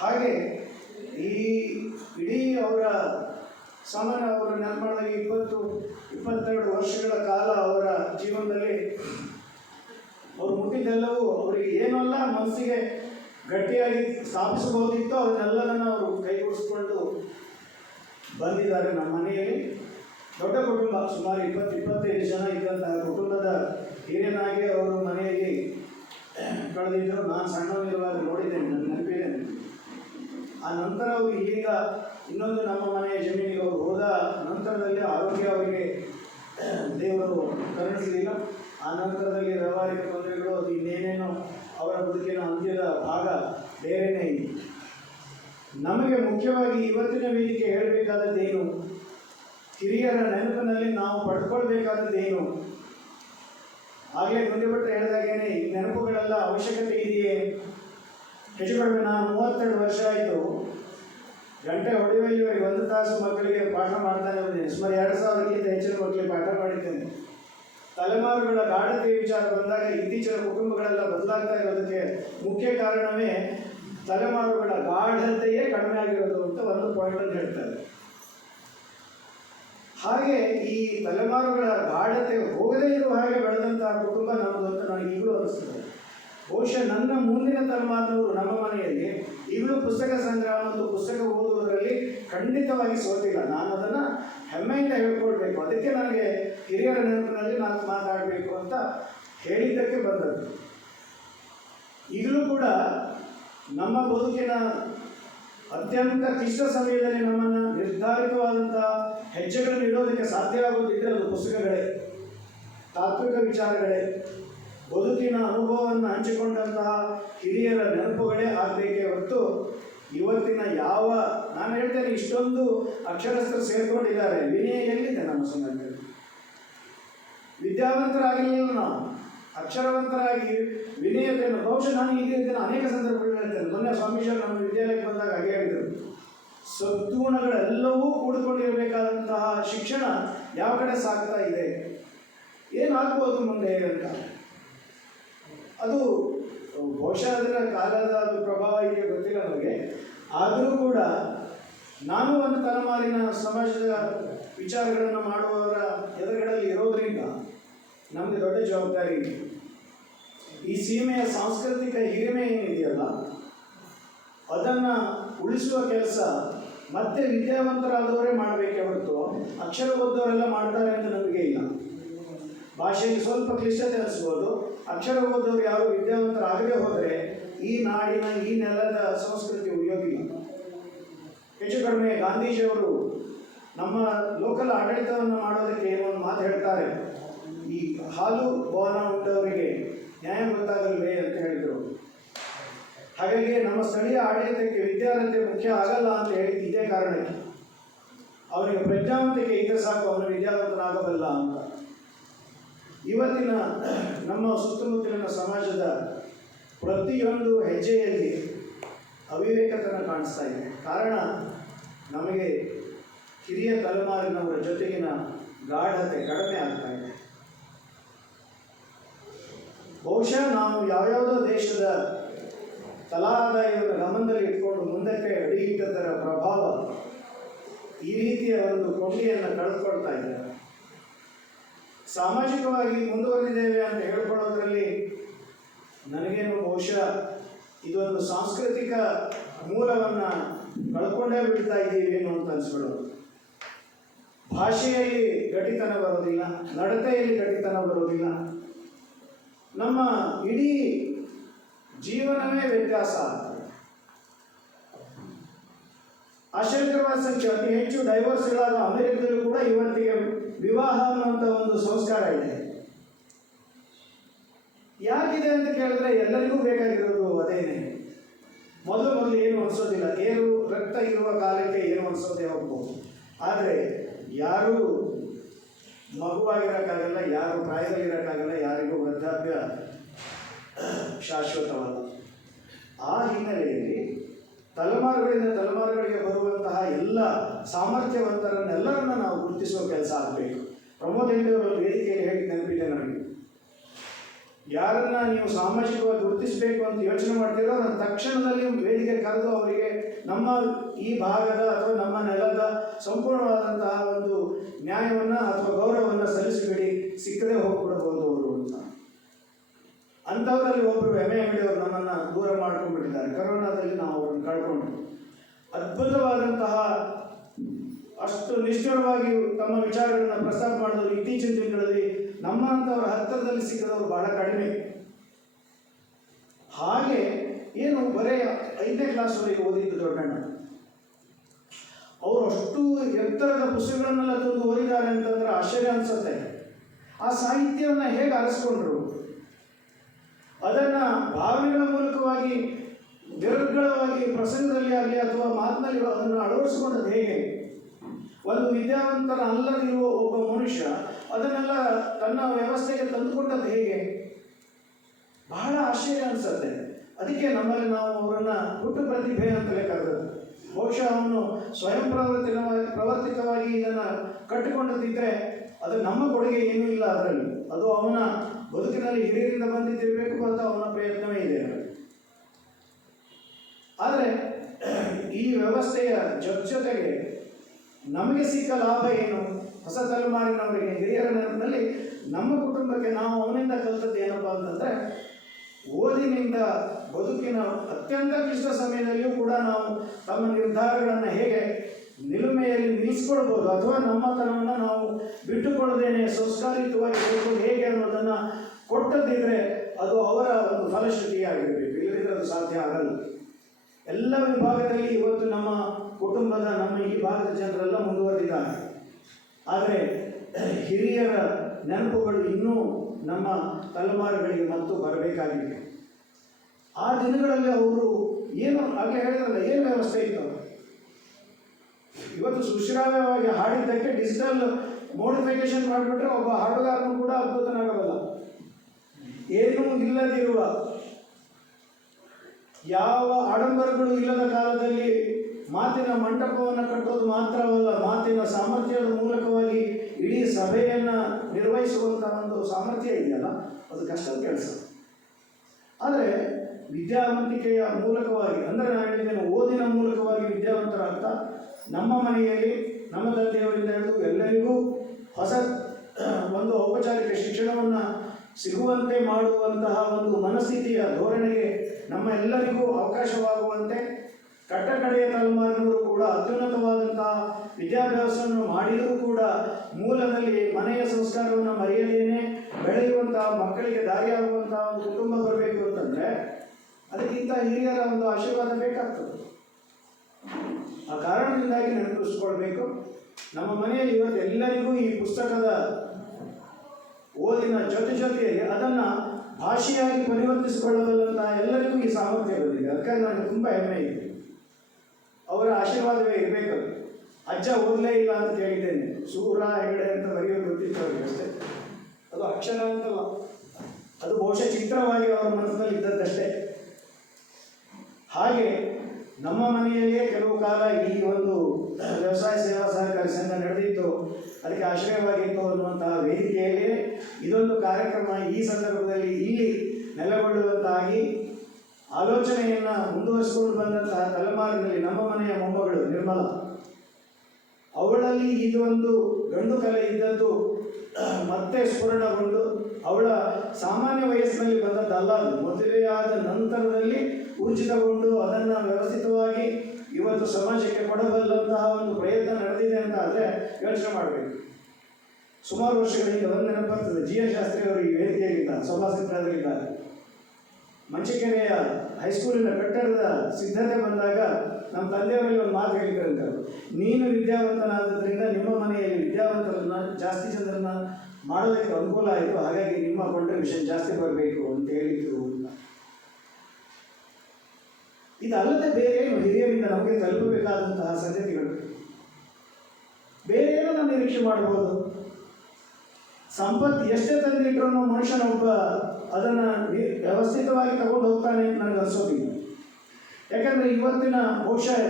ಹಾಗೆ ಈ ಇಡೀ ಅವರ ಸಾಮಾನ್ಯ ಅವರ ನೆನಪಾದಾಗ 20-22 ವರ್ಷಗಳ ಕಾಲ ಅವರ ಜೀವನದಲ್ಲಿ ಅವರು ಮುಟ್ಟಿದ್ದೆಲ್ಲವೂ ಅವರಿಗೆ ಏನೆಲ್ಲ ಮನಸ್ಸಿಗೆ ಗಟ್ಟಿಯಾಗಿ ಸ್ಥಾಪಿಸಬಹುದಿತ್ತೋ ಅದನ್ನೆಲ್ಲದನ್ನು ಅವರು ಕೈಗೂಡಿಸ್ಕೊಂಡು ಬಂದಿದ್ದಾರೆ. ನಮ್ಮ ಮನೆಯಲ್ಲಿ ದೊಡ್ಡ ಕುಟುಂಬ, ಸುಮಾರು 20-25 ಜನ ಇದ್ದಂತಹ ಕುಟುಂಬದ ಹಿರಿಯನಾಗಿ ಅವರು ಮನೆಯಲ್ಲಿ ಕಳೆದಿದ್ದರು. ನಾನು ಸಣ್ಣವನಿರುವಾಗ ನೋಡಿದ್ದೇನೆ, ನನ್ನ ನೆನಪಿದೆ. ಆ ನಂತರ ಅವರು ಇಲ್ಲಿಂದ ಇನ್ನೊಂದು ನಮ್ಮ ಮನೆಯ ಜಮೀನಿಗೆ ಅವರು ಹೋದ ನಂತರದಲ್ಲಿ ಆರೋಗ್ಯ ಅವರಿಗೆ ದೇವರು ಕರುಣಿಸಲಿಲ್ಲ. ಆ ನಂತರದಲ್ಲಿ ವ್ಯವಹಾರಿಕ ತೊಂದರೆಗಳು, ಅದು ಇನ್ನೇನೇನೋ ಅವರ ಬದುಕಿನ ಅಂತ್ಯದ ಭಾಗ ಬೇರೆಯೇ ಇದೆ. ನಮಗೆ ಮುಖ್ಯವಾಗಿ ಇವತ್ತಿನ ವೇದಿಕೆ ಹೇಳಬೇಕಾದದ್ದೇನು, ಹಿರಿಯರ ನೆನಪಿನಲ್ಲಿ ನಾವು ಪಡ್ಕೊಳ್ಬೇಕಾದದ್ದೇನು. ಆಗಲೇ ಗುಂಡಿಭಟ್ರು ಹೇಳಿದಾಗೇನೆ ಈ ನೆನಪುಗಳೆಲ್ಲ ಅವಶ್ಯಕತೆ ಇದೆಯೇ? ಹೆಚ್ಚು ಕಡಿಮೆ ನಾನು 32 ವರ್ಷ ಆಯಿತು. ಗಂಟೆ ಹೊಡೆಯುವಲ್ಲಿವರೆಗೆ 1 ತಾಸು ಮಕ್ಕಳಿಗೆ ಪಾಠ ಮಾಡ್ತಾನೆ ಬಂದಿದ್ದೇನೆ. ಸುಮಾರು 2000ಕ್ಕಿಂತ ಹೆಚ್ಚಿನ ಮಕ್ಕಳಿಗೆ ಪಾಠ ಮಾಡಿದ್ದೇನೆ. ತಲೆಮಾರುಗಳ ಗಾಢತೆ ವಿಚಾರ ಬಂದಾಗ ಇತ್ತೀಚಿನ ಕುಟುಂಬಗಳೆಲ್ಲ ಬದಲಾಗ್ತಾ ಇರೋದಕ್ಕೆ ಮುಖ್ಯ ಕಾರಣವೇ ತಲೆಮಾರುಗಳ ಗಾಢತೆಯೇ ಕಡಿಮೆ ಆಗಿರೋದು ಅಂತ ಒಂದು ಪಾಯಿಂಟನ್ನು ಹೇಳ್ತಾರೆ. ಹಾಗೆ ಈ ತಲೆಮಾರುಗಳ ಗಾಢತೆ ಹೋಗದೇ ಇರುವ ಹಾಗೆ ಬೆಳೆದಂತಹ ಕುಟುಂಬ ನಮ್ಮದು ಅಂತ ನನಗೆ ಈಗಲೂ ಅನಿಸ್ತದೆ. ಬಹುಶಃ ನನ್ನ ಮುಂದಿನ ತಲೆಮಾರಿನವರು ನಮ್ಮ ಮನೆಯಲ್ಲಿ ಈಗಲೂ ಪುಸ್ತಕ ಸಂಗ್ರಹ ಮತ್ತು ಪುಸ್ತಕ ಓದುವುದರಲ್ಲಿ ಖಂಡಿತವಾಗಿ ಸೋತಿಲ್ಲ. ನಾನು ಅದನ್ನು ಹೆಮ್ಮೆಯಿಂದ ಹೇಳ್ಕೊಳ್ಬೇಕು. ಅದಕ್ಕೆ ನನಗೆ ಹಿರಿಯರ ನೆನಪಿನಲ್ಲಿ ನಾನು ಮಾತಾಡಬೇಕು ಅಂತ ಹೇಳಿದ್ದಕ್ಕೆ ಬಂದದ್ದು. ಈಗಲೂ ಕೂಡ ನಮ್ಮ ಬದುಕಿನ ಅತ್ಯಂತ ಕ್ಲಿಷ್ಟ ಸಮಯದಲ್ಲಿ ನಮ್ಮನ್ನು ನಿರ್ಧಾರಿತವಾದಂಥ ಹೆಜ್ಜೆಗಳನ್ನು ಇಡೋದಕ್ಕೆ ಸಾಧ್ಯ ಆಗೋದಿದ್ದರೆ ಅದು ಪುಸ್ತಕಗಳೇ, ತಾತ್ವಿಕ ವಿಚಾರಗಳೇ, ಬದುಕಿನ ಅನುಭವವನ್ನು ಹಂಚಿಕೊಂಡಂತಹ ಹಿರಿಯರ ನೆನಪುಗಳೇ ಆಗಬೇಕೇ ಹೊರತು ಇವತ್ತಿನ ಯಾವ, ನಾನು ಹೇಳ್ತೇನೆ, ಇಷ್ಟೊಂದು ಅಕ್ಷರಸ್ಥರು ಸೇರ್ಕೊಂಡಿದ್ದಾರೆ, ವಿನಯ ಎಲ್ಲಿದೆ ನಮ್ಮ ಸಮಾಜದಲ್ಲಿ? ವಿದ್ಯಾವಂತರಾಗಿರಲಿಲ್ಲ, ನಾವು ಅಕ್ಷರವಂತರಾಗಿ ವಿನಯತೆಯನ್ನು, ಬಹುಶಃ ನಾನು ಈಗ ಇದ್ದೇನೆ ಅನೇಕ ಸಂದರ್ಭಗಳು ಹೇಳ್ತೇನೆ. ಮೊನ್ನೆ ಸ್ವಾಮೀಜಿಯವರು ನಮ್ಮ ವಿದ್ಯಾಲಯಕ್ಕೆ ಬಂದಾಗ ಹಾಗೆ ಹೇಳಿದರು, ಸದ್ಗುಣಗಳೆಲ್ಲವೂ ಕೂಡಿಕೊಂಡಿರಬೇಕಾದಂತಹ ಶಿಕ್ಷಣ ಯಾವ ಕಡೆ ಸಾಗ್ತಾ ಇದೆ, ಏನಾಗ್ಬೋದು ಮುಂದೆ ಅಂತ. ಅದು ಬಹುಶಃ ಅದರ ಕಾಲದ ಪ್ರಭಾವ ಇದೆ, ಗೊತ್ತಿಲ್ಲ ನಮಗೆ. ಆದರೂ ಕೂಡ ನಾನು ಒಂದು ತಲೆಮಾರಿನ ಸಮಾಜದ ವಿಚಾರಗಳನ್ನು ಮಾಡುವವರ ಎದುರುಗಳಲ್ಲಿ ಇರೋದರಿಂದ ನಮಗೆ ದೊಡ್ಡ ಜವಾಬ್ದಾರಿ ಇದೆ. ಈ ಸೀಮೆಯ ಸಾಂಸ್ಕೃತಿಕ ಹಿರಿಮೆ ಏನಿದೆಯಲ್ಲ ಅದನ್ನು ಉಳಿಸುವ ಕೆಲಸ ಮತ್ತೆ ವಿದ್ಯಾವಂತರಾದವರೇ ಮಾಡಬೇಕೇ ಹೊರತು ಅಕ್ಷರ ಓದೋರೆಲ್ಲ ಮಾಡ್ತಾರೆ ಅಂತ ನಮಗೆ ಇಲ್ಲ. ಭಾಷೆಗೆ ಸ್ವಲ್ಪ ಕ್ಲಿಷ್ಟತೆ ಅನಿಸ್ಬೋದು. ಅಕ್ಷರ ಓದೋರು ಯಾರು ವಿದ್ಯಾವಂತರಾಗದೆ ಹೋದರೆ ಈ ನಾಡಿನ, ಈ ನೆಲದ ಸಂಸ್ಕೃತಿ ಉಳಿಯೋದಿಲ್ಲ. ಹೆಚ್ಚು ಕಡಿಮೆ ಗಾಂಧೀಜಿಯವರು ನಮ್ಮ ಲೋಕಲ್ ಆಡಳಿತವನ್ನು ಮಾಡೋದಕ್ಕೆ ಒಂದು ಮಾತು ಹೇಳ್ತಾರೆ, ಈ ಹಾಲು ಭವನ ಉಂಟವರಿಗೆ ನ್ಯಾಯ ಗೊತ್ತಾಗಲ್ವೇ ಅಂತ ಹೇಳಿದರು. ಹಾಗಾಗಿ ನಮ್ಮ ಸ್ಥಳೀಯ ಆಡಳಿತಕ್ಕೆ ವಿದ್ಯಾರ್ಥಿ ಮುಖ್ಯ ಆಗಲ್ಲ ಅಂತ ಹೇಳಿ ಇದೇ ಕಾರಣಕ್ಕೆ. ಅವನಿಗೆ ಪ್ರಜ್ಞಾವಂತಿಕೆ ಇದ್ದರೆ ಸಾಕು, ಅವನು ವಿದ್ಯಾವಂತನಾಗಬಲ್ಲ ಅಂತ. ಇವತ್ತಿನ ನಮ್ಮ ಸುತ್ತಮುತ್ತಲಿನ ಸಮಾಜದ ಪ್ರತಿಯೊಂದು ಹೆಜ್ಜೆಯಲ್ಲಿ ಅವಿವೇಕತನ ಕಾಣಿಸ್ತಾ ಇದೆ. ಕಾರಣ ನಮಗೆ ಹಿರಿಯ ತಲೆಮಾರಿನವರ ಜೊತೆಗಿನ ಗಾಢತೆ ಕಡಿಮೆ ಆಗ್ತಾ ಇದೆ. ಬಹುಶಃ ನಾವು ಯಾವ್ಯಾವುದೋ ದೇಶದ ತಲಾ ಆದಾಯವನ್ನು ಗಮನದಲ್ಲಿ ಇಟ್ಕೊಂಡು ಮುಂದಕ್ಕೆ ಅಡಿ ಇಟ್ಟದರ ಪ್ರಭಾವ ಈ ರೀತಿಯ ಒಂದು ಕೊಂಡಿಯನ್ನು ಕಳೆದುಕೊಳ್ತಾ ಇದ್ದಾರೆ. ಸಾಮಾಜಿಕವಾಗಿ ಮುಂದುವರೆದಿದ್ದೇವೆ ಅಂತ ಹೇಳ್ಕೊಳ್ಳೋದ್ರಲ್ಲಿ ನನಗೇನು ಬಹುಶಃ ಇದೊಂದು ಸಾಂಸ್ಕೃತಿಕ ಮೂಲವನ್ನು ಕಳ್ಕೊಂಡೇ ಬಿಡ್ತಾ ಇದ್ದೀವಿ ಏನು ಅಂತ ಅನ್ಸ್ಬಿಡೋದು. ಭಾಷೆಯಲ್ಲಿ ಗಟ್ಟಿತನ ಬರೋದಿಲ್ಲ, ನಡತೆಯಲ್ಲಿ ಗಟ್ಟಿತನ ಬರೋದಿಲ್ಲ, ನಮ್ಮ ಇಡೀ ಜೀವನವೇ ವ್ಯತ್ಯಾಸ ಆಗ್ತದೆ. ಆಶ್ಚರ್ಯಕರವಾದ ಸಂಖ್ಯೆ, ಅತಿ ಹೆಚ್ಚು ಡೈವರ್ಸ್ಗಳಾದ ಅಮೆರಿಕದಲ್ಲೂ ಕೂಡ ಇವತ್ತಿಗೆ ವಿವಾಹ ಅನ್ನುವಂಥ ಒಂದು ಸಂಸ್ಕಾರ ಇದೆ. ಯಾಕಿದೆ ಅಂತ ಕೇಳಿದ್ರೆ ಎಲ್ಲರಿಗೂ ಬೇಕಾಗಿರೋದು ಅದೇನೆ. ಮೊದಲು ಏನು ಅನಿಸೋದಿಲ್ಲ, ಏರು ರಕ್ತ ಇರುವ ಕಾಲಕ್ಕೆ ಏನು ಅನಿಸೋದೇ ಹೋಗ್ಬೋದು. ಆದರೆ ಯಾರೂ ಮಗುವಾಗಿರೋಕ್ಕಾಗಲ್ಲ, ಯಾರು ಪ್ರಾಯದಲ್ಲಿರೋಕ್ಕಾಗಲ್ಲ, ಯಾರಿಗೂ ವೃದ್ಧಾಪ್ಯ ಶಾಶ್ವತವಲ್ಲ. ಆ ಹಿನ್ನೆಲೆಯಲ್ಲಿ ತಲೆಮಾರುಗಳಿಂದ ತಲೆಮಾರುಗಳಿಗೆ ಬರುವಂತಹ ಎಲ್ಲ ಸಾಮರ್ಥ್ಯವಂತರನ್ನೆಲ್ಲರನ್ನ ನಾವು ಗುರುತಿಸುವ ಕೆಲಸ ಆಗಬೇಕು. ಪ್ರಮೋದ್ ಹೆಗ್ಡೆಯವರು ವೇದಿಕೆಯಲ್ಲಿ ಹೇಳಿ ನೆನಪಿದೆ ನನಗೆ. ಯಾರನ್ನ ನೀವು ಸಾಮಾಜಿಕವಾಗಿ ಗುರುತಿಸಬೇಕು ಅಂತ ಯೋಚನೆ ಮಾಡ್ತೀರೋ ಅದನ್ನು ತಕ್ಷಣದಲ್ಲಿ ವೇದಿಕೆ ಕರೆದು ಅವರಿಗೆ ನಮ್ಮ ಈ ಭಾಗದ ಅಥವಾ ನಮ್ಮ ನೆಲದ ಸಂಪೂರ್ಣವಾದಂತಹ ಒಂದು ನ್ಯಾಯವನ್ನು ಅಥವಾ ಗೌರವವನ್ನು ಸಲ್ಲಿಸಿಬಿಡಿ, ಸಿಕ್ಕದೆ ಹೋಗ್ಬಿಡಬಹುದು ಅವರು ಅಂತ. ಅಂಥವರಲ್ಲಿ ಒಬ್ಬರು ಹೆಗ್ಡೆಯವರು ನಮ್ಮನ್ನು ದೂರ ಮಾಡ್ಕೊಂಡ್ಬಿಟ್ಟಿದ್ದಾರೆ. ಕರೋನಾದಲ್ಲಿ ನಾವು ಅವರನ್ನು ಕಳ್ಕೊಂಡ್ರು. ಅದ್ಭುತವಾದಂತಹ ಅಷ್ಟು ನಿಷ್ಠುರವಾಗಿ ತಮ್ಮ ವಿಚಾರಗಳನ್ನು ಪ್ರಸ್ತಾಪ ಮಾಡಿದವರು ಇತ್ತೀಚಿನ ದಿನಗಳಲ್ಲಿ ನಮ್ಮಂಥವ್ರ ಹತ್ತಿರದಲ್ಲಿ ಸಿಕ್ಕದವರು ಬಹಳ ಕಡಿಮೆ. ಹಾಗೆ ಏನು ಬರೇ 5ನೇ ಕ್ಲಾಸ್ವರೆಗೆ ಓದಿದ್ದು ದೊಡ್ಡಣ್ಣ, ಅವರು ಅಷ್ಟು ಎತ್ತರದ ಪುಸ್ತಕಗಳನ್ನೆಲ್ಲ ತಂದು ಓದಿದ್ದಾರೆ ಅಂತಂದ್ರೆ ಆಶ್ಚರ್ಯ ಅನ್ಸುತ್ತೆ. ಆ ಸಾಹಿತ್ಯವನ್ನು ಹೇಗೆ ಆರಿಸ್ಕೊಂಡ್ರು, ಅದನ್ನು ಭಾವನೆಗಳ ಮೂಲಕವಾಗಿ ನಿರರ್ಗಳವಾಗಿ ಪ್ರಸಂಗದಲ್ಲಿ ಆಗಲಿ ಅಥವಾ ಮಾತಿನಲ್ಲಿ ಅದನ್ನು ಅಳವಡಿಸಿಕೊಂಡದ್ದು ಹೇಗೆ? ಒಂದು ವಿದ್ಯಾವಂತರ ಅಲ್ಲದಿರುವ ಒಬ್ಬ ಮನುಷ್ಯ ಅದನ್ನೆಲ್ಲ ತನ್ನ ವ್ಯವಸ್ಥೆಗೆ ತಂದುಕೊಂಡದ್ದು ಹೇಗೆ? ಬಹಳ ಆಶ್ಚರ್ಯ ಅನಿಸುತ್ತೆ. ಅದಕ್ಕೆ ನಮ್ಮಲ್ಲಿ ನಾವು ಅವರನ್ನು ಹುಟ್ಟು ಪ್ರತಿಭೆ ಅಂತಲೇ ಕರೆದದ್ದು. ಬಹುಶಃ ಅವನು ಸ್ವಯಂ ಪ್ರವರ್ತಿತವಾಗಿ ಇದನ್ನು ಕಟ್ಟಿಕೊಂಡದಿದ್ದರೆ ಅದು ನಮ್ಮ ಕೊಡುಗೆ ಏನೂ ಇಲ್ಲ ಅದರಲ್ಲಿ. ಅದು ಅವನ ಬದುಕಿನಲ್ಲಿ ಹಿರಿಯರಿಂದ ಬಂದಿದ್ದಿರಬೇಕು ಅಂತ ಅವನ ಪ್ರಯತ್ನವೇ ಇದೆ. ಆದರೆ ಈ ವ್ಯವಸ್ಥೆಯ ಜೊತೆಗೆ ನಮಗೆ ಸಿಕ್ಕ ಲಾಭ ಏನು? ಹೊಸ ತಲೆಮಾರಿನವರಿಗೆ ಹಿರಿಯರ ನೆನಪಿನಲ್ಲಿ ನಮ್ಮ ಕುಟುಂಬಕ್ಕೆ ನಾವು ಅವನಿಂದ ಕಲಿತದ್ದು ಏನಪ್ಪ ಅಂತಂದರೆ, ಓದಿನಿಂದ ಬದುಕಿನ ಅತ್ಯಂತ ಕ್ಲಿಷ್ಟ ಸಮಯದಲ್ಲಿಯೂ ಕೂಡ ನಾವು ತಮ್ಮ ನಿರ್ಧಾರಗಳನ್ನು ಹೇಗೆ ನಿಲುಮೆಯಲ್ಲಿ ನಿಲ್ಲಿಸ್ಕೊಳ್ಬೋದು ಅಥವಾ ನಮ್ಮತನವನ್ನು ನಾವು ಬಿಟ್ಟುಕೊಳ್ಳದೇನೆ ಸಂಸ್ಕಾರಿತವಾಗಿ ಹೇಳ್ಬೋದು ಹೇಗೆ ಅನ್ನೋದನ್ನು ಕೊಟ್ಟದ್ದಿದ್ರೆ ಅದು ಅವರ ಒಂದು ಫಲಶ್ರುತಿಯಾಗಿರಬೇಕು. ಇಲ್ಲದಿದ್ದರೆ ಅದು ಸಾಧ್ಯ ಆಗಲ್ಲ. ಎಲ್ಲ ವಿಭಾಗದಲ್ಲಿ ಇವತ್ತು ನಮ್ಮ ಕುಟುಂಬದ ನಮ್ಮ ಈ ಭಾಗದ ಜನರೆಲ್ಲ ಮುಂದುವರೆದಿದ್ದಾರೆ. ಆದರೆ ಹಿರಿಯರ ನೆನಪುಗಳು ಇನ್ನೂ ನಮ್ಮ ತಲೆಮಾರುಗಳಿಗೆ ಮತ್ತು ಬರಬೇಕಾಗಿದೆ. ಆ ದಿನಗಳಲ್ಲಿ ಅವರು ಏನು ಆಗಲೇ ಹೇಳಿದ್ರಲ್ಲ, ಏನು ವ್ಯವಸ್ಥೆ ಇತ್ತು. ಇವತ್ತು ಸುಶ್ರಾವ್ಯವಾಗಿ ಹಾಡಿದ್ದಕ್ಕೆ ಡಿಜಿಟಲ್ ಮೋಡಿಫಿಕೇಶನ್ ಮಾಡಿಬಿಟ್ರೆ ಒಬ್ಬ ಹಾಡುಗಾರನು ಕೂಡ ಅದ್ಭುತನಾಗಬಲ್ಲ. ಏನೂ ಇಲ್ಲದಿರುವ, ಯಾವ ಆಡಂಬರಗಳು ಇಲ್ಲದ ಕಾಲದಲ್ಲಿ ಮಾತಿನ ಮಂಟಪವನ್ನು ಕಟ್ಟೋದು ಮಾತ್ರವಲ್ಲ, ಮಾತಿನ ಸಾಮರ್ಥ್ಯದ ಮೂಲಕವಾಗಿ ಇಡೀ ಸಭೆಯನ್ನು ನಿರ್ವಹಿಸುವಂಥ ಒಂದು ಸಾಮರ್ಥ್ಯ ಇದೆಯಲ್ಲ, ಅದು ಕಷ್ಟದ ಕೆಲಸ. ಆದರೆ ವಿದ್ಯಾವಂತಿಕೆಯ ಮೂಲಕವಾಗಿ, ಅಂದರೆ ನಾನು ಹೇಳಿದ್ದೇನೆ, ಓದಿನ ಮೂಲಕವಾಗಿ ವಿದ್ಯಾವಂತರಾಗ್ತಾ ನಮ್ಮ ಮನೆಯಲ್ಲಿ ನಮ್ಮ ತಂದೆಯವರಿಂದ ಹಿಡಿದು ಎಲ್ಲರಿಗೂ ಹೊಸ ಒಂದು ಔಪಚಾರಿಕ ಶಿಕ್ಷಣವನ್ನು ಸಿಗುವಂತೆ ಮಾಡುವಂತಹ ಒಂದು ಮನಸ್ಥಿತಿಯ ಧೋರಣೆಗೆ ನಮ್ಮ ಎಲ್ಲರಿಗೂ ಅವಕಾಶವಾಗುವಂತೆ ಕಟ್ಟಕಡೆಯ ತಲೆಮಾರಿನವರು ಕೂಡ ಅತ್ಯುನ್ನತವಾದಂತಹ ವಿದ್ಯಾಭ್ಯಾಸವನ್ನು ಮಾಡಿದರೂ ಕೂಡ ಮೂಲದಲ್ಲಿ ಮನೆಯ ಸಂಸ್ಕಾರವನ್ನು ಮರೆಯದೇನೆ ಬೆಳೆಯುವಂತಹ ಮಕ್ಕಳಿಗೆ ದಾರಿಯಾಗುವಂತಹ ಒಂದು ಕುಟುಂಬ ಬರಬೇಕು ಅಂತಂದರೆ ಅದಕ್ಕಿಂತ ಹಿರಿಯರ ಒಂದು ಆಶೀರ್ವಾದ ಬೇಕಾಗ್ತದೆ. ಆ ಕಾರಣದಿಂದಾಗಿ ನೆನಪಿಸ್ಕೊಳ್ಬೇಕು, ನಮ್ಮ ಮನೆಯಲ್ಲಿ ಇವತ್ತು ಎಲ್ಲರಿಗೂ ಈ ಪುಸ್ತಕದ ಓದಿನ ಜೊತೆಯಲ್ಲಿ ಅದನ್ನು ಭಾಷೆಯಾಗಿ ಪರಿವರ್ತಿಸಿಕೊಳ್ಳಬಲ್ಲಂತಹ ಎಲ್ಲರಿಗೂ ಈ ಸಾಮರ್ಥ್ಯ ಬಂದಿದೆ. ಅದಕ್ಕಾಗಿ ನನಗೆ ತುಂಬ ಹೆಮ್ಮೆ ಇದೆ. ಅವರ ಆಶೀರ್ವಾದವೇ ಇರಬೇಕು. ಅಜ್ಜ ಓದಲೇ ಇಲ್ಲ ಅಂತ ಕೇಳಿದ್ದೇನೆ, ಸೂರ ಹೆಗಡೆ ಅಂತ ಬರೆಯೋದು ಗೊತ್ತಿತ್ತು ಅವರಿಗೆ ಅಷ್ಟೇ. ಅದು ಅಕ್ಷರ ಅಂತಲ್ಲ, ಅದು ಬಹುಶಃ ಚಿತ್ರವಾಗಿ ಅವರ ಮನಸ್ಸಿನಲ್ಲಿ ಇದ್ದದ್ದಷ್ಟೇ. ಹಾಗೆ ನಮ್ಮ ಮನೆಯಲ್ಲಿಯೇ ಕೆಲವು ಕಾಲ ಈ ಒಂದು ವ್ಯವಸಾಯ ಸೇವಾ ಸಹಕಾರಿ ಸಂಘ ನಡೆದಿತ್ತು, ಅದಕ್ಕೆ ಆಶ್ರಯವಾಗಿತ್ತು ಅನ್ನುವಂತಹ ವೇದಿಕೆಯಲ್ಲಿ ಇದೊಂದು ಕಾರ್ಯಕ್ರಮ ಈ ಸಂದರ್ಭದಲ್ಲಿ ಇಲ್ಲಿ ನೆಲೆಗೊಳ್ಳುವಂತಾಗಿ ಆಲೋಚನೆಯನ್ನು ಮುಂದುವರಿಸಿಕೊಂಡು ಬಂದಂತಹ ತಲೆಮಾರಿನಲ್ಲಿ ನಮ್ಮ ಮನೆಯ ಮೊಮ್ಮಗಳು ನಿರ್ಮಲ, ಅವಳಲ್ಲಿ ಇದೊಂದು ಗಂಡು ಕಲೆ ಇದ್ದದ್ದು ಮತ್ತೆ ಸ್ಫುರಣಗೊಂಡು ಅವಳ ಸಾಮಾನ್ಯ ವಯಸ್ಸಿನಲ್ಲಿ ಬಂದದ್ದಲ್ಲ, ಅದು ಮದುವೆಯಾದ ನಂತರದಲ್ಲಿ ಊರ್ಜಿತಗೊಂಡು ಅದನ್ನು ವ್ಯವಸ್ಥಿತವಾಗಿ ಇವತ್ತು ಸಮಾಜಕ್ಕೆ ಕೊಡಬಲ್ಲಂತಹ ಒಂದು ಪ್ರಯತ್ನ ನಡೆದಿದೆ ಅಂತ ಆದರೆ ಯೋಚನೆ ಮಾಡಬೇಕು. ಸುಮಾರು ವರ್ಷಗಳಿಂದ ಒಂದು ನೆನಪು ಬರ್ತದೆ, ಜಿ ಎನ್ ಶಾಸ್ತ್ರಿ ಅವರು ಈ ವೇದಿಕೆಯಲ್ಲಿದ್ದಾರೆ, ಸಭಾಸತ್ರದಲ್ಲಿದ್ದಾರೆ. ಮಂಚಿಕೆರೆಯ ಹೈಸ್ಕೂಲಿನ ಕಟ್ಟಡದ ಸಿದ್ಧತೆ ಬಂದಾಗ ನಮ್ಮ ತಂದೆಯವರಲ್ಲಿ ಒಂದು ಮಾತು ಹೇಳಿದ್ರಂತೆ, ನೀನು ವಿದ್ಯಾವಂತನಾದ್ದರಿಂದ ನಿಮ್ಮ ಮನೆಯಲ್ಲಿ ವಿದ್ಯಾವಂತರನ್ನ ಜಾಸ್ತಿ ಜನರನ್ನ ಮಾಡೋದಕ್ಕೆ ಅನುಕೂಲ ಆಯಿತು, ಹಾಗಾಗಿ ನಿಮ್ಮ ಕಾಂಟ್ರಿಬ್ಯೂಷನ್ ಜಾಸ್ತಿ ಬರಬೇಕು ಅಂತ ಹೇಳಿದ್ರು. ಇದಲ್ಲದೆ ಬೇರೆ ಏನು ಹಿರಿಯರಿಂದ ನಮಗೆ ತಲುಪಬೇಕಾದಂತಹ ಸಂಗತಿಗಳು ಬೇರೆ ಏನೋ ನಾವು ನಿರೀಕ್ಷೆ ಮಾಡ್ಬೋದು. ಸಂಪತ್ತು ಎಷ್ಟೇ ತಂದಿಟ್ರು ಮನುಷ್ಯನೊಬ್ಬ ಅದನ್ನು ವ್ಯವಸ್ಥಿತವಾಗಿ ತಗೊಂಡು ಹೋಗ್ತಾನೆ ಅಂತ ನನಗೆ ಅನಿಸೋದಿಲ್ಲ. ಯಾಕಂದರೆ ಇವತ್ತಿನ ಬಹುಶಃ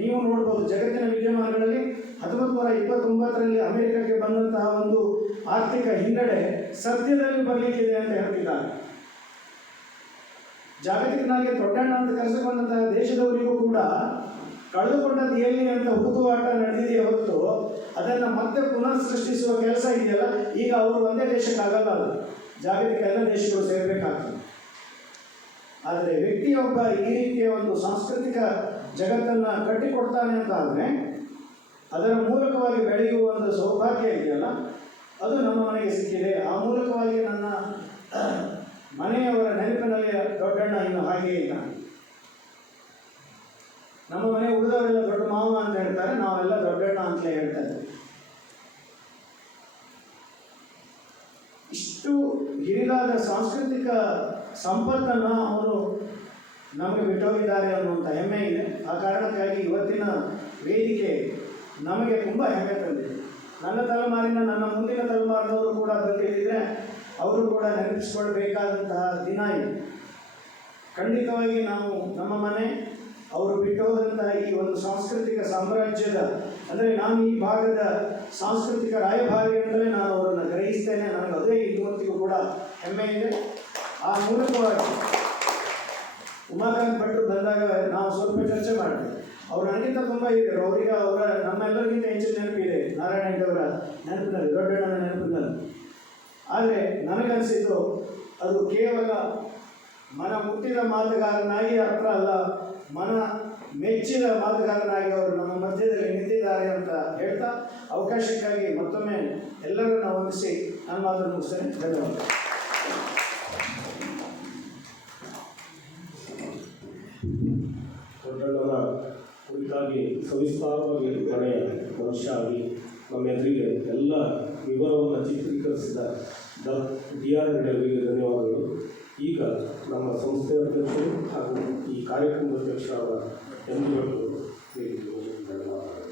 ನೀವು ನೋಡ್ಬೋದು, ಜಗತ್ತಿನ ವಿದ್ಯಮಾನಗಳಲ್ಲಿ 1929ರಲ್ಲಿ ಅಮೆರಿಕಕ್ಕೆ ಬಂದಂತಹ ಒಂದು ಆರ್ಥಿಕ ಹಿನ್ನಡೆ ಸದ್ಯದಲ್ಲಿ ಬರಲಿಕ್ಕಿದೆ ಅಂತ ಹೇಳ್ತಿದ್ದಾರೆ. ಜಾಗತಿಕನಾಗಿ ದೊಡ್ಡಣ್ಣ ಅಂತ ಕರೆಸಿಕೊಂಡಂತಹ ದೇಶದವರಿಗೂ ಕೂಡ ಕಳೆದುಕೊಂಡದ್ದು ಎಲ್ಲಿ ಅಂತ ಹುಡುಕುವಾಟ ನಡೆದಿದೆಯೇ ಹೊರತು ಅದನ್ನು ಮತ್ತೆ ಪುನಃ ಸೃಷ್ಟಿಸುವ ಕೆಲಸ ಇದೆಯಲ್ಲ, ಈಗ ಅವರು ಒಂದೇ ದೇಶಕ್ಕಾಗಲ್ಲ, ಅದು ಜಾಗತಿಕ ಎಲ್ಲ ದೇಶಗಳು ಸೇರಬೇಕಾಗ್ತದೆ. ಆದರೆ ವ್ಯಕ್ತಿಯೊಬ್ಬ ಈ ರೀತಿಯ ಒಂದು ಸಾಂಸ್ಕೃತಿಕ ಜಗತ್ತನ್ನು ಕಟ್ಟಿಕೊಡ್ತಾನೆ ಅಂತ ಆದರೆ ಅದರ ಮೂಲಕವಾಗಿ ಬೆಳೆಯುವ ಒಂದು ಸೌಭಾಗ್ಯ ಇದೆಯಲ್ಲ, ಅದು ನಮ್ಮ ಮನೆಗೆ ಸಿಕ್ಕಿದೆ. ಆ ಮೂಲಕವಾಗಿ ನನ್ನ ಮನೆಯವರ ನೆನಪಿನಲ್ಲಿ ದೊಡ್ಡಣ್ಣ ಇನ್ನು ಹಾಗೆಯೇ ಇದ್ದಾನೆ. ನಮ್ಮ ಮನೆ ಉಳಿದವರೆಲ್ಲ ದೊಡ್ಡ ಮಾವ ಅಂತ ಹೇಳ್ತಾರೆ, ನಾವೆಲ್ಲ ದೊಡ್ಡಣ್ಣ ಅಂತಲೇ ಹೇಳ್ತಾ ಇದ್ದೀವಿ. ಇಷ್ಟು ಹಿರಿದಾದ ಸಾಂಸ್ಕೃತಿಕ ಸಂಪತ್ತನ್ನು ಅವರು ನಮಗೆ ಬಿಟ್ಟೋಗಿದ್ದಾರೆ ಅನ್ನುವಂಥ ಹೆಮ್ಮೆ ಇದೆ. ಆ ಕಾರಣಕ್ಕಾಗಿ ಇವತ್ತಿನ ವೇದಿಕೆ ನಮಗೆ ತುಂಬ ಹೆಮ್ಮೆ ತಂದಿದೆ. ನನ್ನ ತಲೆಮಾರಿನ ನನ್ನ ಮುಂದಿನ ತಲೆಮಾರಿನವರು ಕೂಡ ಬಂದಿದ್ದರೆ ಅವರು ಕೂಡ ನೆನಪಿಸ್ಕೊಳ್ಬೇಕಾದಂತಹ ದಿನ ಇದು. ಖಂಡಿತವಾಗಿ ನಾವು ನಮ್ಮ ಮನೆ ಅವರು ಬಿಟ್ಟು ಹೋದಂತಹ ಈ ಒಂದು ಸಾಂಸ್ಕೃತಿಕ ಸಾಮ್ರಾಜ್ಯದ, ಅಂದರೆ ನಾನು ಈ ಭಾಗದ ಸಾಂಸ್ಕೃತಿಕ ರಾಯಭಾರಿ ಅಂತಲೇ ನಾನು ಅವರನ್ನು ಗ್ರಹಿಸ್ತೇನೆ. ನನಗೆ ಅದೇ ಇವತ್ತಿಗೂ ಕೂಡ ಹೆಮ್ಮೆ ಇದೆ. ಆ ಮೂಲಕವಾಗಿ ಉಮಾಕಾಂತ್ ಭಟ್ರು ಬಂದಾಗ ನಾವು ಸ್ವಲ್ಪ ಚರ್ಚೆ ಮಾಡಿದ್ವಿ. ಅವರು ನನಗಿಂತ ತುಂಬ ಇದ್ದರು, ಅವರಿಗೆ ಅವರ ನಮ್ಮೆಲ್ಲರಿಗಿಂತ ಹೆಚ್ಚಿನ ನೆನಪಿದೆ ನಾರಾಯಣ ಹೆಗ್ಡೆಯವರ ನೆನಪಿನಲ್ಲಿ, ದೊಡ್ಡಣ್ಣನ ನೆನಪಿನಲ್ಲಿ. ಆದರೆ ನನಗನ್ಸಿದ್ದು ಅದು ಕೇವಲ ಮನ ಮುಟ್ಟಿದ ಮಾತುಗಾರನಾಗಿ ಅರ್ಥ ಅಲ್ಲ, ಮನ ಮೆಚ್ಚಿದ ಮಾತುಗಾರನಾಗಿ ಅವರು ನಮ್ಮ ಮಧ್ಯದಲ್ಲಿ ನಿಂತಿದ್ದಾರೆ ಅಂತ ಹೇಳ್ತಾ ಅವಕಾಶಕ್ಕಾಗಿ ಮತ್ತೊಮ್ಮೆ ಎಲ್ಲರನ್ನ ವಂದಿಸಿ ನಾನು ಮಾತನ್ನು ಮುಗಿಸ್ತೇನೆ. ಧನ್ಯವಾದ. ದೊಡ್ಡಣ್ಣನ ಕುರಿತಾಗಿ ಸವಿಸ್ತಾರವಾಗಿ ಮನೆಯ ಮನುಷ್ಯ ಆಗಿ ನಮ್ಮ ಎದುರಿಗೆ ಎಲ್ಲ ವಿವರವನ್ನು ಚಿತ್ರೀಕರಿಸಿದ DR ಹೆಗ್ಡೆಯವರಿಗೆ ಧನ್ಯವಾದಗಳು. ಈಗ ನಮ್ಮ ಸಂಸ್ಥೆಯ ಅಧ್ಯಕ್ಷರು ಹಾಗೂ ಈ ಕಾರ್ಯಕ್ರಮದ ಅಧ್ಯಕ್ಷರಾದ MG ಭಟ್ರು ಧನ್ಯವಾದಗಳು.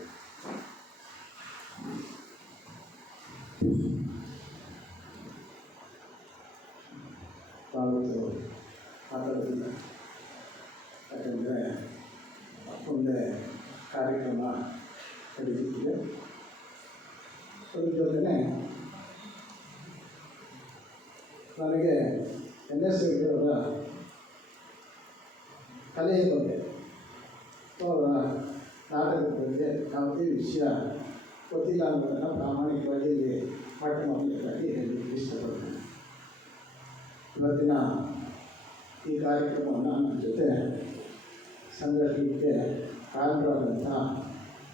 ಮಾತಾಡೋದಿಲ್ಲ, ಯಾಕಂದರೆ ಮುಂದೆ ಕಾರ್ಯಕ್ರಮ ನಡೀತಿದೆ. ಅದ್ರ ಜೊತೆನೇ ನನಗೆ NS ಹೆಗ್ಡೆಯವರ ಕಲೆಯ ಬಗ್ಗೆ, ಅವರ ನಾಟಕದ ಬಗ್ಗೆ ಯಾವುದೇ ವಿಷಯ ಗೊತ್ತಿಲ್ಲ ಅನ್ನೋದನ್ನು ಪ್ರಾಮಾಣಿಕವಾಗಿ ಇಲ್ಲಿ ಮೊದಲನೇದಾಗಿ ಹೇಳಲಿಕ್ಕೆ ಇಷ್ಟಪಡ್ತೇನೆ. ಇವತ್ತಿನ ಈ ಕಾರ್ಯಕ್ರಮವನ್ನು ನನ್ನ ಜೊತೆ ಸಂಘಟನೆಗೆ ಕಾರಣರಾದಂಥ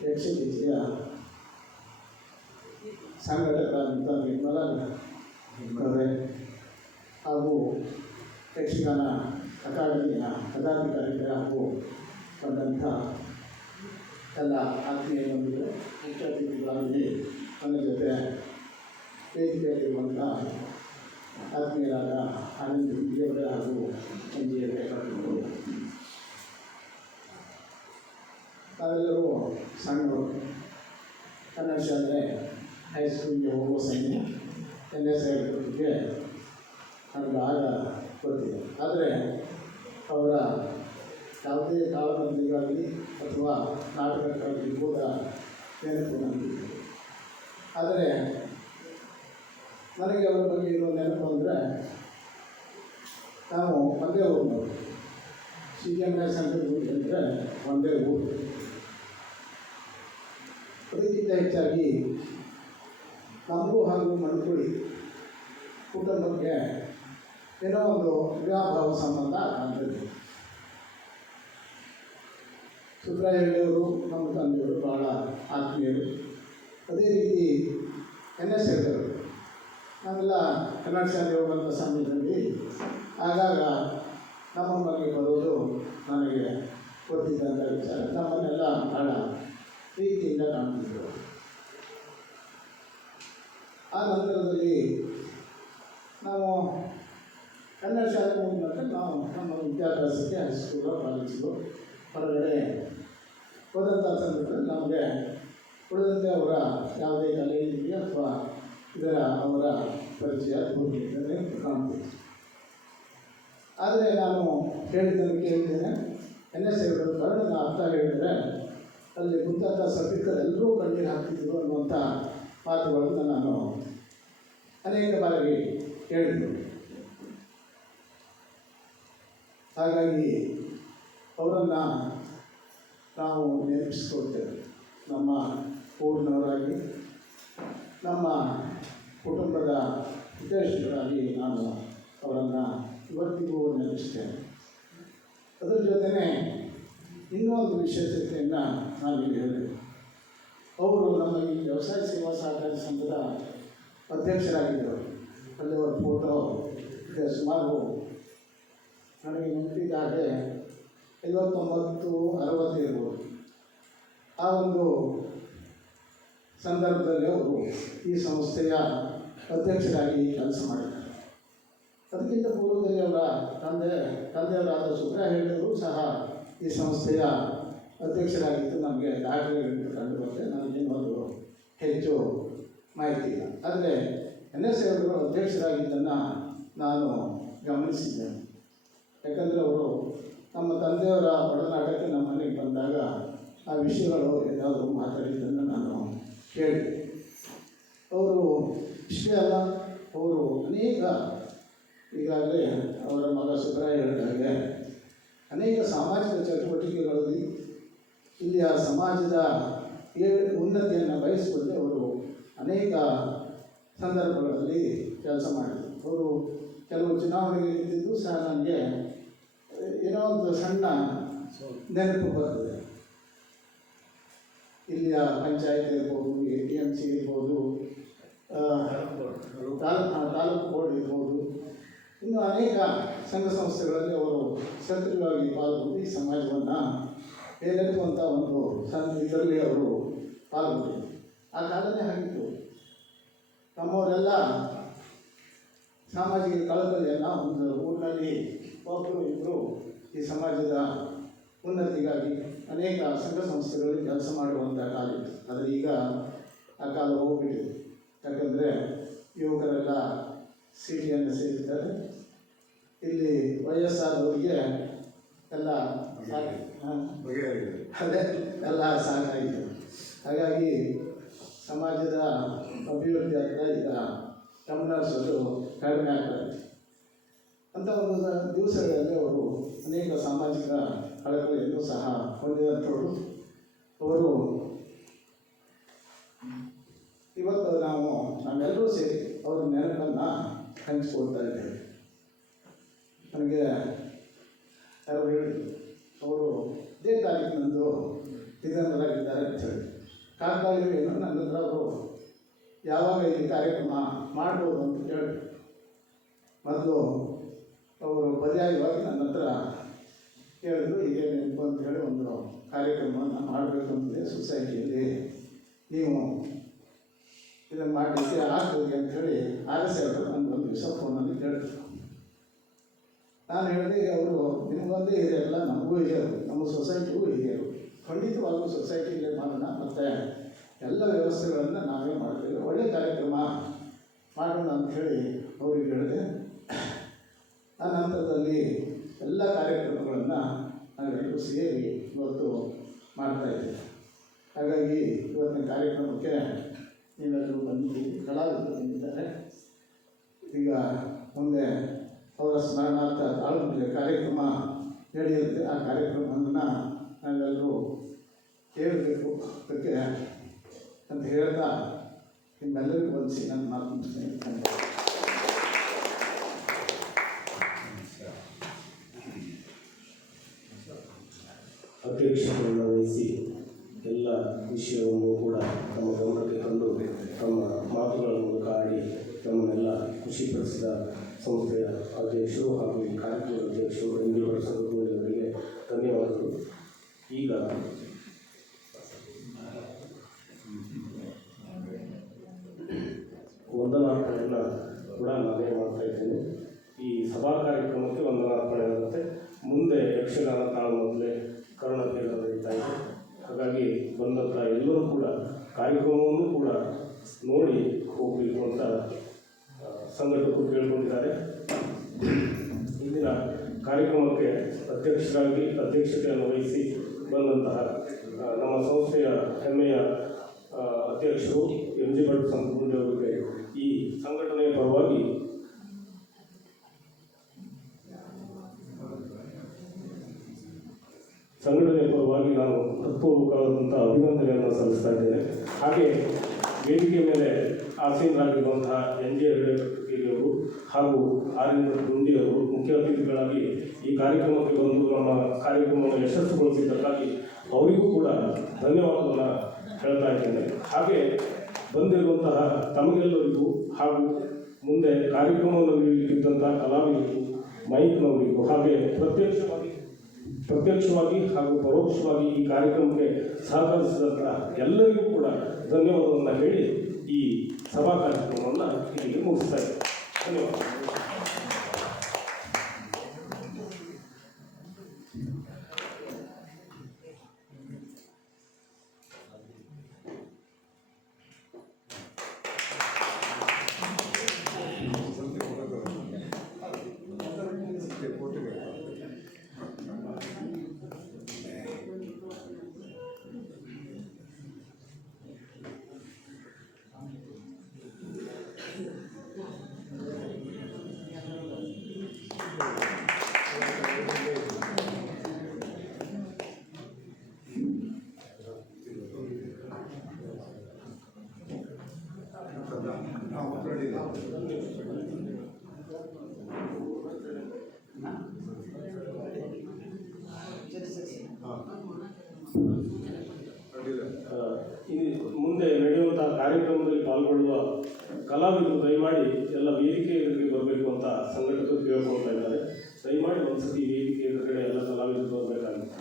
ಯಕ್ಷಗೀತೆಯ ಸಂಘಟಕರಾದಂಥ ನಿರ್ಮಲ ಅವರೇ ಹಾಗೂ ಯಕ್ಷಗಾನ ಅಕಾಡೆಮಿಯ ಪದಾಧಿಕಾರಿಗಳೇ ಹಾಗೂ ಬಂದಂಥ ಎಲ್ಲ ಆತ್ಮೀಯ ಬಂದಿದೆ ಮುಖ್ಯ ಅತಿಥಿಗಳಾಗಿ ನನ್ನ ಜೊತೆ ವೇದಿಕೆಯಲ್ಲಿರುವಂಥ ಆತ್ಮೀಯರಾದ ಆನಂದ್ ವಿಜಯವರೇ ಹಾಗೂ ಸಂಜೆಯವರೇ ಕರ್ಕೊಂಡು ನಾವೆಲ್ಲರೂ ಸಣ್ಣವರು ಕನ್ನಡ ಶಾಲೆ ಹೈಸ್ಕೂಲಿಗೆ ಹೋಗುವ ಸಮಯ NS ಬಗ್ಗೆ ನನಗೆ ಆಗ ಗೊತ್ತಿದೆ. ಆದರೆ ಅವರ ಯಾವುದೇ ಕಾಲಬಂದಿಗಾಗಲಿ ಅಥವಾ ನಾಟಕಕ್ಕಾಗಲಿ ಕೂಡ ನೆನಪು ನನಗಿದೆ. ಆದರೆ ನನಗೆ ಅವರ ಬಗ್ಗೆ ಇರೋ ನೆನಪು ಅಂದರೆ, ನಾವು ಒಂದೇ ಊರಿನವರು. CMS ಅಂದರೆ ಒಂದೇ ಊರು. ಅದಕ್ಕಿಂತ ಹೆಚ್ಚಾಗಿ ನಮಗೂ ಹಾಗೂ ಮಣಕುಳಿ ಕುಟುಂಬಕ್ಕೆ ಏನೋ ಒಂದು ವಿವಾಹಭಾವ ಸಂಬಂಧ ಕಾಣ್ತದೆ. ಸುಬ್ರಾಯ ಹೇಳಿಯವರು ನಮ್ಮ ತಂದೆಯವರು ಭಾಳ ಆತ್ಮೀಯರು. ಅದೇ ರೀತಿ NS ಹೇಳಿದರು. ನಾವೆಲ್ಲ ಕನ್ನಡ ಶಾಲೆ ಹೋಗುವಂಥ ಸಮಯದಲ್ಲಿ ಆಗಾಗ ನಮ್ಮ ಮನೆಗೆ ಬರೋದು ನನಗೆ ಗೊತ್ತಿದ್ದಂಥ ವಿಚಾರ. ನಮ್ಮನ್ನೆಲ್ಲ ಭಾಳ ಪ್ರೀತಿಯಿಂದ ಕಾಣ್ತಿದ್ದರು. ಆ ನಂತರದಲ್ಲಿ ನಾವು ಕನ್ನಡ ಶಾಲೆ ಮುಗಿದ ನಂತರ ನಾವು ನಮ್ಮ ವಿದ್ಯಾಭ್ಯಾಸಕ್ಕೆ ಹೈಸ್ಕೂಲು ಕಾಲೇಜಿಗೂ ಹೊರಗಡೆ ಹೋದಂಥ ಸಂದರ್ಭದಲ್ಲಿ ನಮಗೆ ಉಳಿದಂತೆ ಅವರ ಯಾವುದೇ ಕಲೆ ಇದೆಯಾ ಅಥವಾ ಇದರ ಅವರ ಪರಿಚಯ ಹೋಗಿದ್ದರೆ ಕಾಣ್ತೀವಿ. ಆದರೆ ನಾನು ಹೇಳಿದ್ದನ್ನು ಕೇಳಿದ್ದೇನೆ. NS ಹೇಳಿದ್ರು ಕನ್ನಡದ ಅರ್ಥ ಹೇಳಿದರೆ ಅಲ್ಲಿ ಮುಂತಾದ ಸಭಿಕರು ಎಲ್ಲರೂ ಕಣ್ಣೀರು ಹಾಕ್ತಿದ್ರು ಅನ್ನುವಂಥ ಮಾತುಗಳನ್ನು ನಾನು ಅನೇಕ ಬಾರಿ ಹೇಳಿದ್ದೆ. ಹಾಗಾಗಿ ಅವರನ್ನು ನಾವು ನೆನಪಿಸ್ಕೊಳ್ತೇವೆ. ನಮ್ಮ ಊರಿನವರಾಗಿ, ನಮ್ಮ ಕುಟುಂಬದ ಹಿತೈಷಿಗಳಾಗಿ ನಾನು ಅವರನ್ನು ಇವತ್ತಿಗೂ ನೆನಪಿಸ್ತೇನೆ. ಅದರ ಜೊತೆಯೇ ಇನ್ನೂ ಒಂದು ವಿಶೇಷತೆಯನ್ನು ನಾವೀಗ ಹೇಳಿದೆ. ಅವರು ನಮ್ಮ ಈ ವ್ಯವಸಾಯ ಸೇವಾ ಸಹಕಾರಿ ಸಂಘದ ಅಧ್ಯಕ್ಷರಾಗಿದ್ದರು. ಅಲ್ಲಿ ಅವರ ಫೋಟೋ ಇದೆ. ಸುಮಾರು ನನಗೆ ನೆನಪಿದ ಹಾಗೆ 59-60 ಇರ್ಬೋದು. ಆ ಒಂದು ಸಂದರ್ಭದಲ್ಲಿ ಅವರು ಈ ಸಂಸ್ಥೆಯ ಅಧ್ಯಕ್ಷರಾಗಿ ಕೆಲಸ ಮಾಡಿದ್ದಾರೆ. ಅದಕ್ಕಿಂತ ಪೂರ್ವದಲ್ಲಿ ಅವರ ತಂದೆಯವರಾದ ಸುಬ್ರಾಯ ಹೇಳಿಯವರು ಸಹ ಈ ಸಂಸ್ಥೆಯ ಅಧ್ಯಕ್ಷರಾಗಿದ್ದು ನಮಗೆ ದಾಖಲೆಗಳು ಕಂಡು ಬರುತ್ತೆ. ನನಗೇನೊಂದು ಹೆಚ್ಚು ಮಾಹಿತಿ ಇಲ್ಲ. ಆದರೆ NS ಅವರು ಅಧ್ಯಕ್ಷರಾಗಿದ್ದನ್ನು ನಾನು ಗಮನಿಸಿದ್ದೇನೆ. ಯಾಕಂದರೆ ಅವರು ನಮ್ಮ ತಂದೆಯವರ ಒಡನಾಟಕ್ಕೆ ನಮ್ಮ ಮನೆಗೆ ಬಂದಾಗ ಆ ವಿಷಯಗಳು ಏನಾದರೂ ಮಾತಾಡಿದ್ದನ್ನು ನಾನು ಕೇಳಿದೆ. ಅವರು ಇಷ್ಟೇ ಅಲ್ಲ, ಅವರು ಅನೇಕ ಈಗಾಗಲೇ ಅವರ ಮಗ ಸುಬ್ರಾಯ ಹೇಳಿದಾಗೆ ಅನೇಕ ಸಾಮಾಜಿಕ ಚಟುವಟಿಕೆಗಳಲ್ಲಿ ಇಲ್ಲಿಯ ಸಮಾಜದ ಉನ್ನತಿಯನ್ನು ಬಯಸಿಕೊಂಡು ಅವರು ಅನೇಕ ಸಂದರ್ಭಗಳಲ್ಲಿ ಕೆಲಸ ಮಾಡಿದರು. ಅವರು ಕೆಲವು ಚುನಾವಣೆಗೆ ನಿಂತಿದ್ದು ಸಹ ನನಗೆ ಏನೋ ಒಂದು ಸಣ್ಣ ನೆನಪು ಬರ್ತದೆ. ಇಲ್ಲಿಯ ಪಂಚಾಯತ್ ಇರ್ಬೋದು, APMC ಇರ್ಬೋದು, ತಾಲೂಕು ಬೋರ್ಡ್ ಇರ್ಬೋದು, ಇನ್ನು ಅನೇಕ ಸಂಘ ಸಂಸ್ಥೆಗಳಲ್ಲಿ ಅವರು ಸಕ್ರಿಯವಾಗಿ ಪಾಲ್ಗೊಂಡು ಈ ಸಮಾಜವನ್ನು ಏನೆನ್ನುವಂಥ ಒಂದು ಇದರಲ್ಲಿ ಅವರು ಪಾಲ್ಗೊಂಡಿದ್ದರು. ಆ ಕಾಲನೇ ಆಗಿತ್ತು. ನಮ್ಮವರೆಲ್ಲ ಸಾಮಾಜಿಕ ಕಳಕಳಿಯನ್ನು ಒಂದು ಊರಿನಲ್ಲಿ ಒಬ್ಬರು ಇಬ್ಬರು ಈ ಸಮಾಜದ ಉನ್ನತಿಗಾಗಿ ಅನೇಕ ಸಂಘ ಸಂಸ್ಥೆಗಳಲ್ಲಿ ಕೆಲಸ ಮಾಡುವಂಥ ಕಾಲ ಇತ್ತು. ಆದರೆ ಈಗ ಆ ಕಾಲ ಹೋಗ್ಬಿಟ್ಟಿದೆ. ಯಾಕಂದರೆ ಯುವಕರೆಲ್ಲ ಸಿಟಿಯನ್ನು ಸೇರಿದ್ದಾರೆ. ಇಲ್ಲಿ ವಯಸ್ಸಾದವರಿಗೆ ಎಲ್ಲ ಅದೇ ಎಲ್ಲ ಸಾಕಾಗಿದೆ. ಹಾಗಾಗಿ ಸಮಾಜದ ಅಭಿವೃದ್ಧಿ ಅಂತ ಈಗ ಗಮನ ಹರಿಸೋದು ಕಡಿಮೆ ಆಗ್ತದೆ. ಅಂಥ ಒಂದು ದಿವಸಗಳಲ್ಲಿ ಅವರು ಅನೇಕ ಸಾಮಾಜಿಕ ಕಳಕಳಿಯನ್ನು ಸಹ ಹೊಂದಿದಂಥವರು. ಅವರು ಇವತ್ತು ನಾವೆಲ್ಲರೂ ಸೇರಿ ಅವರ ನೆನಪನ್ನು ಹಂಚಿಕೊಳ್ತಾ ಇದ್ದೇವೆ. ನನಗೆ ಯಾರು ಹೇಳಿದ್ರು, ಅವರು ಇದೇ ತಾರೀಕಿನಂದು ನಿಧನರಾಗಿದ್ದಾರೆ ಅಂತ ಹೇಳಿ. ಕಾಕಾಲಿಯನ್ನು ನನ್ನ ಹತ್ರ ಅವರು ಯಾವಾಗ ಈ ಕಾರ್ಯಕ್ರಮ ಮಾಡ್ಬೋದು ಅಂತ ಕೇಳಿದ್ರು. ಮೊದಲು ಅವರು ಪರ್ಯಾಯವಾಗಿ ನನ್ನ ಹತ್ರ ಕೇಳಿದ್ರು, ಹೀಗೆ ನೆನಪು ಅಂತ ಹೇಳಿ ಒಂದು ಕಾರ್ಯಕ್ರಮವನ್ನು ಮಾಡಬೇಕಂತಂದರೆ ಸೊಸೈಟಿಯಲ್ಲಿ ನೀವು ಇದನ್ನು ಮಾಡಲಿಕ್ಕೆ ಆಗ್ತದೆ ಅಂಥೇಳಿ RS ನನಗೊಂದು ದಿವಸ ಫೋನಲ್ಲಿ ಕೇಳಿದ್ರು. ನಾನು ಹೇಳಿದೆ, ಅವರು ನಿಮಗೊಂದೇ ಹಿರಿಯರಲ್ಲ, ನಮಗೂ ಹಿರಿಯರು, ನಮ್ಮ ಸೊಸೈಟಿಗೂ ಹಿರಿಯರು. ಖಂಡಿತವಾಗೂ ಸೊಸೈಟಿಗೆ ಮಾಡೋಣ, ಮತ್ತು ಎಲ್ಲ ವ್ಯವಸ್ಥೆಗಳನ್ನು ನಾವೇ ಮಾಡ್ತೇವೆ. ಒಳ್ಳೆಯ ಕಾರ್ಯಕ್ರಮ ಮಾಡೋಣ ಅಂಥೇಳಿ ಅವ್ರಿಗೆ ಹೇಳಿದೆ. ಆ ನಂತರದಲ್ಲಿ ಎಲ್ಲ ಕಾರ್ಯಕ್ರಮಗಳನ್ನು ನಾವೆಲ್ಲರೂ ಸೇರಿ ಇವತ್ತು ಮಾಡ್ತಾಯಿದ್ದೇವೆ. ಹಾಗಾಗಿ ಇವತ್ತಿನ ಕಾರ್ಯಕ್ರಮಕ್ಕೆ ನೀವೆಲ್ಲರೂ ಬಂದಿದ್ದೀವಿ, ಕಲಾವಿದರು ಬಂದಿದ್ದಾರೆ. ಈಗ ಮುಂದೆ ಅವರ ಸ್ಮರಣಾರ್ಥ ತಾಳ್ಮೆಯ ಕಾರ್ಯಕ್ರಮ ನಡೆಯುತ್ತೆ. ಆ ಕಾರ್ಯಕ್ರಮವನ್ನು ನಾವೆಲ್ಲರೂ ಕೇಳಬೇಕು ಅದಕ್ಕೆ ಅಂತ ಹೇಳ್ತಾ ನಿಮ್ಮೆಲ್ಲರಿಗೂ ಬಂದಿಸಿ ನನ್ನ ಮಾತು ಮುಗಿಸ್ತೇನೆ. ಅಧ್ಯಕ್ಷತೆಯನ್ನು ವಹಿಸಿ ಎಲ್ಲ ವಿಷಯವನ್ನು ಕೂಡ ತಮ್ಮ ಗಮನಕ್ಕೆ ತಂದು ತಮ್ಮ ಮಾತುಗಳ ಮೂಲಕ ಆಡಿ ನಮ್ಮನ್ನೆಲ್ಲ ಖುಷಿಪಡಿಸಿದ ಸಂಸ್ಥೆಯ ಅಧ್ಯಕ್ಷರು ಹಾಗೂ ಈ ಕಾರ್ಯಕ್ರಮದ ಅಧ್ಯಕ್ಷರು NGO ಸಂಘಟನೆಯವರಿಗೆ ಧನ್ಯವಾದಗಳು. ಈಗ ವಂದನಾರ್ಪಣೆಯನ್ನು ಕೂಡ ನಾನೇ ಮಾಡ್ತಾ ಇದ್ದೇನೆ. ಈ ಸಭಾ ಕಾರ್ಯಕ್ರಮಕ್ಕೆ ವಂದನಾರ್ಪಣೆ ಆಗುತ್ತೆ. ಮುಂದೆ ಯಕ್ಷಗಾನ ತಾಳಮದ್ದಲೆ ಕರ್ಣಭೇದ ನಡೀತಾ ಇದೆ. ಹಾಗಾಗಿ ಬಂದಂಥ ಎಲ್ಲರೂ ಕೂಡ ಕಾರ್ಯಕ್ರಮವನ್ನು ಕೂಡ ನೋಡಿ ಹೋಗಬೇಕು ಅಂತ ಸಂಘಟಕರು ಕೇಳ್ಕೊಂಡಿದ್ದಾರೆ. ಇಂದಿನ ಕಾರ್ಯಕ್ರಮಕ್ಕೆ ಅಧ್ಯಕ್ಷತೆಯನ್ನು ವಹಿಸಿ ಬಂದಂತಹ ನಮ್ಮ ಸಂಸ್ಥೆಯ ಹೆಮ್ಮೆಯ ಅಧ್ಯಕ್ಷರು MG ಭಟ್ ಸಂತಗುಂಡಿ ಅವರಿಗೆ ಈ ಸಂಘಟನೆಯ ಪರವಾಗಿ ನಾನು ಹೃತ್ಪೂರ್ವಕವಾದಂಥ ಅಭಿನಂದನೆಯನ್ನು ಸಲ್ಲಿಸ್ತಾ ಇದ್ದೇನೆ. ಹಾಗೆ ವೇದಿಕೆ ಮೇಲೆ ಆಸೀನರಾಗಿರುವಂತಹ NJ ಹೆಗಡೆ ಕಟ್ಟಕೇರಿಯವರು ಹಾಗೂ ಆರ್ಯನ ಗುಂಡಿಯವರು ಮುಖ್ಯ ಅತಿಥಿಗಳಾಗಿ ಈ ಕಾರ್ಯಕ್ರಮಕ್ಕೆ ಬಂದು ನಮ್ಮ ಕಾರ್ಯಕ್ರಮವನ್ನು ಯಶಸ್ಸುಗೊಳಿಸಿದ್ದಕ್ಕಾಗಿ ಅವರಿಗೂ ಕೂಡ ಧನ್ಯವಾದವನ್ನು ಹೇಳ್ತಾ ಇದ್ದೇನೆ. ಹಾಗೆ ಬಂದಿರುವಂತಹ ತಮಗೆಲ್ಲರಿಗೂ ಹಾಗೂ ಮುಂದೆ ಕಾರ್ಯಕ್ರಮವನ್ನು ನೀಡಲಿಕ್ಕಿದ್ದಂತಹ ಕಲಾವಿದರಿಗೂ, ಮೈಕ್ನವರಿಗೂ, ಹಾಗೆ ಪ್ರತ್ಯಕ್ಷವಾಗಿ ಹಾಗೂ ಪರೋಕ್ಷವಾಗಿ ಈ ಕಾರ್ಯಕ್ರಮಕ್ಕೆ ಸಹಕರಿಸಿದಂಥ ಎಲ್ಲರಿಗೂ ಕೂಡ ಧನ್ಯವಾದವನ್ನು ಹೇಳಿ ಈ ಸಭಾ ಕಾರ್ಯಕ್ರಮವನ್ನು ಇಲ್ಲಿಗೆ ಮುಗಿಸ್ತಾ ಇದ್ದೇನೆ. ಧನ್ಯವಾದ. ಮುಂದೆ ನಡೆಯುವಂತಹ ಕಾರ್ಯಕ್ರಮದಲ್ಲಿ ಪಾಲ್ಗೊಳ್ಳುವ ಕಲಾವಿದರು ದಯಮಾಡಿ ಎಲ್ಲ ವೇದಿಕೆ ಎದುರಿಗೆ ಬರಬೇಕು ಅಂತ ಸಂಘಟಕರು ಕೇಳ್ಕೊಳ್ತಾ ಇದ್ದಾರೆ. ದಯಮಾಡಿ ಒಂದ್ಸತಿ ವೇದಿಕೆ ಎದುರುಗಡೆ ಎಲ್ಲ ಕಲಾವಿದರು ಬರಬೇಕಾಗುತ್ತೆ.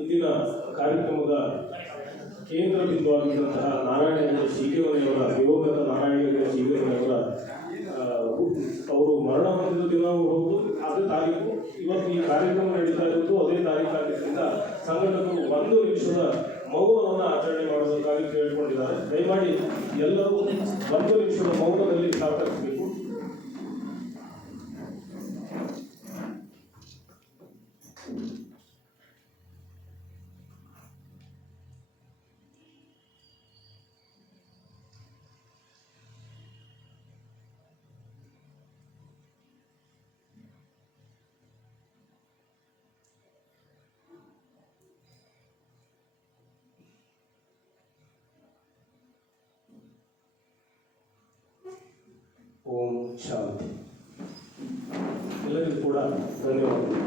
ಇಂದಿನ ಕಾರ್ಯಕ್ರಮದ ಕೇಂದ್ರ ಬಿಂದುವಾಗಿದ್ದಂತಹ ನಾರಾಯಣ ಶೀಗೇವನೆಯವರ ದಿವಂಗತ ನಾರಾಯಣ ಶೀಗೇವನೆಯವರ ಅವರು ಮರಣ ಹೊಂದಿದ ದಿನವೂ ಹೌದು, ಅದೇ ತಾರೀಕು. ಇವತ್ತು ಈ ಕಾರ್ಯಕ್ರಮ ನಡೀತಾ ಇರೋದು ಅದೇ ತಾರೀಕಾಗಿದ್ದರಿಂದ ಸಂಘಟಕರು 1 ನಿಮಿಷದ ಮೌನವನ್ನು ಆಚರಣೆ ಮಾಡೋದಕ್ಕಾಗಿ ಕೇಳಿಕೊಂಡಿದ್ದಾರೆ. ದಯಮಾಡಿ ಎಲ್ಲರೂ 1 ನಿಮಿಷದ ಮೌನದಲ್ಲಿ ಸಹಕರಿಸಬೇಕು. ಓಂ ಶಾಂತಿ. ಎಲ್ಲರಿಗೂ ಕೂಡ ಧನ್ಯವಾದಗಳು.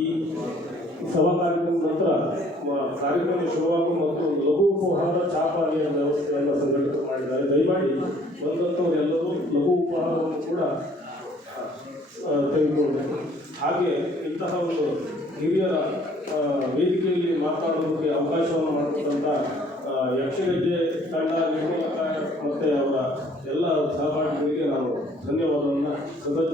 ಈ ಸಭಾ ಕಾರ್ಯಕ್ರಮದ ನಂತರ ಕಾರ್ಯಕ್ರಮ ಶುರುವಾಗುವ ಮತ್ತು ಲಘು ಉಪಹಾರ ಚಾಪಾನಿಯ ವ್ಯವಸ್ಥೆಯನ್ನು ಸಂಘಟನೆ ಮಾಡಿದ್ದಾರೆ. ದಯಮಾಡಿ ಬಂದಂಥವರೆಲ್ಲರೂ ಲಘು ಉಪಹಾರವನ್ನು ಕೂಡ ತೆಗೆದುಕೊಳ್ಬೇಕು. ಹಾಗೆ ಇಂತಹ ಒಂದು ಹಿರಿಯರ ವೇದಿಕೆಯಲ್ಲಿ ಮಾತನಾಡೋದಕ್ಕೆ ಅವಕಾಶವನ್ನು ಮಾಡಿಕೊಟ್ಟಂಥ ಯಕ್ಷಗಜ್ಜೆ ತಂಡ ನಿರ್ಮಾಣ ಮತ್ತು ಅವರ ಎಲ್ಲ ಸಹಪಾಠಿಗಳಿಗೆ ನಾನು ಧನ್ಯವಾದವನ್ನು ಕೃತಜ್ಞ